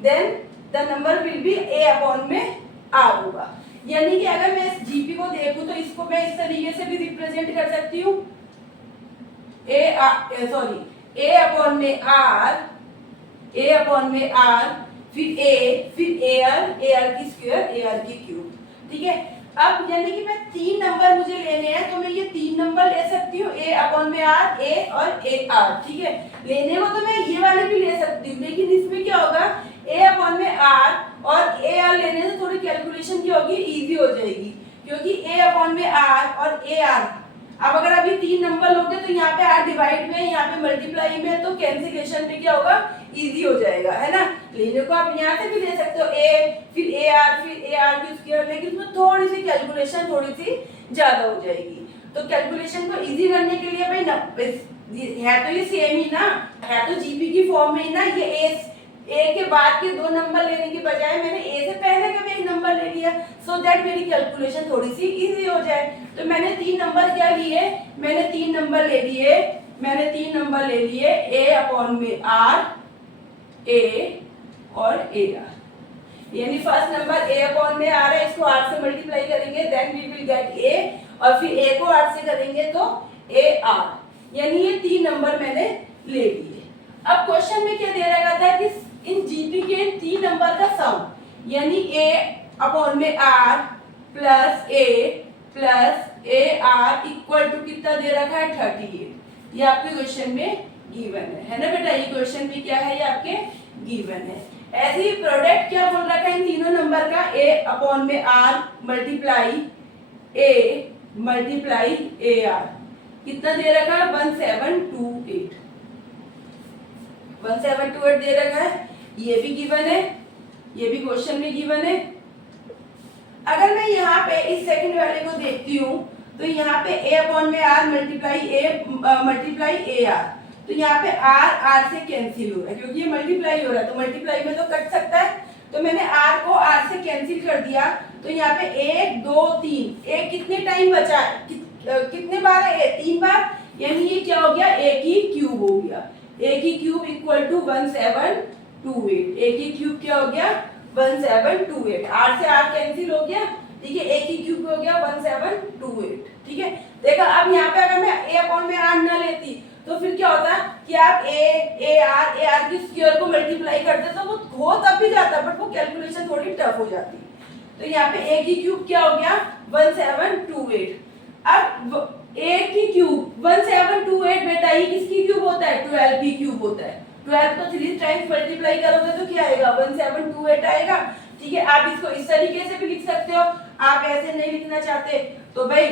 then the number will be A upon में आर होगा। यानी कि अगर मैं इस जीपी को देखूं तो इसको मैं इस तरीके से भी रिप्रेजेंट कर सकती हूँ, ए अपॉन में आर, ए अपॉन में आर, फिर ए आर की स्क्वायर, ए आर की क्यूब। ठीक है, अब यानी कि मैं 3 नंबर मुझे लेने हैं तो मैं ये 3 नंबर ले सकती हूँ, ए अपॉन में आर, ए और ए आर। ठीक है, लेने को तो मैं ये वाले भी ले सकती हूँ, लेकिन इसमें क्या होगा, ए अपॉन में आर और ए आर लेने से थोड़ी कैलकुलेशन क्या होगी, इजी हो जाएगी, क्योंकि ए अपॉन में आर और ए आर, अब अगर अभी 3 नंबर लोगे तो यहाँ पे आर डिवाइड में, यहाँ पे मल्टीप्लाई में, तो कैंसिलेशन में क्या होगा, इजी हो जाएगा, है ना। लेने को आप यहाँ से भी ले सकते हो ए, फिर ए आर की स्क्वायर, लेकिन उसमें थोड़ी सी कैलकुलेशन थोड़ी सी ज्यादा हो जाएगी। तो कैलकुलेशन को इजी करने के लिए भाई है तो ये सेम ही ना, है तो जीपी की फॉर्म में ही ना। ये ए के बाद के 2 नंबर लेने के बजाय मैंने ए से पहले का भी एक नंबर ले लिया, सो दैट मेरी कैलकुलेशन थोड़ी सी इजी हो जाए। तो मैंने 3 नंबर क्या लिए, मैंने 3 नंबर ले लिए ए अपॉन में आर, ए और ए आर। यानी फर्स्ट नंबर ए अपॉन में आर है, इसको आर से मल्टीप्लाई करेंगे then we will get A, और फिर ए को आर से करेंगे तो ए आर। यानी ये 3 नंबर मैंने ले लिए। अब क्वेश्चन में क्या दे रखा था कि इन जीपी के 3 नंबर का सम, यानी ए अपॉन में R plus A R equal to कितना दे रखा है 38। ये आपके क्वेश्चन में गिवन है ना बेटा, ये क्वेश्चन भी क्या है, ये आपके गिवन है। ऐसे ही प्रोडक्ट क्या बोल रखा है इन तीनों नंबर का, ए अपॉन में आर मल्टीप्लाई ए आर, कितना दे रखा है 1728 दे रखा है। ये भी गिवन है, ये भी क्वेश्चन में गिवन है। अगर मैं यहाँ पे इस सेकंड वाले को देखती हूँ तो यहाँ पे a अपॉन में r मल्टीप्लाई ए आर, तो यहाँ पे r से कैंसिल हो रहा है क्योंकि ये मल्टीप्लाई हो रहा है, तो मल्टीप्लाई में तो कट सकता है, तो मैंने r को r से कैंसिल कर दिया। तो यहाँ पे 1 2 3, एक कितने टाइम बचा है, कितने बार है, 3 बार, यानी ये क्या हो गया, a की क्यूब हो गया। a की क्यूब इक्वल टू 1728, a की क्यूब क्या हो गया 1728, r से r कैंसिल हो गया, ठीक है, a की क्यूब हो गया 1728, ठीक है। देखा, अब यहाँ पे अगर मैं a अपॉन में r न लेती तो फिर क्या होता कि आप ए आर की स्क्वायर को मल्टीप्लाई करते तो वो हो तब भी जाता, बट वो कैलकुलेशन थोड़ी टफ हो जाती। तो यहाँ पे a की क्यूब क्या हो गया 1728। अब a की क्यूब 1728 बेटा ये किसकी क्यूब होता है, 12 की क्यूब होता है। 12 को 3 टाइम्स मल्टीप्लाई करोगे तो क्या आएगा 1728 आएगा, ठीक है। आप इसको इस तरीके से भी लिख सकते हो, आप ऐसे नहीं लिखना चाहते तो भाई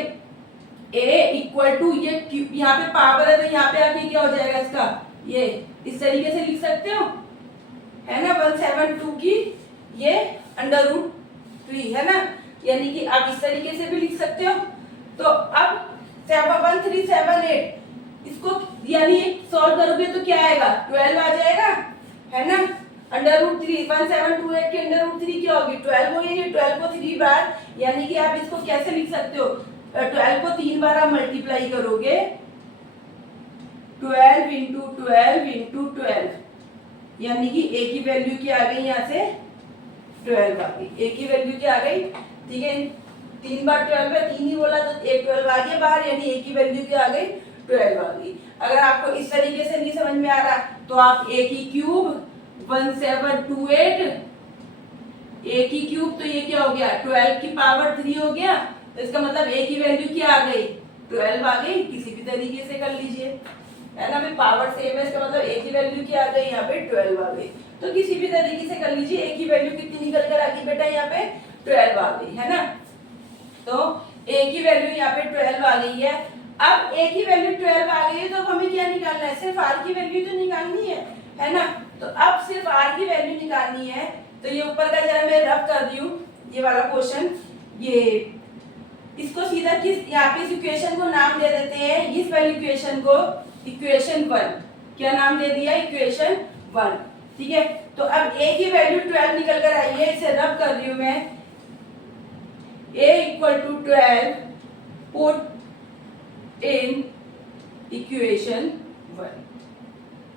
a इक्वल टू ये यहाँ पे पावर है तो यहाँ पे आके क्या हो जाएगा इसका, ये इस तरीके से लिख सकते हो, है ना, 172 की ये √3 है ना, यानी कि आप इस तरीके से भी लिख सकते हो। तो अब 1378 इसको यानी सॉल्व करोगे तो क्या आएगा 12 आ जाएगा, है ना। √3 1728 के √3 क्या होगी 12 होगी, 12 को 3 बार, यानी कि आप इसको कैसे लिख सकते हो, 12 को 3 बार आप मल्टीप्लाई करोगे 12 इंटू 12, यानी कि a की वैल्यू क्या आ गई, यहाँ से 12 आ गई, a की वैल्यू क्या आ गई, ठीक है। 3 बार 12 है, 3 ही बोला तो 12 आ गया बाहर, यानी a की वैल्यू क्या आ गई 12 आ गई। अगर आपको इस तरीके से नहीं समझ में आ रहा तो आप a की क्यूब 1728, a की क्यूब तो ये क्या हो गया 12 की पावर 3 हो गया, तो इसका मतलब a की वैल्यू क्या आ गई 12 आ गई। किसी भी तरीके से कर लीजिए, है ना भाई, पावर सेम है, इसका मतलब a की वैल्यू क्या आ गई यहाँ पे 12 आ गई। तो किसी भी तरीके से कर लीजिए, a की वैल्यू कितनी निकल कर आ गई बेटा यहाँ पे 12 आ गई, है ना। तो a की वैल्यू यहाँ पे 12 आ गई है। अब a की वैल्यू 12 आ गई है तो हमें क्या निकालना है, सिर्फ r की वैल्यू तो निकालनी है ना। तो अब सिर्फ r की वैल्यू निकालनी है, तो ये ऊपर का जरा मैं रफ कर दी हूँ ये वाला क्वेश्चन, ये इसको सीधा किस यहाँ पे इस इक्वेशन को नाम दे देते हैं, इस वाली इक्वेशन को इक्वेशन 1, क्या नाम दे दिया इक्वेशन 1, ठीक है। तो अब a की वैल्यू 12 निकल कर आई है, इसे रब कर रही हूं मैं, a equal to 12 put in equation 1,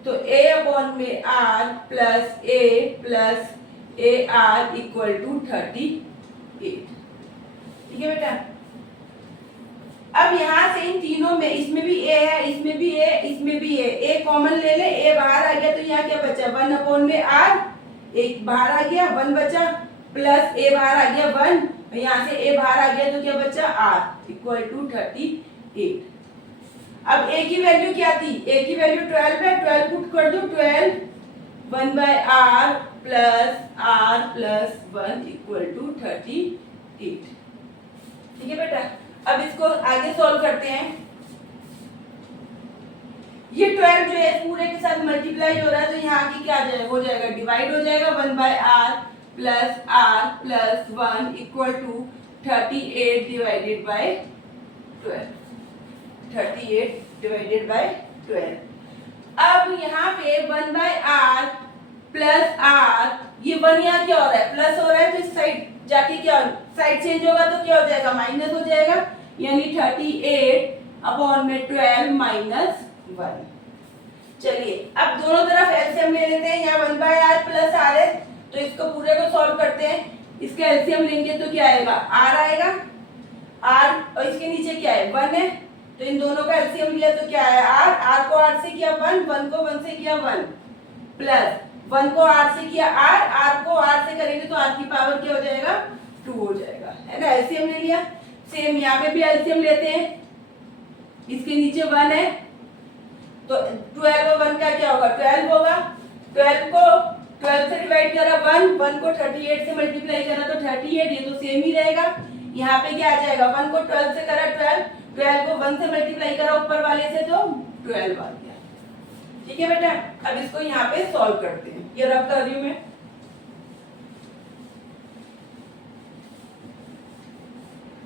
तो a अपॉन में r plus A R equal to 38, ठीक है बेटा। अब यहाँ से इन तीनों में, इसमें भी a है, इसमें भी a, इसमें भी a कॉमन ले ले, a बाहर आ गया तो यहाँ क्या बचा 1 अपॉन में r, एक बाहर आ गया 1 बचा, प्लस a बाहर आ गया 1, यहाँ से a बाहर आ गया तो क्या बचा r इक्वल टू 38। अब a की वैल्यू क्या थी, a की वैल्यू 12 है, 12 पुट कर दो, 12 1 by r plus 1 equal to 38, ठीक है बेटा। अब इसको आगे सॉल्व करते हैं। ये 12 जो है पूरे के साथ मल्टीप्लाई हो रहा है, तो यहाँ आगे क्या हो जाएगा, डिवाइड हो जाएगा 1/r plus 1 equal to 38 divided by 12, 38 divided by 12। अब यहाँ पे 1/r प्लस r, ये 1 यहाँ क्या हो रहा है, प्लस हो रहा है, तो इस साइड जाके क्या, साइड चेंज होगा तो क्या हो जाएगा, माइनस हो जाएगा, यानी 38/12 माइनस 1। चलिए अब दोनों तरफ एलसीएम ले लेते हैं। यहाँ 1/r प्लस r है, तो इसको पूरे को सॉल्व करते हैं। इसका एलसीएम लेंगे तो क्या आएगा, r आएगा, r और इसके नीचे क्या है 1 है, तो इन दोनों का एलसीएम लिया तो क्या है r को r से किया 1, 1 को 1 से किया 1, प्लस 1 को r से किया r को r से करेंगे तो r की पावर क्या हो जाएगा 2 हो जाएगा, है ना। एलसीएम ले लिया। सेम यहाँ पे भी एलसीएम लेते हैं। इसके नीचे 1 है, तो 12 और 1 का क्या होगा, 12 होगा। 12 को 12 से डिवाइड करा 1 को 38 से मल्टीप्लाई करा तो 38, ये तो सेम ही रहेगा। यहाँ पे क्या आ जाएगा, 1 को 12 से करा 12 को 1 से मल्टीप्लाई करा ऊपर वाले से तो 12 आ गया। ठीक है बेटा, अब इसको यहाँ पे सॉल्व करते हैं। ये रब कर रही हूं मैं।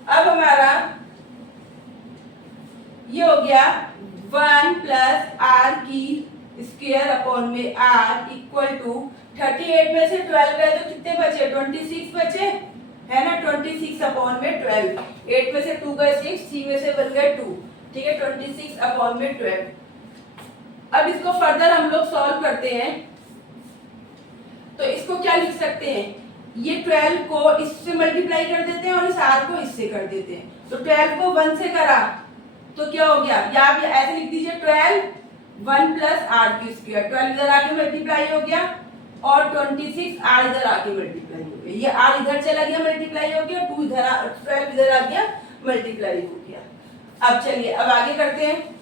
अब हमारा ये हो गया 1 प्लस r की स्क्वायर अपॉन में r इक्वल टू 38 में से 12 गए तो कितने बचे, 26 बचे, है ना। 26 अपॉन में 12, 8 में से 2 गए 6, 3 में से बन गए 2, ठीक है। 26 अपॉन में 12। अब इसको फर्दर हम लोग सॉल्व करते हैं, तो इसको क्या लिख सकते हैं, ये 12 को इससे मल्टीप्लाई कर देते हैं और इस r को इससे कर देते हैं। तो 12 को 1 से करा तो क्या हो गया, या आप ऐसे लिख दीजिए 12 1 प्लस r की स्क्वायर, 12 इधर आके मल्टीप्लाई हो गया और 26 r इधर आके मल्टीप्लाई हो गया, ये r इधर चला गया मल्टीप्लाई हो गया, 2 इधर 12 इधर आ गया मल्टीप्लाई हो गया। अब चलिए अब आगे करते हैं।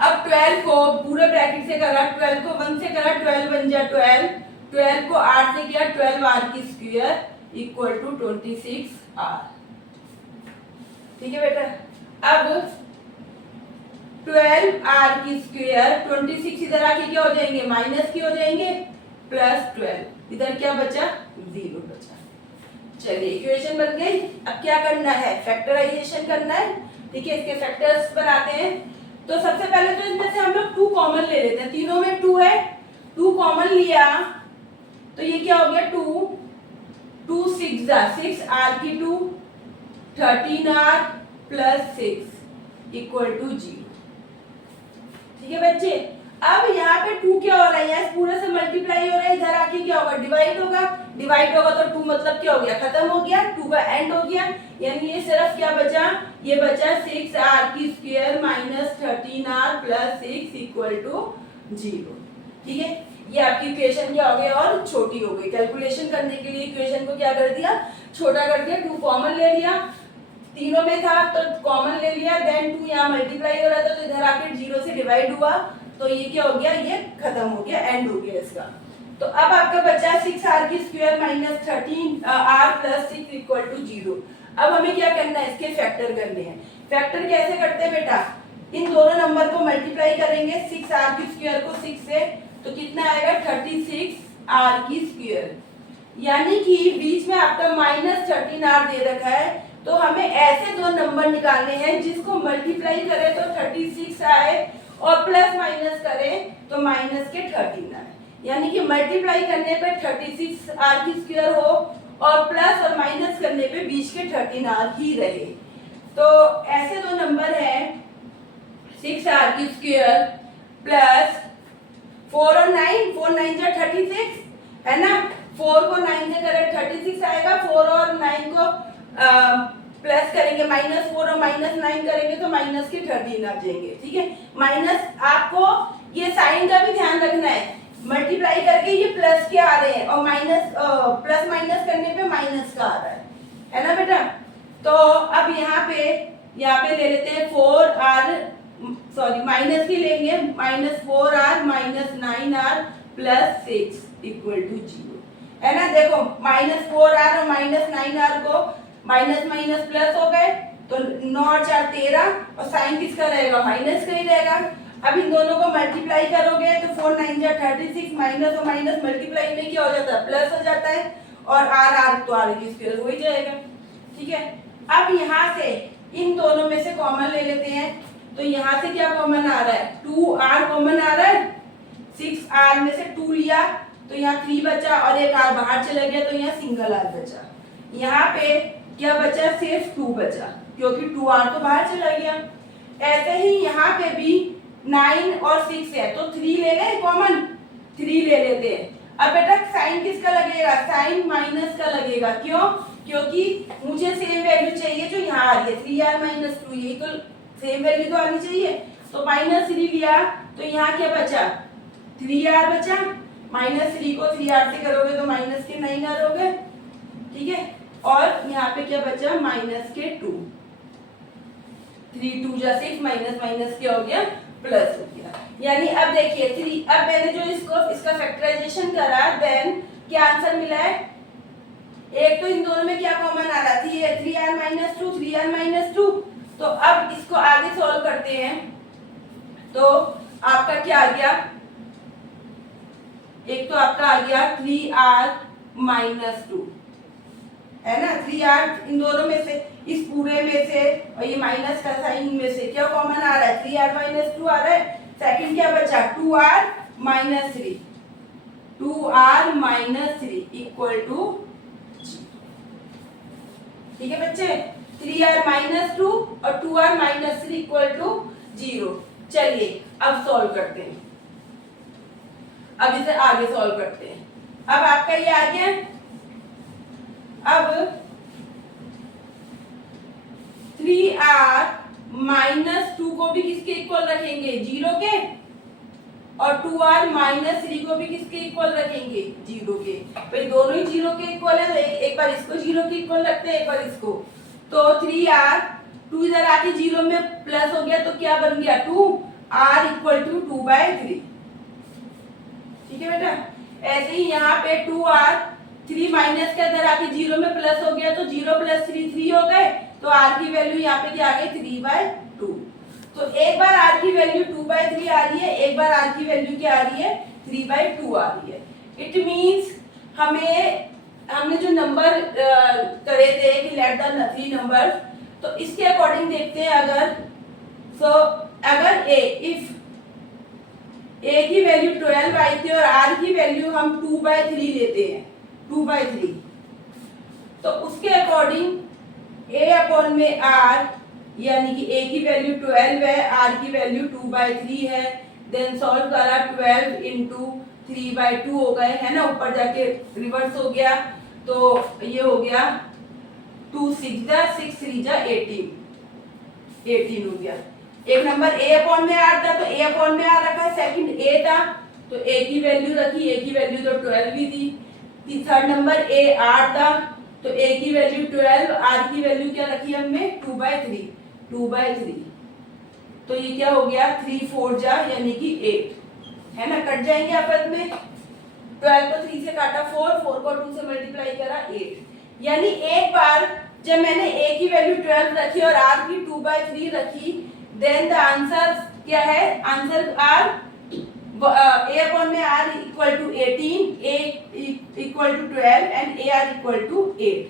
अब 12 को पूरे ब्रैकेट से करा, 12 को 1 से करा 12 बन जा 12, 12 को 8 से किया 12r की स्क्वायर इक्वल टू 26r। ठीक है बेटा, अब 12r की स्क्वायर 26 इधर आके क्या हो जाएंगे, माइनस की हो जाएंगे, प्लस 12 इधर क्या बचा, 0 बचा। चलिए इक्वेशन बन गई। अब क्या करना है, फैक्टराइजेशन करना है। ठीक है, इसके फैक्टर्स बनाते हैं। तो सबसे पहले तो इसमें से हम लोग 2 कॉमन ले लेते हैं, तीनों में 2 है, 2 कॉमन लिया तो ये क्या हो गया 2 6 6r की 2 13r प्लस 6 इक्वल टू 0। ठीक है बच्चे, अब यहाँ पे 2 क्या हो रहा है, यहाँ पूरे से मल्टीप्लाई हो रहा है, इधर आके क्या होगा, डिवाइड होगा, डिवाइड होगा तो 2 मतलब क्या हो गया, खत्म हो गया, 2 का एंड हो गया, यानी ये सिर्फ क्या बचा, ये बचा 6r की square minus 13r plus 6 equal to 0। ठीक है, ये आपकी इक्वेशन क्या हो गई और छोटी हो गई। कैलकुलेशन करने के लिए इक्वेशन को क्या कर दिया, छोटा कर दिया। 2 कॉमन ले लिया, तीनों में था तो कॉमन ले लिया, देन 2 यहाँ मल्टीप्लाई हो रहा था तो इधर आके 0 से डिवाइड हुआ तो ये क्या हो गया, ये खत्म हो गया, एंड हो गया इसका। तो अब आपका बचा 6r की square minus 13r plus 6 equal to 0। अब हमें क्या करना है, इसके फैक्टर करने हैं। फैक्टर कैसे करते हैं बेटा, इन दोनों नंबर को मल्टीप्लाई करेंगे, 6r की स्क्वायर को 6 से, तो कितना आएगा 36r की स्क्वायर, यानी कि बीच में आपका माइनस 13r दे रखा है, तो हमें ऐसे दो नंबर निकालने हैं जिसको मल्टीप्लाई करें तो 36 आए और प्लस माइनस करें तो माइनस के 13 आए, यानी कि मल्टीप्लाई करने पे 36r की स्क्वायर हो और प्लस और माइनस करने पे बीच के 13r ही रहे। तो ऐसे दो नंबर हैं 6r की स्क्वायर प्लस 4 और 9, 4 9 जा 36 है ना, 4 को 9 से करें 36 आएगा, 4 और 9 को प्लस करेंगे, माइनस 4 और माइनस 9 करेंगे तो माइनस के 13 आ जाएंगे। ठीक है, माइनस आपको ये साइन का भी ध्यान रखना है, मल्टीप्लाई करके ये प्लस के आ रहे हैं और माइनस प्लस माइनस करने पे माइनस का आ रहा है ना बेटा। तो अब यहाँ पे ले लेते हैं 4r, सॉरी माइनस की लेंगे, minus 4r minus 9r plus 6 equal to 0, है ना। देखो माइनस 4r और माइनस 9r को माइनस माइनस प्लस हो गए तो 9 और 4 13 और साइन किसका रहेगा, माइनस का ही रहेगा। अब इन दोनों को मल्टीप्लाई करोगे तो 4 9 जा 36, माइनस और माइनस मल्टीप्लाई में क्या हो जाता है, प्लस हो जाता है, और आर आर तो आर की स्क्वायर हो ही जाएगा। ठीक है, अब यहाँ से इन दोनों में से कॉमन ले लेते हैं, तो यहाँ से क्या कॉमन आ रहा है, 2r कॉमन आ रहा है, 6r में से 2 लिया तो यहाँ 3 बचा और एक r बाहर चला गया तो यहाँ सिंगल r बचा। यहाँ पे क्या बचा, सिर्फ 2 बचा क्योंकि 2r तो बाहर चला गया। ऐसे ही यहाँ पे भी 9 और 6 है तो 3 ले लें कॉमन, 3 ले लेते हैं। अब बेटा साइन किसका लगेगा, साइन माइनस का लगेगा, क्यों, क्योंकि मुझे सेम वैल्यू चाहिए जो यहाँ आ रही है 3r माइनस 2, यही तो सेम वैल्यू तो आनी चाहिए। तो माइनस 3 लिया तो यहाँ क्या बचा, 3r बचा, माइनस 3 को 3r से करोगे तो माइनस के 9r हो गए। ठीक है, और यहाँ पे क्या बचा, माइनस के 2, 3 2 जा 6, माइनस माइनस क्या हो गया, प्लस हो गया। यानी अब देखिए 3, अब मैंने जो इसका फैक्टराइजेशन करा देन क्या आंसर मिला है, एक तो इन दोनों में क्या कॉमन आ रहा थी, 3r माइनस 2, 3r माइनस 2। तो अब इसको आगे सॉल्व करते हैं तो आपका क्या आ गया, एक तो आपका आ गया 3r माइनस 2 है ना, 3r इन दोनों में से, इस पूरे में से और ये माइनस का साइन में से क्या कॉमन आ रहा है, 3r माइनस 2 आ रहा है। सेकंड क्या बचा, 2r minus 3, 2r minus 3 equal to, ठीक है बच्चे, 3r माइनस 2 और 2r माइनस 3 इक्वल टू 0। चलिए अब सॉल्व करते हैं, अब इसे आगे सॉल्व करते हैं। अब आपका ये आ गया, अब 3r माइनस 2 को भी किसके इक्वल रखेंगे, 0 के, और 2r माइनस 3 को भी किसके इक्वल रखेंगे, 0 के। भाई दोनों ही 0 के इक्वल है तो एक बार इसको 0 के इक्वल रखते हैं, एक बार इसको। तो 3r 2 इधर आके 0 में प्लस हो गया तो क्या बन गया, 2r इक्वल टू 2/3। ठीक है बेटा, ऐसे ही यहाँ पे 2r 3 माइनस के अंदर आके 0 में प्लस हो गया तो 0 प्लस 3 3 हो गए, तो r की वैल्यू यहाँ पे क्या आ गई, 3/2। तो एक बार r की वैल्यू 2/3 आ रही है, एक बार r की वैल्यू क्या आ रही है, 3/2 आ रही है। इट मींस हमने जो नंबर करे थे कि लेट द 3 नंबर्स, तो इसके अकॉर्डिंग देखते हैं। अगर इफ a की वैल्यू 12 आई थी और r की वैल्यू हम 2/3 लेते हैं, 2/3, तो उसके अकॉर्डिंग a अपॉन में r, यानी कि a की वैल्यू 12 है, r की वैल्यू 2/3 है, देन सॉल्व करा 12 इंटू 3/2 हो गए, है ना, ऊपर जाके रिवर्स हो गया तो ये हो गया 2 6 जा 6 3 जा 18 हो गया। एक नंबर a अपॉन में r था तो a अपॉन में r रखा, सेकंड a था तो a की वैल्यू रखी, a की वैल्यू तो 12 ही थी। थर्ड नंबर a r था तो a की वैल्यू 12, r की वैल्यू क्या रखी हमने, 2/3। तो ये क्या हो गया, 3 4 जा यानी कि 8, है ना, कट जाएंगे आपस में, 12 को 3 से काटा 4 को 2 से मल्टीप्लाई करा 8। यानी एक बार जब मैंने a की वैल्यू 12 रखी और r की 2/3 रखी, देन द आंसर क्या है, आंसर r a अपॉन में r equal to 18, a equal to 12 and ar equal to 8।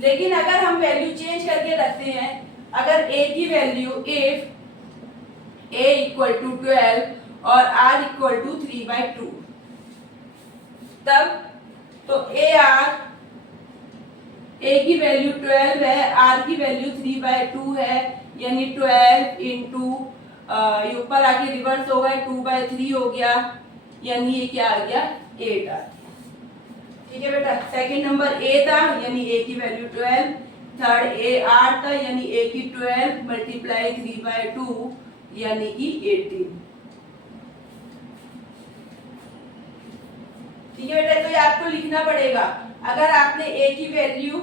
लेकिन अगर हम वैल्यू चेंज करके रखते हैं, अगर a की वैल्यू 8, a इक्वल टू 12 और r इक्वल टू 3/2, तब तो a की वैल्यू 12 है, r की वैल्यू 3/2 है, यानी 12 इंटू ये ऊपर आके रिवर्स हो गए 2/3 हो गया, यानी ये क्या आ गया, 8 आ गया। ठीक है बेटा, सेकंड नंबर a था यानी a की वैल्यू 12, थर्ड a 8 था यानी a की 12 मल्टीप्लाई 3/2 यानी कि 18। ठीक है बेटा, तो ये आपको लिखना पड़ेगा। अगर आपने a की वैल्यू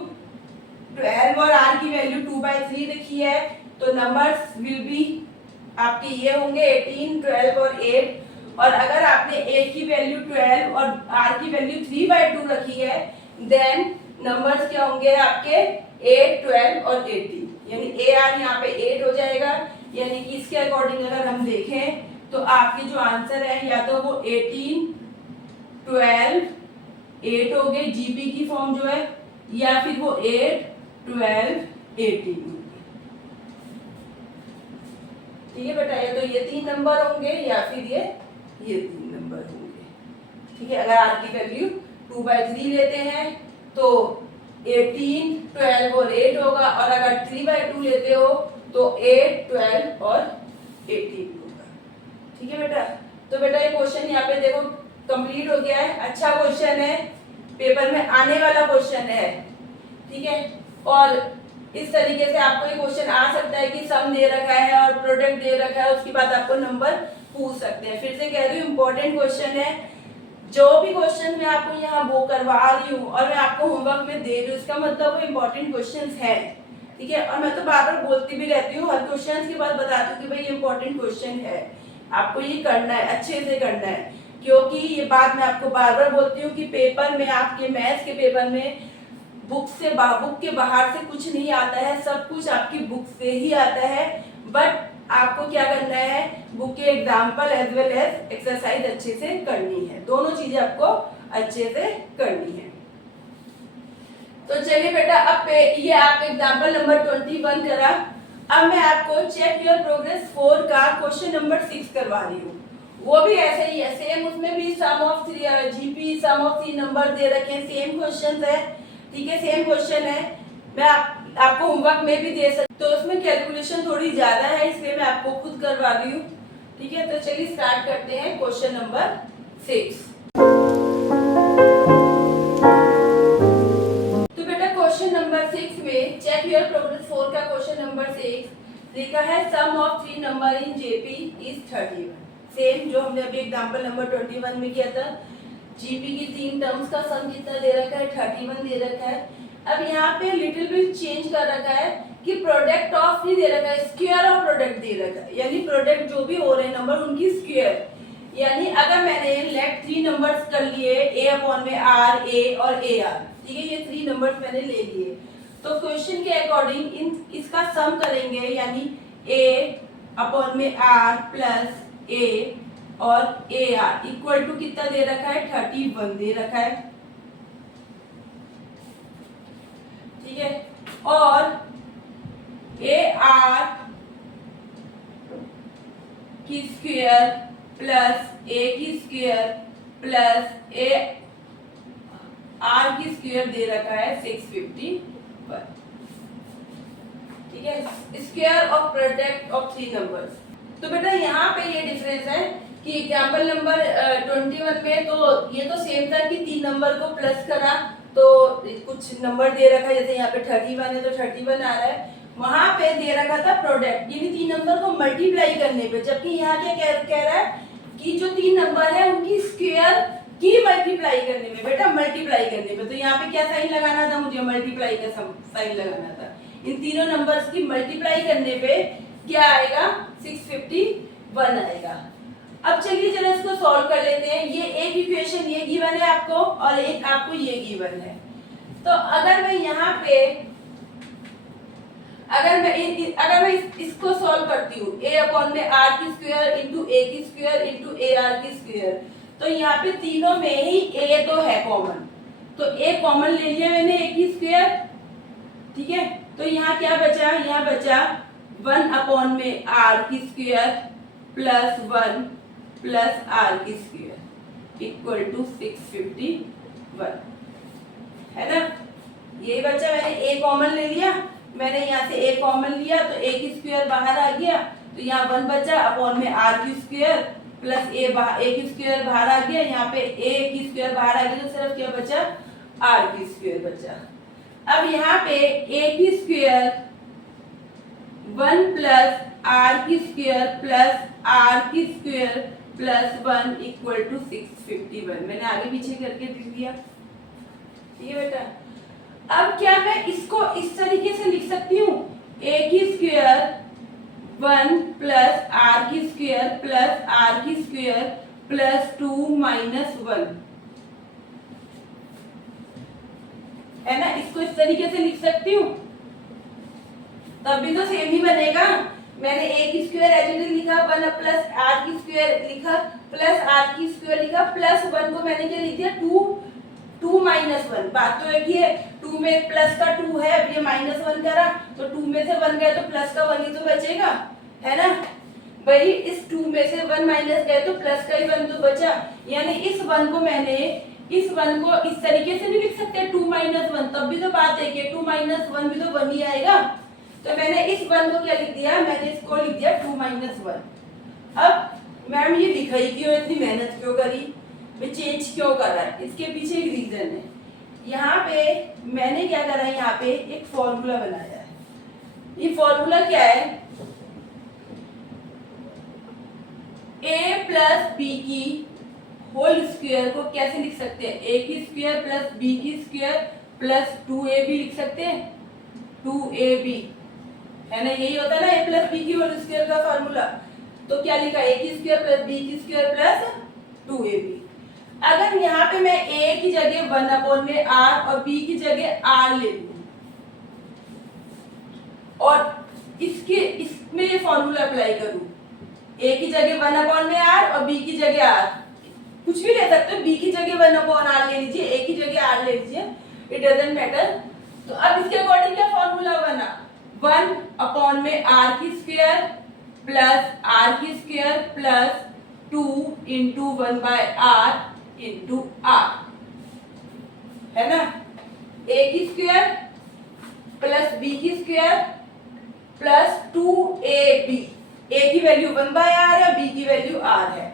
12 और r की वैल्यू 2/3 लिखी है तो नंबर्स विल बी आपके ये होंगे 18, 12 और 8। और अगर आपने a की वैल्यू 12 और r की वैल्यू 3/2 रखी है, देन नंबर्स क्या होंगे आपके 8, 12 और 18, यानी ar यहाँ पे 8 हो जाएगा। यानी कि इसके अकॉर्डिंग अगर हम देखें तो आपके जो आंसर है या तो वो 18, 12, 8 हो गए जीपी की फॉर्म जो है, या फिर वो 8, 12, 18 होंगे। ठीक है बेटा, या तो ये 3 नंबर होंगे या फिर ये 3 नंबर होंगे। ठीक है, अगर आर की वैल्यू 2/3 लेते हैं तो 18, 12 और 8 होगा, और अगर 3/2 लेते हो तो 8, 12 और 18 होगा। ठीक है बेटा, तो बेटा ये क्वेश्चन यहाँ पे देखो कंप्लीट हो गया है। अच्छा क्वेश्चन है, पेपर में आने वाला क्वेश्चन है। ठीक है, और इस तरीके से आपको ये क्वेश्चन आ सकता है कि सम दे रखा है और प्रोडक्ट दे रखा है, उसके बाद आपको नंबर पूछ सकते हैं। फिर से कह रही हूँ इंपॉर्टेंट क्वेश्चन है। जो भी क्वेश्चन मैं आपको यहाँ वो करवा रही हूँ और मैं आपको होमवर्क में दे रही हूँ, इसका मतलब वो इम्पोर्टेंट क्वेश्चन है। ठीक है, और मैं तो बार बार बोलती भी रहती हूँ, हर क्वेश्चन के बाद बताती हूँ कि भाई इम्पोर्टेंट क्वेश्चन है, आपको ये करना है, अच्छे से करना है। क्योंकि ये बात मैं आपको बार बार बोलती हूँ कि पेपर में, आपके मैथ्स के पेपर में बुक के बाहर से कुछ नहीं आता है, सब कुछ आपकी बुक से ही आता है। बट आपको क्या करना है, बुक के example as well as exercise अच्छे से करनी है, दोनों चीजें आपको अच्छे से करनी है। तो चलिए बेटा, अब ये आप एग्जाम्पल नंबर 21 करा। अब मैं आपको चेक योर प्रोग्रेस 4 का क्वेश्चन नंबर 6 करवा रही हूँ। वो भी ऐसे ही है, सेम, उसमें भी sum of 3 GP, sum of 3 number दे रखे हैं, सेम क्वेश्चन है। ठीक है, सेम क्वेश्चन है। मैं आपको होमवर्क में भी दे सकती, तो उसमें कैलकुलेशन थोड़ी ज्यादा है, इसलिए मैं आपको खुद करवा रही हूँ। ठीक है, तो चलिए स्टार्ट करते हैं क्वेश्चन नंबर 6। तो बेटा क्वेश्चन नंबर 6 में चेक योर प्रोग्रेस 4 का क्वेश्चन नंबर 6 लिखा है sum of 3 number in GP is 31। Same जो हमने अभी एग्जांपल नंबर 21 में किया था, जीपी की 3 टर्म्स का सम कितना दे रखा है, 31 दे रखा है। अब यहाँ पे लिटिल बिट चेंज कर रखा है कि प्रोडक्ट ऑफ नहीं दे रखा है, स्क्वायर ऑफ प्रोडक्ट दे रखा है, यानी प्रोडक्ट जो भी हो रहे नंबर उनकी स्क्वायर। यानी अगर मैंने लेट 3 नंबर्स कर लिए a अपॉन में r, a और a r, ठीक है, ये 3 नंबर्स मैंने ले लिए, तो क्वेश्चन के अकॉर्डिंग इसका सम करेंगे, यानी a अपॉन में r प्लस a और a r इक्वल टू कितना दे रखा है, 31 दे रखा है। ठीक है, और a r की स्क्वायर प्लस a की स्क्वायर प्लस a r की स्क्वायर दे रखा है 651। ठीक है, square of product of 3 numbers. तो बेटा यहाँ पे ये डिफरेंस है कि एग्जाम्पल नंबर 21 में तो ये तो सेम था कि 3 नंबर को प्लस करा तो कुछ नंबर दे रखा है, जैसे यहाँ पे 31 है तो 31 आ रहा है। वहां पे दे रखा था प्रोडक्ट, यानी 3 नंबर को मल्टीप्लाई करने पे, जबकि यहाँ क्या कह रहा है कि जो 3 नंबर है उनकी स्क्वायर की मल्टीप्लाई करने में। बेटा मल्टीप्लाई करने पे, तो यहाँ पे क्या साइन लगाना था मुझे, मल्टीप्लाई का साइन लगाना था। इन तीनों नंबर्स की मल्टीप्लाई करने पे क्या आएगा, 651 आएगा। अब चलिए जरा इसको सॉल्व कर लेते हैं। ये एक इक्वेशन ये गिवन है आपको और एक आपको ये गिवन है। तो अगर मैं यहाँ पे अगर मैं इसको सॉल्व करती हूँ, a अपॉन में r की स्क्वायर इंटू a की स्क्वायर इंटू a r की स्क्वायर, तो यहाँ पे तीनों में ही a तो है कॉमन, तो a कॉमन ले लिया मैंने, a की स्क्वायर। ठीक है, तो यहाँ क्या बचा, यहाँ बचा 1 अपॉन में r की स्क्वायर प्लस 1 प्लस r की स्क्वायर इक्वल टू 651, है ना। ये बचा, मैंने a कॉमन ले लिया, मैंने यहाँ से a कॉमन लिया तो a की स्क्वायर बाहर आ गया, तो यहाँ 1 बचा अपॉन में r की स्क्वायर प्लस a की स्क्वायर बाहर आ गया, यहाँ पे a की स्क्वायर बाहर आ गया, तो सिर्फ क्या बचा, r की स्क्वायर बचा। अब यहाँ पे a की स्क्वायर 1 प्लस r की स्क्वायर प्लस r की स्क्वायर प्लस 1 इक्वल टू 651, मैंने आगे पीछे करके लिख दिया। ठीक है बेटा, अब क्या मैं इसको इस तरीके से लिख सकती हूँ, a की स्क्वायर 1 प्लस r की स्क्वायर प्लस r की स्क्वायर प्लस 2 माइनस 1, है ना। इसको इस तरीके से लिख सकती हूँ, तब भी तो सेम ही बनेगा। मैंने a की स्क्वायर एज लिखा, 1 प्लस r की स्क्वायर लिखा, प्लस r की स्क्वायर लिखा, प्लस 1 को मैंने क्या लिख दिया 2 माइनस 1। बात तो एक ही है, 2 में प्लस का 2 है, अब ये माइनस 1 करा तो 2 में से 1 गया तो प्लस का 1 ही तो बचेगा, है ना भाई। इस 2 में से 1 माइनस गए तो प्लस का ही 1 तो बचा, यानी इस 1 को मैंने इस 1 को इस तरीके से भी लिख सकते हैं 2 माइनस 1, तब भी तो बात है कि 2 माइनस 1 भी तो 1 ही आएगा। तो मैंने इस 1 को क्या लिख दिया, मैंने इसको लिख दिया 2 माइनस 1। अब मैम ये लिखाई क्यों, इतनी मेहनत क्यों करी, मैं चेंज क्यों कर रहा है, इसके पीछे एक रीजन है। यहाँ पे मैंने क्या करा है, यहाँ पे एक फॉर्मूला बनाया है। ये फॉर्मूला क्या है, a प्लस बी की होल स्क्वायर को कैसे लिख सकते हैं, a की स्क्वायर प्लस b की स्क्वायर प्लस 2ab लिख सकते हैं, 2ab है ना, यही होता है ना a प्लस बी की होल स्क्वायर का फॉर्मूला। तो क्या लिखा, a की स्क्वायर प्लस b की स्क्वायर प्लस 2ab। अगर यहाँ पे मैं a की जगह 1/r और b की जगह r ले लूं और इसमें ये फॉर्मूला अप्लाई करूं, a की जगह 1/r और b की जगह r, कुछ भी ले सकते हो, b की जगह 1/r ले लीजिए, a की जगह r ले लीजिए, इट डजंट मैटर। तो अब इसके अकॉर्डिंग क्या फॉर्मूला बना, 1/r की स्क्वायर प्लस r की square plus 2 into 1/r into r, है ना, a की स्क्वायर प्लस b की स्क्वायर प्लस 2ab, a की वैल्यू 1/r है, b की वैल्यू r है।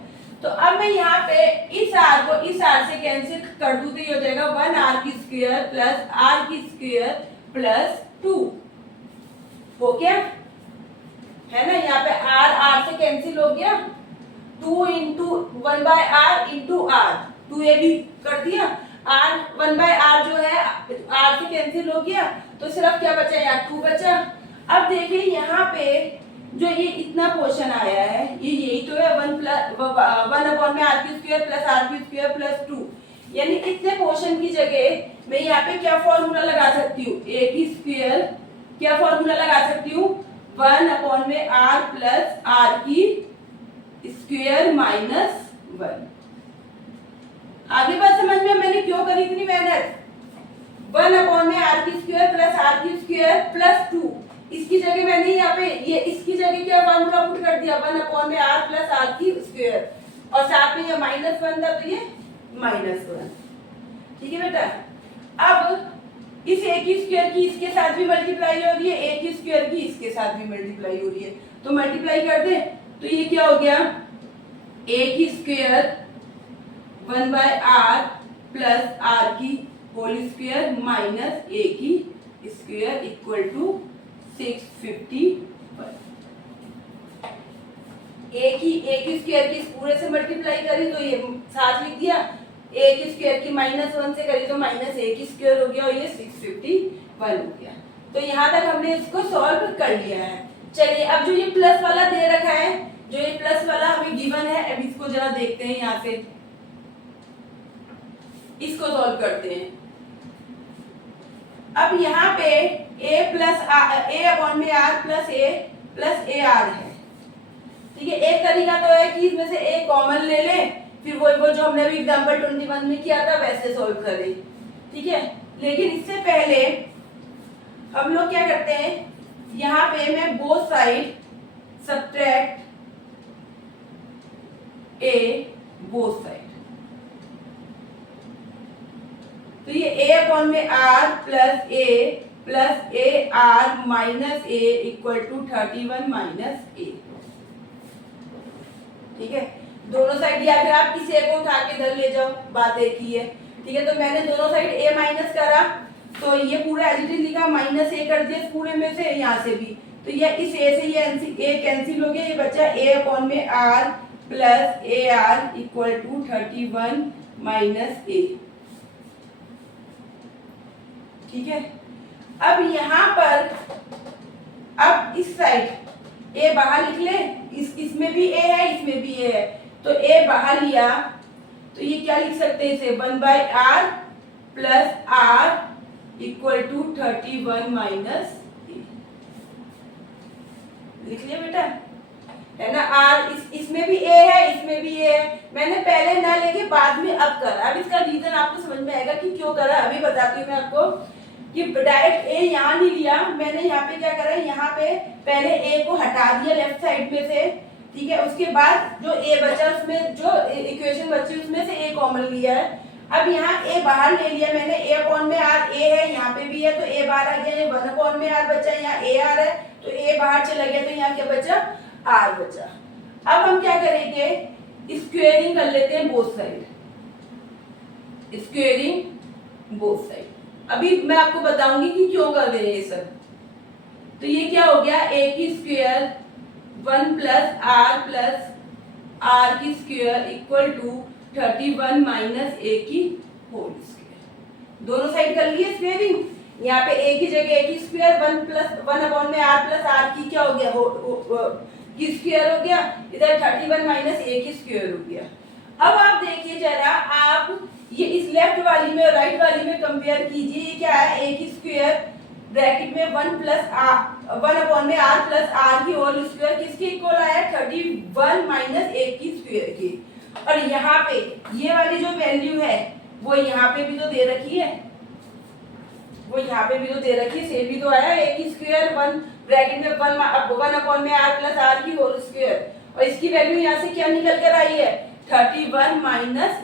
तो अब मैं यहाँ पे इस r को इस r से कैंसिल कर दूं तो ये हो जाएगा 1r की स्क्वायर प्लस r की स्क्वायर प्लस 2, हो गया, है ना। यहाँ पे r से कैंसिल हो गया, 2 into 1/r into r, 2ab कर दिया, r 1/r जो है r से कैंसिल हो गया, तो सिर्फ क्या बचा, यहाँ 2 बचा। अब देखिए यहाँ पे जो ये इतना पोर्शन आया है, ये यही तो है 1/r की स्क्वायर प्लस r की स्क्वायर प्लस 2, यानी इतने पोर्शन की जगह मैं यहाँ पे क्या फॉर्मूला लगा सकती हूँ, a की स्क्वायर, क्या फॉर्मूला लगा सकती हूँ, 1/r प्लस r की स्क्वायर माइनस 1। आगे बात समझ में, मैंने क्यों करी इतनी मेहनत, 1/r की स्क्वायर प्लस r की स्क्वायर प्लस 2, इसकी जगह मैंने यहाँ पे ये इसकी जगह क्या फॉर्मूला पुट कर दिया, 1/r प्लस r की स्क्वायर, और साथ में ये माइनस 1 था तो ये माइनस 1, ठीक है बेटा। अब इस a की स्क्वायर की इसके साथ भी मल्टीप्लाई हो रही है, a की स्क्वायर की इसके साथ भी मल्टीप्लाई हो रही है, तो मल्टीप्लाई कर दे तो ये क्या हो गया, a की स्क्वायर 1/r प्लस r की होल स्क्वायर माइनस a की स्क्वायर इक्वल टू 651। a की स्क्वायर की पूरे से मल्टीप्लाई करी तो ये 7 लिख दिया, a की स्क्वायर की -1 से करी तो माइनस a की स्क्वायर हो गया और ये 651 हो गया। तो यहाँ तक हमने इसको सॉल्व कर लिया है। चलिए अब जो ये प्लस वाला दे रखा है, जो ये प्लस वाला हमें गिवन है, अब इसको जरा देखते हैं, यहाँ से इसको सॉल्व करते हैं। अब यहाँ पे a plus a/r plus a plus ar है, ठीक है। एक तरीका तो है कि इसमें से a कॉमन ले ले, फिर वो जो हमने अभी एग्जांपल 21 में किया था वैसे सॉल्व करें, ठीक है। लेकिन इससे पहले हम लोग क्या करते हैं, यहाँ पे मैं both side subtract a both side, तो ये a/r plus a plus ar minus a equal to 31 minus a, ठीक है। दोनों साइड या फिर आप किसी एक को उठा के इधर ले जाओ, बात एक ही है, ठीक है। तो मैंने दोनों साइड a माइनस करा तो ये पूरा एज इट इज लिखा, माइनस a कर दिया पूरे में से, यहाँ से भी, तो ये इस a से ये a कैंसिल हो गया, ये बचा a/r plus ar equal to 31 minus a, ठीक है। अब यहाँ पर अब इस साइड a बाहर लिख ले, इसमें भी a है इसमें भी a है, तो a बाहर लिया तो ये क्या लिख सकते हैं इसे, 1/r plus r equal to 31 minus a, लिख लिया बेटा, है ना। आर इसमें भी ए है, इसमें भी ए है। मैंने पहले ना लेके बाद में अब करा। अब इसका रीजन आपको समझ में आएगा कि क्यों करा, अभी बताती हूँ मैं आपको। कि डायरेक्ट ए यहाँ नहीं लिया मैंने, यहाँ पे क्या करा, यहाँ पे पहले ए को हटा दिया लेफ्ट साइड में से, ठीक है। उसके बाद जो ए बचा उसमें जो इक्वेशन बची उसमें से ए कॉमन लिया है। अब यहाँ ए बाहर ले लिया मैंने, ए अपॉन में आर ए है, यहाँ पे भी है तो ए बाहर आ गया, ये 1 अपॉन में आर बचा, यहाँ ए आर है तो ए बाहर चला गया, तो यहाँ क्या बचा, आर बचा। अब हम क्या करेंगे, स्क्वेयरिंग कर लेते हैं both side, squaring both side. अभी मैं आपको बताऊंगी कि क्यों कर रहे हैं ये सब। तो ये क्या हो गया, ए की स्क्वायर 1 प्लस आर की स्क्वायर इक्वल टू 31 माइनस ए की होल स्क्वायर। दोनों साइड कर लिए स्क्वेयरिंग। यहाँ पे ए की जगह ए की स्क्वायर 1 अपॉन में आर प्लस आर की क्या हो गया, की स्क्वायर हो गया, इधर 31 माइनस ए की स्क्वायर हो गया। अब आप देखिए जरा, आप ये इस लेफ्ट वाली में और राइट वाली में कंपेयर कीजिए। ये क्या है, ए की स्क्वायर ब्रैकेट में 1 अपॉन में आर प्लस आर की होल स्क्वायर किसके इक्वल आया, 31 माइनस ए की स्क्वायर की। और यहाँ पे ये वाली जो वैल्यू है वो यहाँ पे भी तो दे रखी है, वो यहाँ पे भी तो दे रखी है, सेम भी तो आया, ए की स्क्वायर 1 ब्रैकेट में 1 अपॉन में आर प्लस आर की होल स्क्वायर, और इसकी वैल्यू यहाँ से क्या निकल कर आई है, 31 माइनस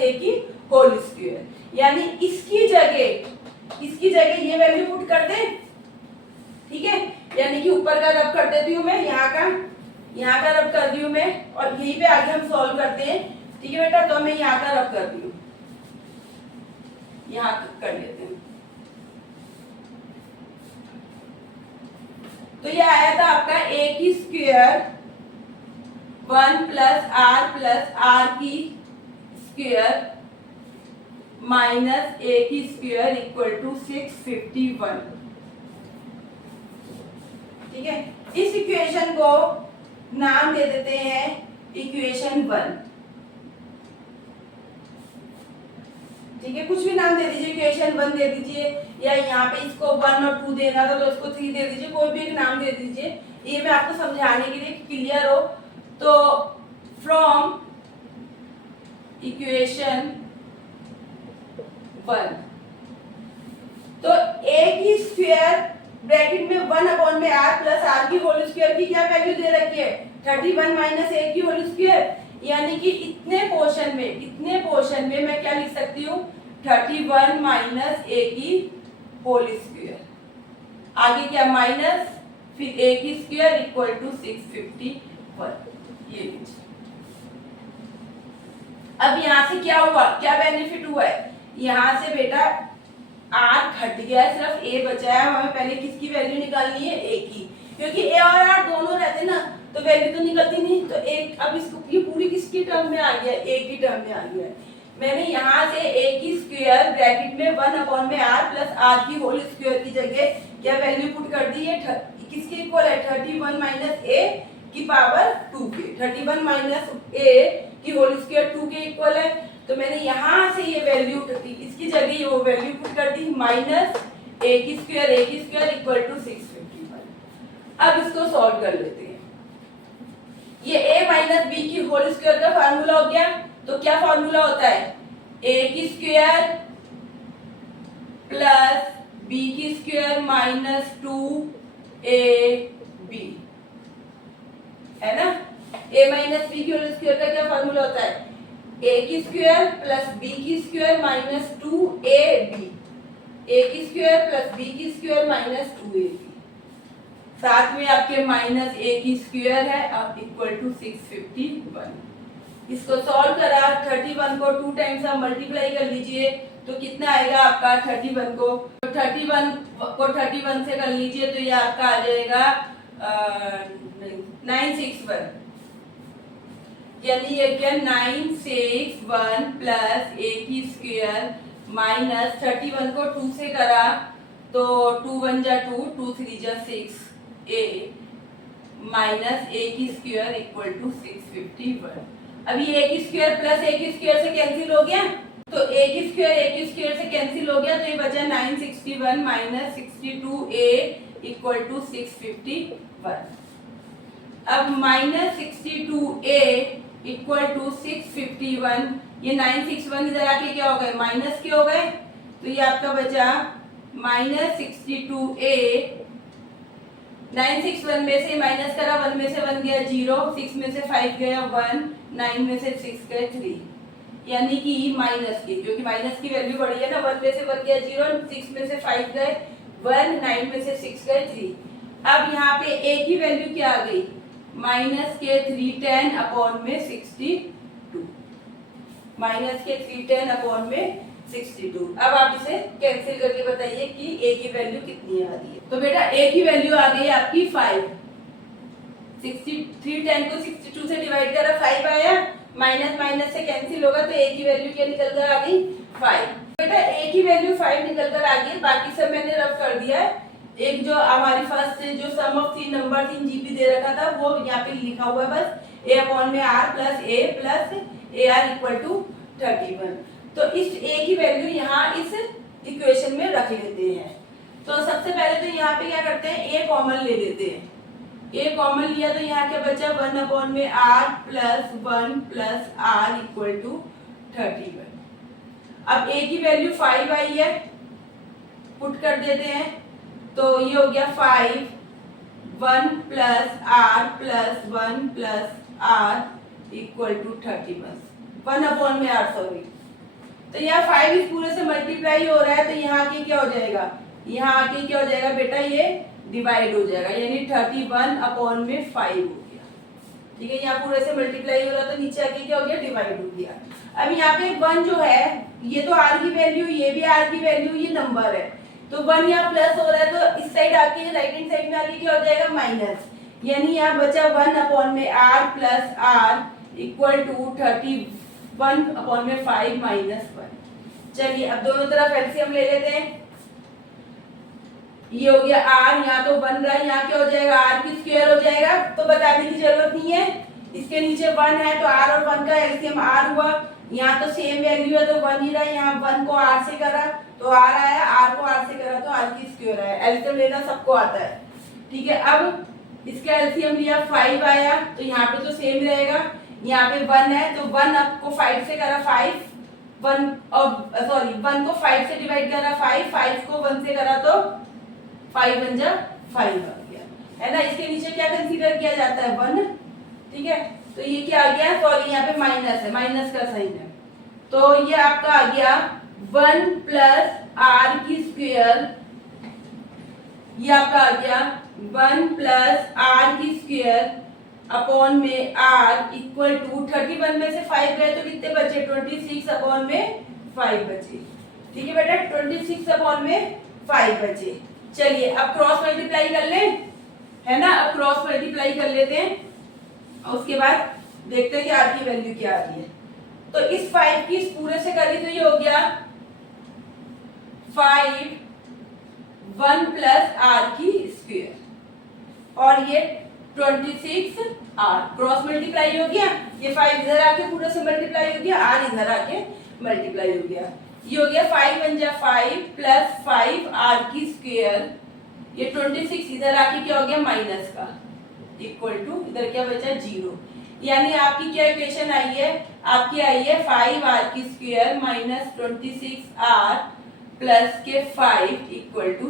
ए की होल स्क्वायर। यानी इसकी जगह ये वैल्यू पुट कर दे, ठीक है। यानी कि ऊपर का रब कर देती हूँ मैं, यहाँ का रब कर दी हूँ मैं, और यहीं पे आगे हम सॉल्व करते हैं, ठीक है बेटा। तो मैं यहाँ का रब कर दी हूँ, यहाँ कर लेते हैं। तो ये आया था आपका ए की स्क्वायर 1 प्लस आर की स्क्वायर माइनस ए की स्क्वायर इक्वल टू 651, ठीक है। इस इक्वेशन को नाम दे देते हैं इक्वेशन 1, ठीक है। कुछ भी नाम दे दीजिए, इक्वेशन 1 दे दीजिए, या यहाँ पे इसको 1 और 2 देना था तो इसको 3 दे दीजिए, कोई भी एक नाम दे दीजिए। ये मैं आपको समझाने के लिए क्लियर हो। तो फ्रॉम इक्वेशन 1, तो ए की स्क्वायर ब्रैकेट में 1 अपॉन में आर प्लस आर की होल स्क्वायर की क्या वैल्यू दे रखी है, 31 माइनस ए की होल स्क्वायर। यानी कि इतने पोर्शन में मैं क्या लिख सकती हूँ, 31 माइनस ए की होल स्क्वायर, आगे क्या माइनस, फिर ए की स्क्वायर इक्वल टू 651, ये लीजिए। अब यहाँ से क्या हुआ, क्या बेनिफिट हुआ है, यहाँ से बेटा आर घट गया है, सिर्फ ए बचा है। हमें पहले किसकी वैल्यू निकालनी है, ए की, क्योंकि ए और आर दोनों रहते ना तो वैल्यू तो निकलती नहीं। तो एक अब इसको ये पूरी किसकी टर्म में आ गया, ए की टर्म में आ गया। मैंने यहाँ से ए की स्क्वायर ब्रैकेट में 1 अपॉन में आर प्लस आर की होल स्क्वायर की जगह क्या वैल्यू पुट कर दी है, किसके इक्वल है, 31 माइनस ए की पावर 2 के, 31 माइनस ए की होल स्क्वायर 2 के इक्वल है। तो मैंने यहाँ से ये वैल्यू इसकी जगह ये वो वैल्यू पुट कर दी, माइनस ए की स्क्वायर इक्वल टू 651। अब इसको सॉल्व कर लेते हैं। ये a माइनस बी की होल स्क्वायर का फार्मूला हो गया। तो क्या फार्मूला होता है, a की स्क्वायर प्लस b की स्क्वायर माइनस 2ab, है ना। a माइनस बी की होल स्क्वायर का क्या फार्मूला होता है, a की स्क्वायर प्लस b की स्क्वायर माइनस 2ab, a की स्क्वायर प्लस b की स्क्वायर माइनस 2ab, साथ में आपके माइनस ए की स्क्वायर है, अब इक्वल टू 651। इसको सॉल्व करा, 31 को 2 टाइम्स आप मल्टीप्लाई कर लीजिए तो कितना आएगा आपका, 31 को 31 से कर लीजिए तो ये आपका आ जाएगा 961, यानी ये क्या 961 प्लस ए की स्क्वायर माइनस 31 को 2 से करा तो 2 1 जा 2, 2 3 जा 6 a माइनस ए की स्क्वायर इक्वल टू 651। अभी ए की स्क्वायर प्लस ए की स्क्वायर से कैंसिल हो गया, तो ए की स्क्वायर से कैंसिल हो गया, तो ये बचा 961 माइनस 62 a इक्वल टू 651। अब -62a इक्वल टू 651, ये 961 इधर आके क्या हो गए, माइनस के हो गए, तो ये आपका बचा -62a, 961 में से माइनस करा, 1 में से 1 गया 0, 6 में से 5 गया 1, 9 में से 6 गए 3, यानी कि माइनस की, क्योंकि माइनस की वैल्यू बढ़ी है ना, 1 में से 1 गया 0, 6 में से 5 गए 1, 9 में से 6 गए 3। अब यहाँ पे a की वैल्यू क्या आ गई, माइनस के 310 अपॉन में 62, माइनस के 310 अपॉन में 62। अब आप इसे कैंसिल करके बताइए कि a की वैल्यू कितनी आ रही है। तो बेटा a की वैल्यू आ गई आपकी 5, 310 को 62 से डिवाइड करा 5 आया, माइनस माइनस से कैंसिल होगा, तो a की वैल्यू क्या निकल कर आ गई 5। बेटा a की वैल्यू 5 निकल कर आ गई, बाकी सब मैंने रफ कर दिया है। एक जो हमारी फर्स्ट जो सम ऑफ 3 नंबर 3 जीपी दे रखा था वो यहाँ पे लिखा हुआ है, बस a अपॉन में r plus a ar equal to 31। तो इस a की वैल्यू यहाँ इस इक्वेशन में रख लेते हैं। तो सबसे पहले तो यहाँ पे क्या करते हैं, a कॉमन ले लेते हैं, a कॉमन लिया तो यहाँ क्या बचा 1 अपॉन में r plus 1 plus r equal to 31। अब a की वैल्यू 5 आई है, पुट कर देते हैं, तो ये हो गया 5, 1 plus r plus 1 plus r equal to 31, 1 upon में r, सॉरी। तो यहाँ 5 इस पूरे से मल्टीप्लाई हो रहा है, तो यहाँ आके क्या हो जाएगा, यहाँ आके क्या हो जाएगा बेटा, ये डिवाइड हो जाएगा, यानी 31 अपॉन में 5 हो गया। ठीक है, यहाँ पूरे से मल्टीप्लाई हो रहा तो नीचे आके क्या हो गया, डिवाइड हो गया। अब यहाँ पे 1 जो है ये तो r की वैल्यू, ये भी r की वैल्यू, ये नंबर है, तो 1 यहाँ प्लस हो रहा है, तो इस साइड आके राइट हैंड साइड में आके क्या हो जाएगा माइनस, यानी यहाँ बचा 1 अपॉन में r plus r equal to 31 upon में 5 माइनस 1। चलिए अब दोनों तरफ एलसीएम ले लेते हैं, ये हो गया r, यहाँ तो 1 रहा है, यहाँ क्या हो जाएगा r की स्क्वायर हो जाएगा, तो बताने की जरूरत नहीं है, इसके नीचे 1 है तो r और 1 का एलसीएम r हुआ, यहाँ तो सेम वैल्यू है तो 1 ही रहा, यहाँ 1 को r से करा तो r आया, r को r से करा तो r की स्क्वायर आया, एलसीएम लेना सबको आता है। ठीक है, अब इसका एलसीएम लिया 5 आया, तो यहाँ पे तो सेम रहेगा, यहाँ पे 1 है तो 1 अब को 5 से करा 5, 1 को 5 से डिवाइड करा 5, 5 को 1 से करा तो 5 1 जा 5 आ गया, है ना। इसके नीचे क्या कंसीडर किया जाता है 1, ठीक है, तो ये क्या आ गया, सॉरी यहाँ पे माइनस है, माइनस का साइन है, तो ये आपका आ गया 1 प्लस r की स्क्वायर, ये आपका आ गया 1 प्लस r की स्क्वायर अपॉन में r इक्वल टू 31 में से 5 गए तो कितने बचे, 26 अपॉन में 5 बचे। ठीक है बेटा, 26 अपॉन में 5 बचे। चलिए अब क्रॉस मल्टीप्लाई कर लें, है ना, अब क्रॉस मल्टीप्लाई कर लेते हैं और उसके बाद देखते हैं कि r की वैल्यू क्या आ रही है। तो इस 5 की इस पूरे से करी तो ये हो गया 5 1 प्लस r की स्क्वायर, और ये 26 r, क्रॉस मल्टीप्लाई हो गया, ये 5 इधर आके पूरे से मल्टीप्लाई हो गया, r इधर आके मल्टीप्लाई हो गया, ये हो गया 5 1 जा 5 प्लस 5 r की स्क्वायर, ये 26 इधर आके क्या हो गया माइनस का, इक्वल टू इधर क्या बचा 0, यानी आपकी क्या इक्वेशन आई है, आपकी आई है 5r की स्क्वायर माइनस 26r प्लस के 5 इक्वल टू।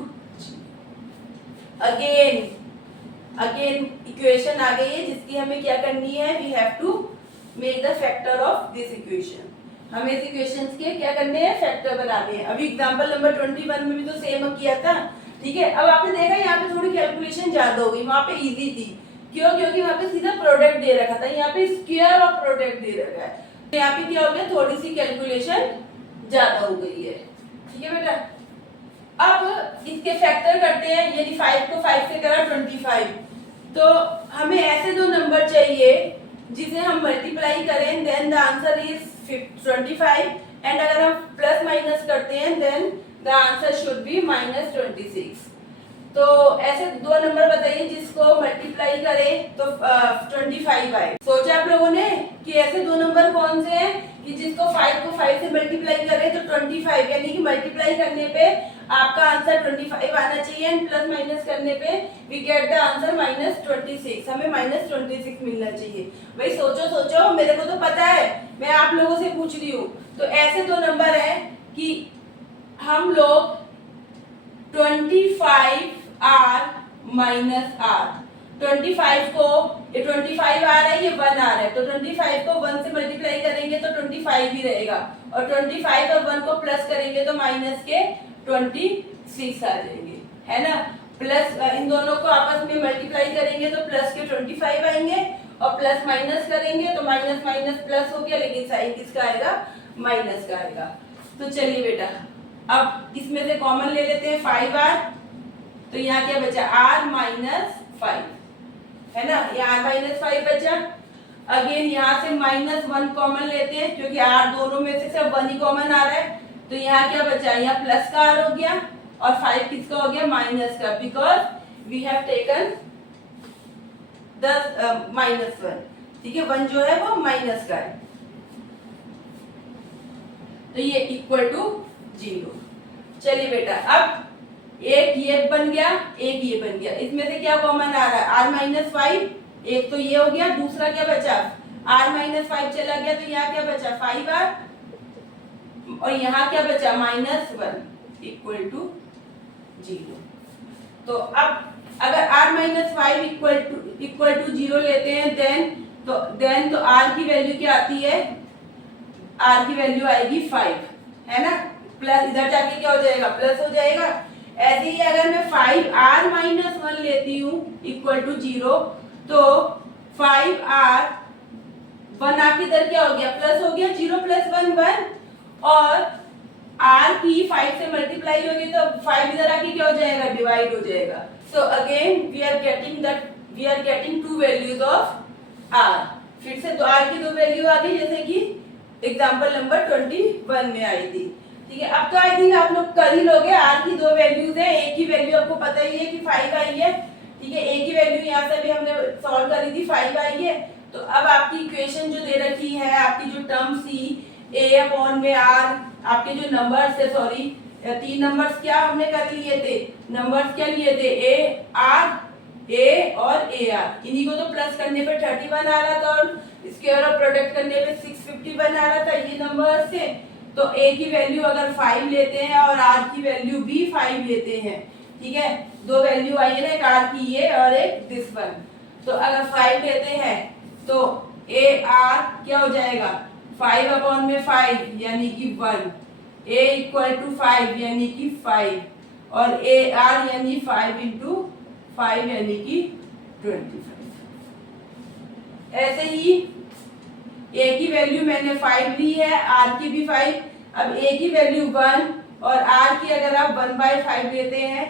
अगेन इक्वेशन आ गई है जिसकी हमें क्या करनी है, we have to make the factor of this equation, हमें इस इक्वेशंस के क्या करने हैं, फैक्टर बनाने हैं। अभी एग्जांपल नंबर 21 में भी तो सेम किया था। ठीक है, अब आपने देखा यहाँ पे थोड़ी कैलकुलेशन ज्यादा हो गई, वहां पे इजी थी, क्यों, क्योंकि वहां पे सीधा प्रोडक्ट दे रखा था, यहाँ पे स्क्वायर ऑफ प्रोडक्ट दे रखा है, तो यहाँ पे क्या हो गया, थोड़ी सी कैलकुलेशन ज्यादा हो गई है। ठीक है बेटा, अब इसके फैक्टर करते हैं, यदि 5 को 5 से करा 25, तो हमें ऐसे दो नंबर चाहिए जिसे हम मल्टीप्लाई करें, then the answer is 25, and अगर हम प्लस माइनस करते हैं then the answer should be -26। तो ऐसे दो नंबर बताइए जिसको मल्टीप्लाई करें तो 25 आए। सोचा आप लोगों ने कि ऐसे दो नंबर कौन से हैं कि जिसको 5 को 5 से मल्टीप्लाई करें तो 25, यानी कि मल्टीप्लाई करने पे आपका आंसर 25 आना चाहिए एंड प्लस माइनस करने पे वी गेट द आंसर -26, हमें -26 मिलना चाहिए। भाई सोचो सोचो, मेरे को तो पता है, मैं आप लोगों से पूछ रही हूँ। तो ऐसे दो नंबर है कि हम लोग 25 r माइनस r, 25 को, ये 25 आ रहा है, ये 1 आ रहा है, तो 25 को 1 से मल्टीप्लाई करेंगे तो 25 ही रहेगा, और 25 और 1 को प्लस करेंगे तो माइनस के 26 आ जाएंगे, है ना। प्लस इन दोनों को आपस में मल्टीप्लाई करेंगे तो प्लस के 25 आएंगे, और प्लस माइनस करेंगे तो माइनस माइनस प्लस हो गया, लेकिन साइन किसका आएगा, माइनस का आएगा। तो चलिए बेटा, अब इसमें से कॉमन ले लेते हैं 5r, तो यहाँ क्या बचा, r माइनस 5, है ना, ये r माइनस 5 बचा। अगेन यहाँ से -1 कॉमन लेते हैं, क्योंकि r दोनों में से सिर्फ 1 ही कॉमन आ रहा है, तो यहाँ क्या बचा, यहाँ प्लस का r हो गया, और 5 किसका हो गया, माइनस का, because we have taken the -1, ठीक है, 1 जो है वो माइनस का है, तो ये इक्वल टू 0। चलिए बेटा, अब एक ये बन गया, एक ये बन गया, इसमें से क्या कॉमन आ रहा है, r माइनस 5, एक तो ये हो गया, दूसरा क्या बचा, r माइनस 5 चला गया, तो यहाँ क्या बचा 5r, और यहाँ क्या बचा -1 इक्वल टू 0। तो अब अगर r माइनस 5 इक्वल टू 0 लेते हैं, देन तो r की वैल्यू क्या आती है, r की वैल्यू आएगी 5, है ना, प्लस इधर जाके क्या हो जाएगा, प्लस हो जाएगा। ऐसे ही अगर मैं 5r माइनस 1 लेती हूँ इक्वल टू 0, तो 5r 1 आके इधर क्या हो गया, प्लस हो गया, 0 प्लस 1 1, और r की 5 से मल्टीप्लाई होगी तो 5 इधर आके क्या हो जाएगा, डिवाइड हो जाएगा। So again we are getting two values of r, फिर से तो r की दो वैल्यू आ गई, जैसे कि एग्जांपल नंबर 21 में आई थी, ठीक है। अब तो आई थिंक आप लोग कर ही लोगे, r की दो वैल्यूज है, एक ही वैल्यू आपको पता ही है कि 5 आई है, ठीक है, एक ही वैल्यू यहाँ से भी हमने सॉल्व करी थी, 5 आई है। तो अब आपकी इक्वेशन जो दे रखी है, आपकी जो टर्म सी a अपॉन में r, आपके जो नंबर्स है, सॉरी 3 नंबर्स क्या हमने कर लिए थे, नंबर्स क्या लिए थे, a और ar, इन्हीं को तो प्लस करने पे 31 आ रहा था, और स्क्वायर ऑफ प्रोडक्ट करने पे 651 आ रहा था, ये नंबर से। तो a की वैल्यू अगर 5 लेते हैं और r की वैल्यू भी 5 लेते हैं, ठीक है, दो वैल्यू आई है ना, एक r की ये और एक दिस वन, तो अगर 5 लेते हैं तो ar क्या हो जाएगा, 5 अपॉन में 5 यानी कि 1, a इक्वल टू 5 यानी कि 5, और ar यानी 5 इंटू 5 यानी कि 25। ऐसे ही a की वैल्यू मैंने 5 ली है, r की भी 5, अब a की वैल्यू 1 और r की अगर आप 1/5 लेते हैं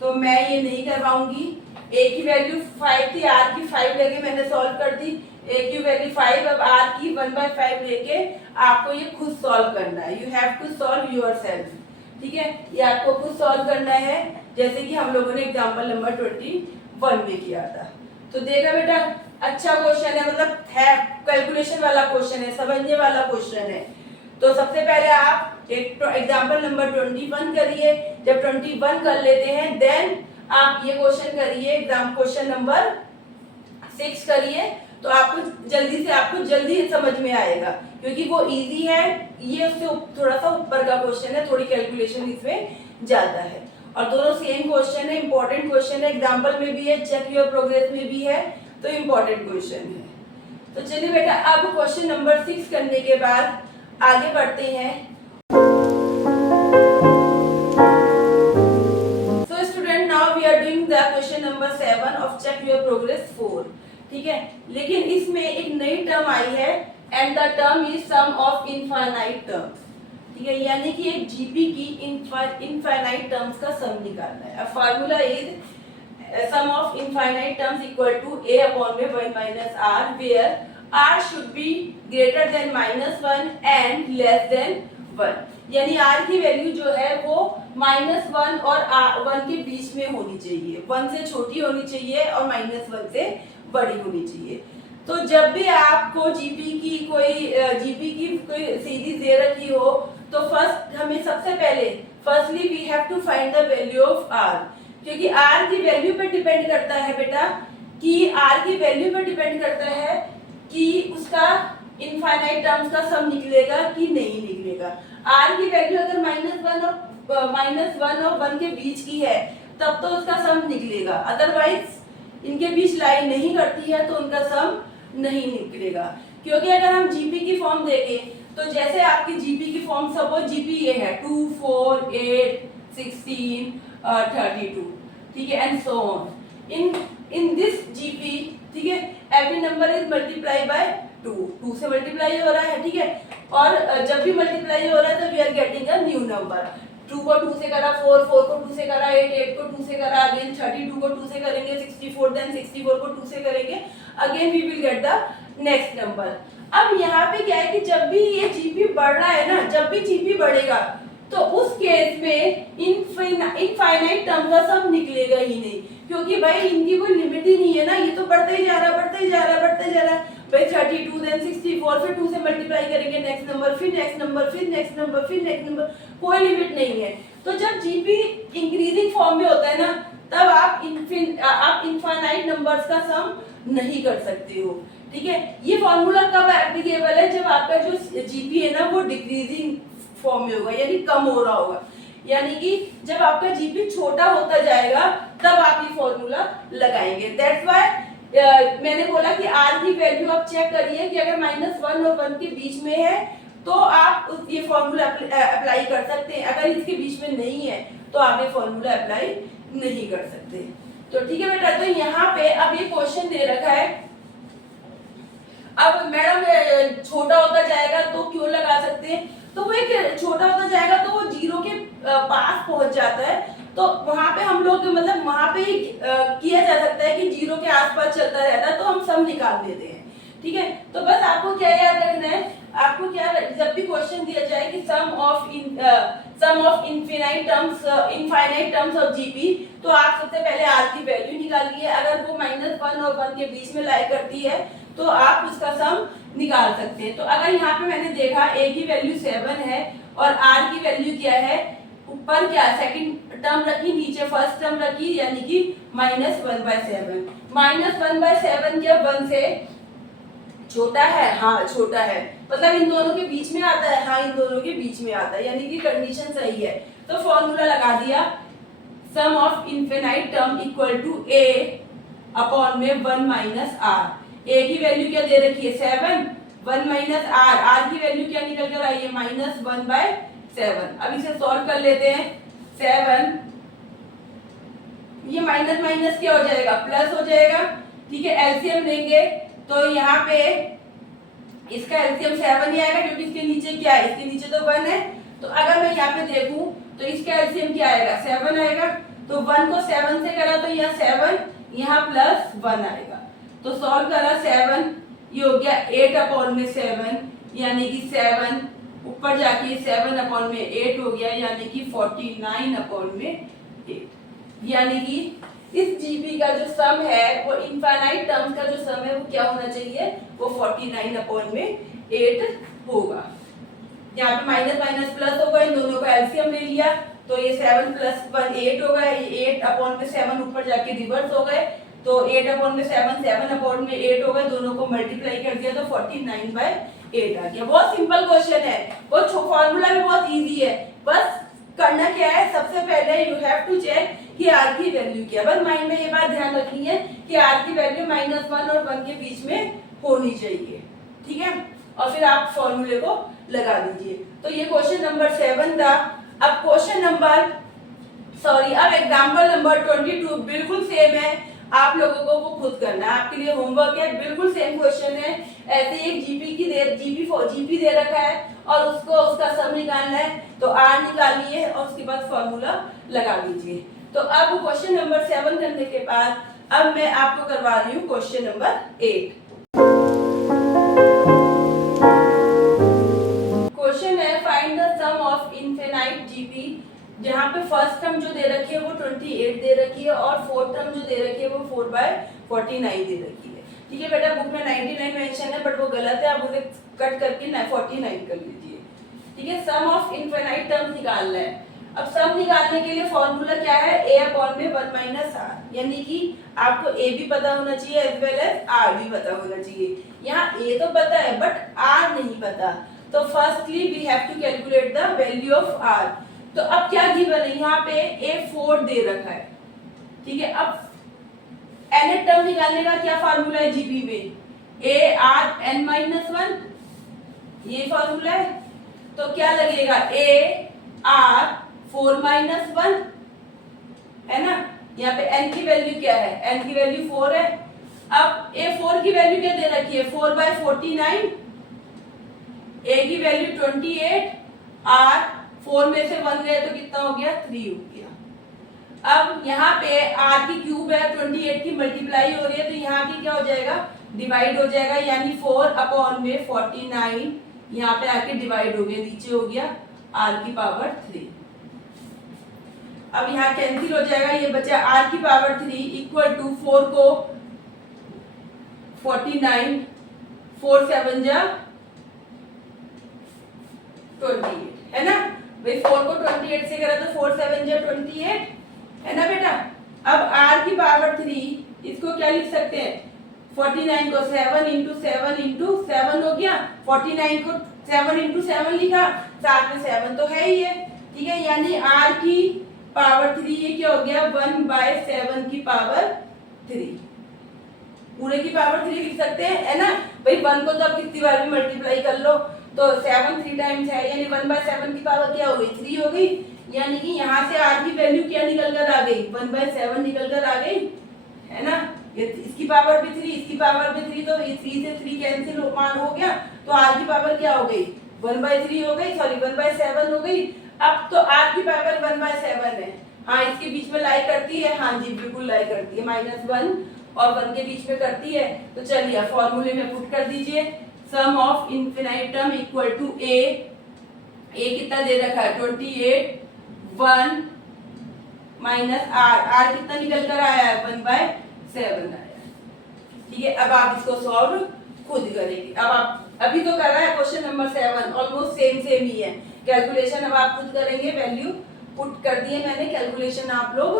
तो मैं ये नहीं करवाऊंगी, a की वैल्यू 5 थी, r की 5 लेके मैंने सॉल्व कर दी, a की वैल्यू 5, अब r की 1/5 लेके आपको ये खुद सॉल्व करना है, you have to solve yourself, ठीक है, ये आपको खुद सॉल्व करना है, जैसे कि हम लोगों ने एग्जांपल नंबर 21 में किया था। तो देखा बेटा, अच्छा क्वेश्चन है, मतलब है कैलकुलेशन वाला क्वेश्चन है, समझने वाला क्वेश्चन है। तो सबसे पहले आप एक एग्जांपल नंबर 21 करिए, जब 21 कर लेते हैं देन आप ये क्वेश्चन करिए, एग्जाम क्वेश्चन नंबर 6 करिए, तो आपको जल्दी समझ में आएगा, क्योंकि वो इजी है, ये उससे थोड़ा सा ऊपर का क्वेश्चन है, थोड़ी कैलकुलेशन इसमें ज्यादा है, और दोनों सेम क्वेश्चन है, इंपॉर्टेंट क्वेश्चन है, एग्जाम्पल में भी है, चेक योर प्रोग्रेस में भी है, तो इम्पोर्टेंट क्वेश्चन है। तो चलिए बेटा, अब क्वेश्चन नंबर 6 करने के बाद आगे बढ़ते हैं। So student, now we are doing the question number 7 of check your progress 4, ठीक है, लेकिन इसमें एक नई टर्म आई है, and the term is sum of infinite terms, ठीक है, यानी कि एक जीपी की इनफाइनाइट टर्म्स का सम निकालना है। अब formula is sum of infinite terms equal to a upon में 1 minus r, where r should be greater than -1 and less than 1, यानी r की वैल्यू जो है वो -1 और 1 के बीच में होनी चाहिए, 1 से छोटी होनी चाहिए और -1 से बड़ी होनी चाहिए। तो जब भी आपको जीपी की कोई सीरीज दे रखी हो तो फर्स्ट हमें सबसे पहले firstly we have to find the value of R, क्योंकि आर की वैल्यू पे डिपेंड करता है बेटा, कि आर की वैल्यू पे डिपेंड करता है कि उसका इनफाइनाइट टर्म्स का सम निकलेगा कि नहीं निकलेगा। आर की वैल्यू अगर -1 और 1 के बीच की है तब तो उसका सम निकलेगा, अदरवाइज इनके बीच लाई नहीं करती है तो उनका सम नहीं निकलेगा। क्योंकि अगर हम जीपी की फॉर्म देखें तो जैसे आपकी जीपी की फॉर्म सपोज जीपी ये है 2 4 8 16 32, ठीक है, and so on. In this GP, ठीक है, every number is multiply by 2 से मल्टीप्लाई हो रहा है, ठीक है, और जब भी मल्टीप्लाई हो रहा है तो we are getting a new number. 2 को 2 से करा 4 को 2 से करा 8 को 2 से करा, अगेन 32 को 2 से करेंगे 64, देन 64 को 2 से करेंगे, again we will get the next number. अब यहाँ पे क्या है कि जब भी ये जीपी बढ़ रहा है ना, जब भी जीपी बढ़ेगा तो उस केस में इनफाइनाइट टर्म का सम निकलेगा ही नहीं, क्योंकि भाई इनकी कोई लिमिट ही नहीं है ना, ये तो बढ़ते ही जा रहा है बढ़ते ही जा रहा है बढ़ते ही जा रहा है भाई। 32 देन 64, फिर 2 से मल्टीप्लाई करेंगे नेक्स्ट नंबर, फिर नेक्स्ट नंबर, फिर नेक्स्ट नंबर, फिर नेक्स्ट नंबर, कोई लिमिट नहीं है। तो जब जीपी इंक्रीजिंग फॉर्म में होता है ना तब आप इनफाइनाइट नंबर्स का सम नहीं कर सकते हो, ठीक है। ये फॉर्मूला कब एप्लीकेबल है, जब आपका जो जीपी है ना वो डिक्रीजिंग फॉर्म में होगा, यानी कम हो रहा होगा, यानी कि जब आपका जीपी छोटा होता जाएगा तब आप ये फॉर्मूला लगाएंगे। दैट्स व्हाई मैंने बोला कि आर की वैल्यू आप चेक करिए कि अगर -1 और 1 के बीच में है तो आप ये फॉर्मूला अप्लाई कर सकते हैं, अगर इसके बीच में नहीं है तो आप ये फॉर्मूला अप्लाई नहीं कर सकते। तो ठीक है बेटा, तो यहाँ पे अब ये क्वेश्चन दे रखा है, अब मैडम छोटा होता जाएगा तो क्यों लगा सकते हैं, तो वो एक छोटा होता जाएगा तो वो जीरो के पास पहुंच जाता है, तो वहां पे हम लोग मतलब वहां पे किया जा सकता है कि जीरो के आसपास चलता रहता है तो हम सम निकाल देते हैं, ठीक है। तो बस आपको क्या याद रखना है, आपको क्या जब भी क्वेश्चन दिया जाए कि sum of infinite terms of GP, तो आप सबसे पहले आर की वैल्यू निकालिए, अगर वो -1 और 1 के बीच में लाई करती है तो आप उसका सम निकाल सकते हैं। तो अगर यहाँ पे मैंने देखा a की वैल्यू 7 है और r की वैल्यू क्या है, ऊपर क्या सेकंड टर्म रखी, नीचे फर्स्ट टर्म रखी, यानी कि -1/7। -1/7 क्या 1 से छोटा है? हाँ छोटा है, मतलब इन दोनों के बीच में आता है, हाँ इन दोनों के बीच में आता है, यानी कि कंडीशन सही है। तो फॉर्मूला लगा दिया, sum of infinite term equal to a upon में 1 - r। a की वैल्यू क्या दे रखी है 7, 1 - r की वैल्यू क्या निकल कर आई है -1/7। अब इसे सॉल्व कर लेते हैं, 7 ये माइनस माइनस क्या हो जाएगा प्लस हो जाएगा, ठीक है। एलसीएम लेंगे तो यहाँ पे इसका एलसीएम 7 ही आएगा, क्योंकि इसके नीचे क्या है, इसके नीचे तो 1 है, तो अगर मैं यहाँ पे देखूं तो इसका एलसीएम क्या आएगा 7 आएगा, तो 1 को 7 से करा तो यहाँ 7, यहाँ +1 आएगा, तो सॉल्व करा 7, ये हो गया 8/7, यानी कि 7 ऊपर जाके 7/8 हो गया, यानी कि 49/8, यानी कि इस जीपी का जो सम है वो इनफाइनाइट टर्म्स का जो सम है वो क्या होना चाहिए, वो 49/8 होगा। यहाँ पे माइनस माइनस प्लस होगा, इन दोनों का एलसीएम ले लिया तो ये 7 + 1 8 होगा, ये 8/7 ऊपर जाके रिवर्स हो गए, तो 8/7 7/8 हो गए, दोनों को मल्टीप्लाई कर दिया तो 49/8 आ गया। बहुत सिंपल क्वेश्चन है, वो फॉर्मूला भी बहुत इजी है, बस करना क्या है, सबसे पहले यू हैव टू चेक कि आर की वैल्यू क्या है। बस माइंड में ये बात ध्यान रखनी है कि आर की वैल्यू -1 और 1 के बीच में होनी चाहिए, ठीक है, और फिर आप फॉर्मूले को लगा दीजिए। तो ये क्वेश्चन नंबर 7 था। अब क्वेश्चन नंबर अब एग्जांपल नंबर 22 बिल्कुल सेम है, आप लोगों को वो खुद करना है, आपके लिए होमवर्क है, बिल्कुल सेम क्वेश्चन है। ऐसे एक जीपी दे रखा है और उसका सम निकालना है, तो आर निकालिए और उसके बाद फॉर्मूला लगा दीजिए। तो अब क्वेश्चन नंबर 7 करने के बाद अब मैं आपको करवा रही हूँ क्वेश्चन नंबर 8। क्वेश्चन है find the sum of infinite GP, जहाँ पे फर्स्ट टर्म जो दे रखी है वो 28 दे रखी है और फोर्थ टर्म जो दे रखी है वो 4/49 दे रखी है। ठीक है बेटा, बुक में 99 मेंशन है बट वो गलत है, आप उसे कट करके 49 कर लीजिए। ठीक है, सम ऑफ इनफाइनाइट टर्म्स निकालना है। अब सम निकालने के लिए फॉर्मूला क्या है, a अपॉन में 1 माइनस आर, यानी कि आपको a भी पता होना चाहिए एज वेल एज r भी पता होना चाहिए। यहाँ a तो पता है बट r नहीं पता, तो firstly we have to calculate the value of r। तो अब क्या गिवन है, यहाँ पे a 4 दे रखा है। ठीक है, अब nth टर्म निकालने का क्या फार्मूला है जीपी में, a r n माइनस 1, ये फार्मूला है। तो क्या लगेगा, a r 4 माइनस 1 है ना, यहाँ पे n की वैल्यू क्या है, n की वैल्यू 4 है। अब a 4 की वैल्यू क्या दे रखी है, 4/49, a की वैल्यू 28, r 4 में से 1 गए तो कितना हो गया, 3 हो गया। अब यहाँ पे r की क्यूब है, 28 की मल्टीप्लाई हो रही है, तो यहाँ की क्या हो जाएगा, डिवाइड हो जाएगा, यानी 4 अपॉन में 49 यहाँ पे आके डिवाइड हो गया, नीचे हो गया r की पावर 3। अब यहाँ कैंसिल हो जाएगा, ये बचा r की पावर 3 इक्वल टू 4 को 49, 4 7 जा 28 है ना भाई, 4 को 28 से करा तो 4 7 जा 28 है ना बेटा। अब r की पावर 3 इसको क्या लिख सकते हैं, 49 को 7 इंटू 7 इंटू 7 हो गया, 49 को 7 इंटू 7 लिखा, साथ में 7 तो है ही है। ठीक है, यानी r की पावर 3 ये क्या हो गया, 1/7 की पावर 3, पूरे की पावर 3 लिख सकते हैं है ना भाई। 1 को तो आप कितनी बार भी मल्टीप्लाई कर लो, तो 7 3 टाइम्स है, यानी 1/7 की पावर क्या हो गई, 3 हो गई। यानी कि यहाँ से r की वैल्यू क्या निकल कर आ गई, 1/7 निकल कर आ गई है ना। इसकी पावर भी 3, इसकी पावर भी 3, तो 3 से 3 कैंसिल मान हो गया, तो r की पावर क्या हो गई, 1/3 हो गई, सॉरी 1/7 हो गई। अब तो r की पावर 1/7 है, हाँ इसके बीच में लाई करती है, हाँ जी बिल्कुल लाई करती है, -1 और 1 के बीच में करती है। तो चलिए फॉर्मूले में पुट कर दीजिए, sum of infinite term equal to a कितना दे रखा है 28, 1 माइनस r कितना निकल कर आया है 1/7 आया। ठीक है, अब आप इसको सॉल्व खुद करेंगे। अब आप अभी तो कर रहा है क्वेश्चन नंबर 7, ऑलमोस्ट सेम ही है, कैलकुलेशन अब आप खुद करेंगे, वैल्यू पुट कर दिए मैंने, कैलकुलेशन आप लोग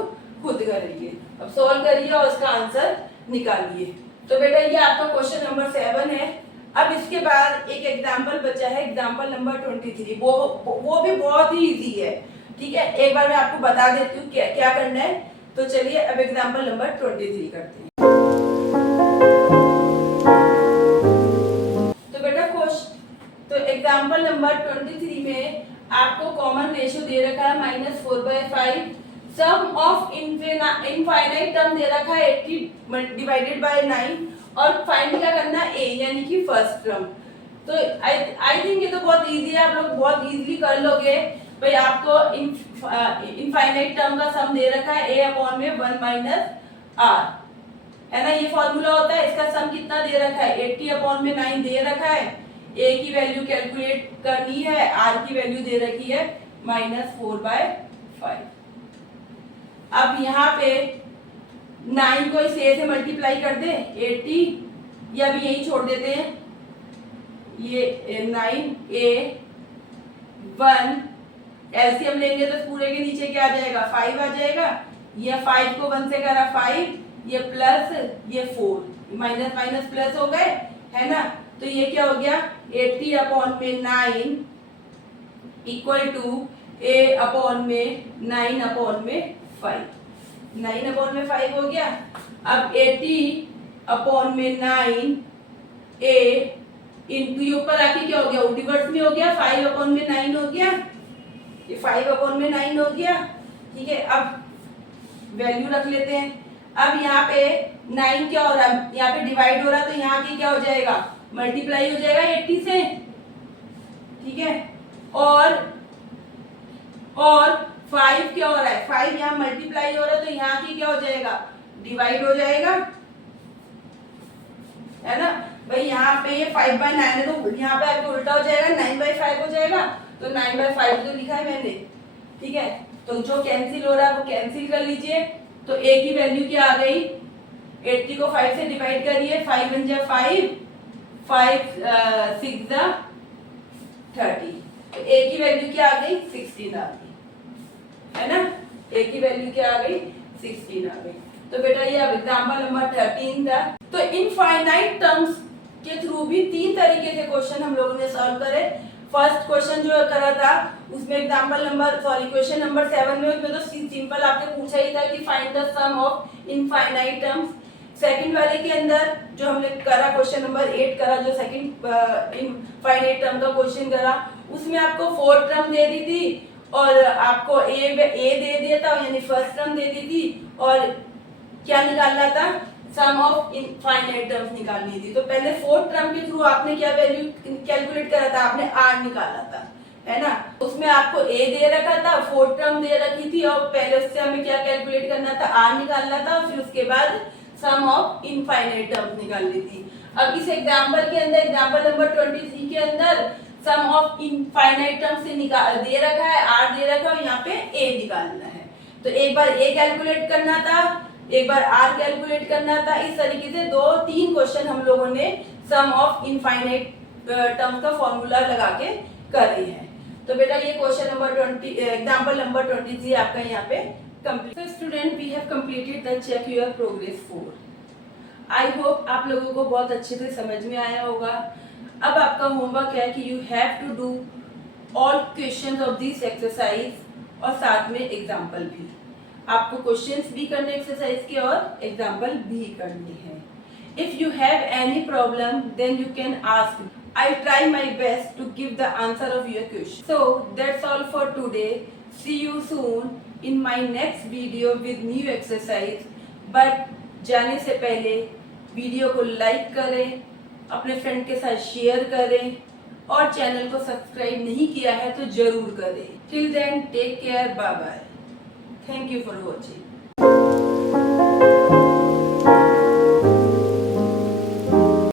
खुद करेंगे। अब सॉल्व करिए और उसका आंसर निकालिए। तो बेटा ये आपका क्वेश्चन नंबर 7 है। अब इसके बाद एक एग्जांपल बचा है, एग्जांपल नंबर 23, वो भी बहुत ही इजी है। ठीक है, एक बार मैं आपको बता देती हूँ क्या करना है। तो चलिए अब एग्जांपल नंबर 23 करते हैं। तो बेटा तो एग्जांपल नंबर 23 में आपको कॉमन रेशियो दे रखा है -4/5, सम ऑफ इनफाइनाइट टर्म दे रखा है 80 डिवाइडेड बाय 9, और फाइंड क्या करना है a, यानी कि फर्स्ट टर्म। तो आई थिंक ये तो बहुत इजी है, आप लोग बहुत इजीली कर लोगे भाई। आपको इनफाइनाइट टर्म का सम दे रखा है a अपॉन में 1 माइनस r है ना, ये फॉर्मूला होता है। इसका सम कितना दे रखा है 80 अपॉन में 9 दे रखा है, a की वैल्यू कैलकुलेट करनी है, r की वैल्यू दे रखी है -4/5। अब यहाँ पे 9 को इस a से मल्टीप्लाई कर दे 80, या अभी यही छोड़ देते हैं, ये 9a 1 एलसीएम लेंगे तो पूरे के नीचे क्या आ जाएगा 5 आ जाएगा, ये 5 को 1 से करा 5, ये प्लस ये 4, माइनस माइनस प्लस हो गए है ना। तो ये क्या हो गया 80 अपॉन में 9 इक्वल टू a अपॉन में 9 अपॉन में 5, 9 अपॉन में 5 हो गया। अब 80 अपॉन में 9a इंटू ये ऊपर आके क्या हो गया रिवर्स में हो गया, 5 अपॉन में 9 हो गया, ये 5 अपॉन में 9 हो गया। ठीक है, अब वैल्यू रख लेते हैं। अब यहाँ पे 9 क्या हो रहा है, यहाँ पे डिवाइड हो रहा है, तो यहाँ की क्या हो जाएगा मल्टीप्लाई हो जाएगा 80 से। ठीक है, और 5 क्या हो रहा है 5 यहाँ मल्टीप्लाई हो रहा है, तो यहाँ की क्या हो जाएगा डिवाइड हो जाएगा है ना भाई। यहाँ पे 5/9 है तो यहाँ पे आगे उल्टा हो जाएगा 9/5 हो जाएगा, तो 9/5 तो लिखा है मैंने। ठीक है, तो जो कैंसिल हो रहा है वो कैंसिल कर लीजिए। तो a की वैल्यू क्या आ गई 80 को 5 से डिवाइड करिए, 5 1 जा 5, 5 6 जा 30। तो ए की वैल्यू क्या आ गई? 16 आ गई, है ना। ए की वैल्यू क्या आ गई? 16 आ गई। तो बेटा ये अब एग्जांपल नंबर 13 था। तो इनफाइनाइट टर्म्स के थ्रू भी 3 तरीके से क्वेश्चन हम लोगों ने सॉल्व करे। फर्स्ट क्वेश्चन जो करा था उसमें क्वेश्चन नंबर 7 में उसमें तो सिंपल आपने पूछा ही था कि find the sum of infinite terms. Second वाले के अंदर जो हमने करा क्वेश्चन नंबर 8 करा, जो सेकंड इनफाइनाइट टर्म का क्वेश्चन करा, उसमें आपको 4 टर्म दे दी थी और आपको ए दे दिया था, यानी फर्स्ट टर्म दे दी थी, और क्या निकालना था? सम ऑफ इनफाइनाइट टर्म्स निकालनी थी। तो पहले 4th टर्म के थ्रू आपने क्या वैल्यू कैलकुलेट करा था? आपने r निकाला था, है ना। उसमें आपको a दे रखा था, 4th टर्म दे रखी थी, और पहले उससे हमें क्या कैलकुलेट करना था? r निकालना था, फिर उसके बाद सम ऑफ इनफाइनाइट टर्म्स निकालनी थी। अब इस एग्जांपल के अंदर, एग्जांपल नंबर 23 के अंदर सम ऑफ इनफाइनाइट टर्म्स से निकाल दे रखा है, r दे रखा है, और यहाँ पे a निकालना है। तो एक बार a कैलकुलेट करना था, एक बार r कैलकुलेट करना था। इस तरीके से 2-3 क्वेश्चन हम लोगों ने सम ऑफ इनफाइनाइट टर्म का फॉर्मूला लगा के करे हैं। तो बेटा ये क्वेश्चन नंबर 20 एग्जांपल नंबर 23 आपका यहाँ पे complete. So student, we have completed the check your progress 4। I hope आप लोगों को बहुत अच्छे से समझ में आया होगा। अब आपका होमवर्क है कि you have to do all questions of this exercise, और साथ में एग्जाम्पल भी। आपको क्वेश्चंस भी करने एक्सरसाइज के और एग्जाम्पल भी करने हैं। If you have any problem then you can ask. I'll try my best to give the answer of your question. So that's all for today. See you soon in my next video with new exercise. But जाने से पहले video को like करें, अपने friend के साथ share करें, और चैनल को सब्सक्राइब नहीं किया है तो जरूर करें। Till then, take care. Bye bye. Thank you for watching.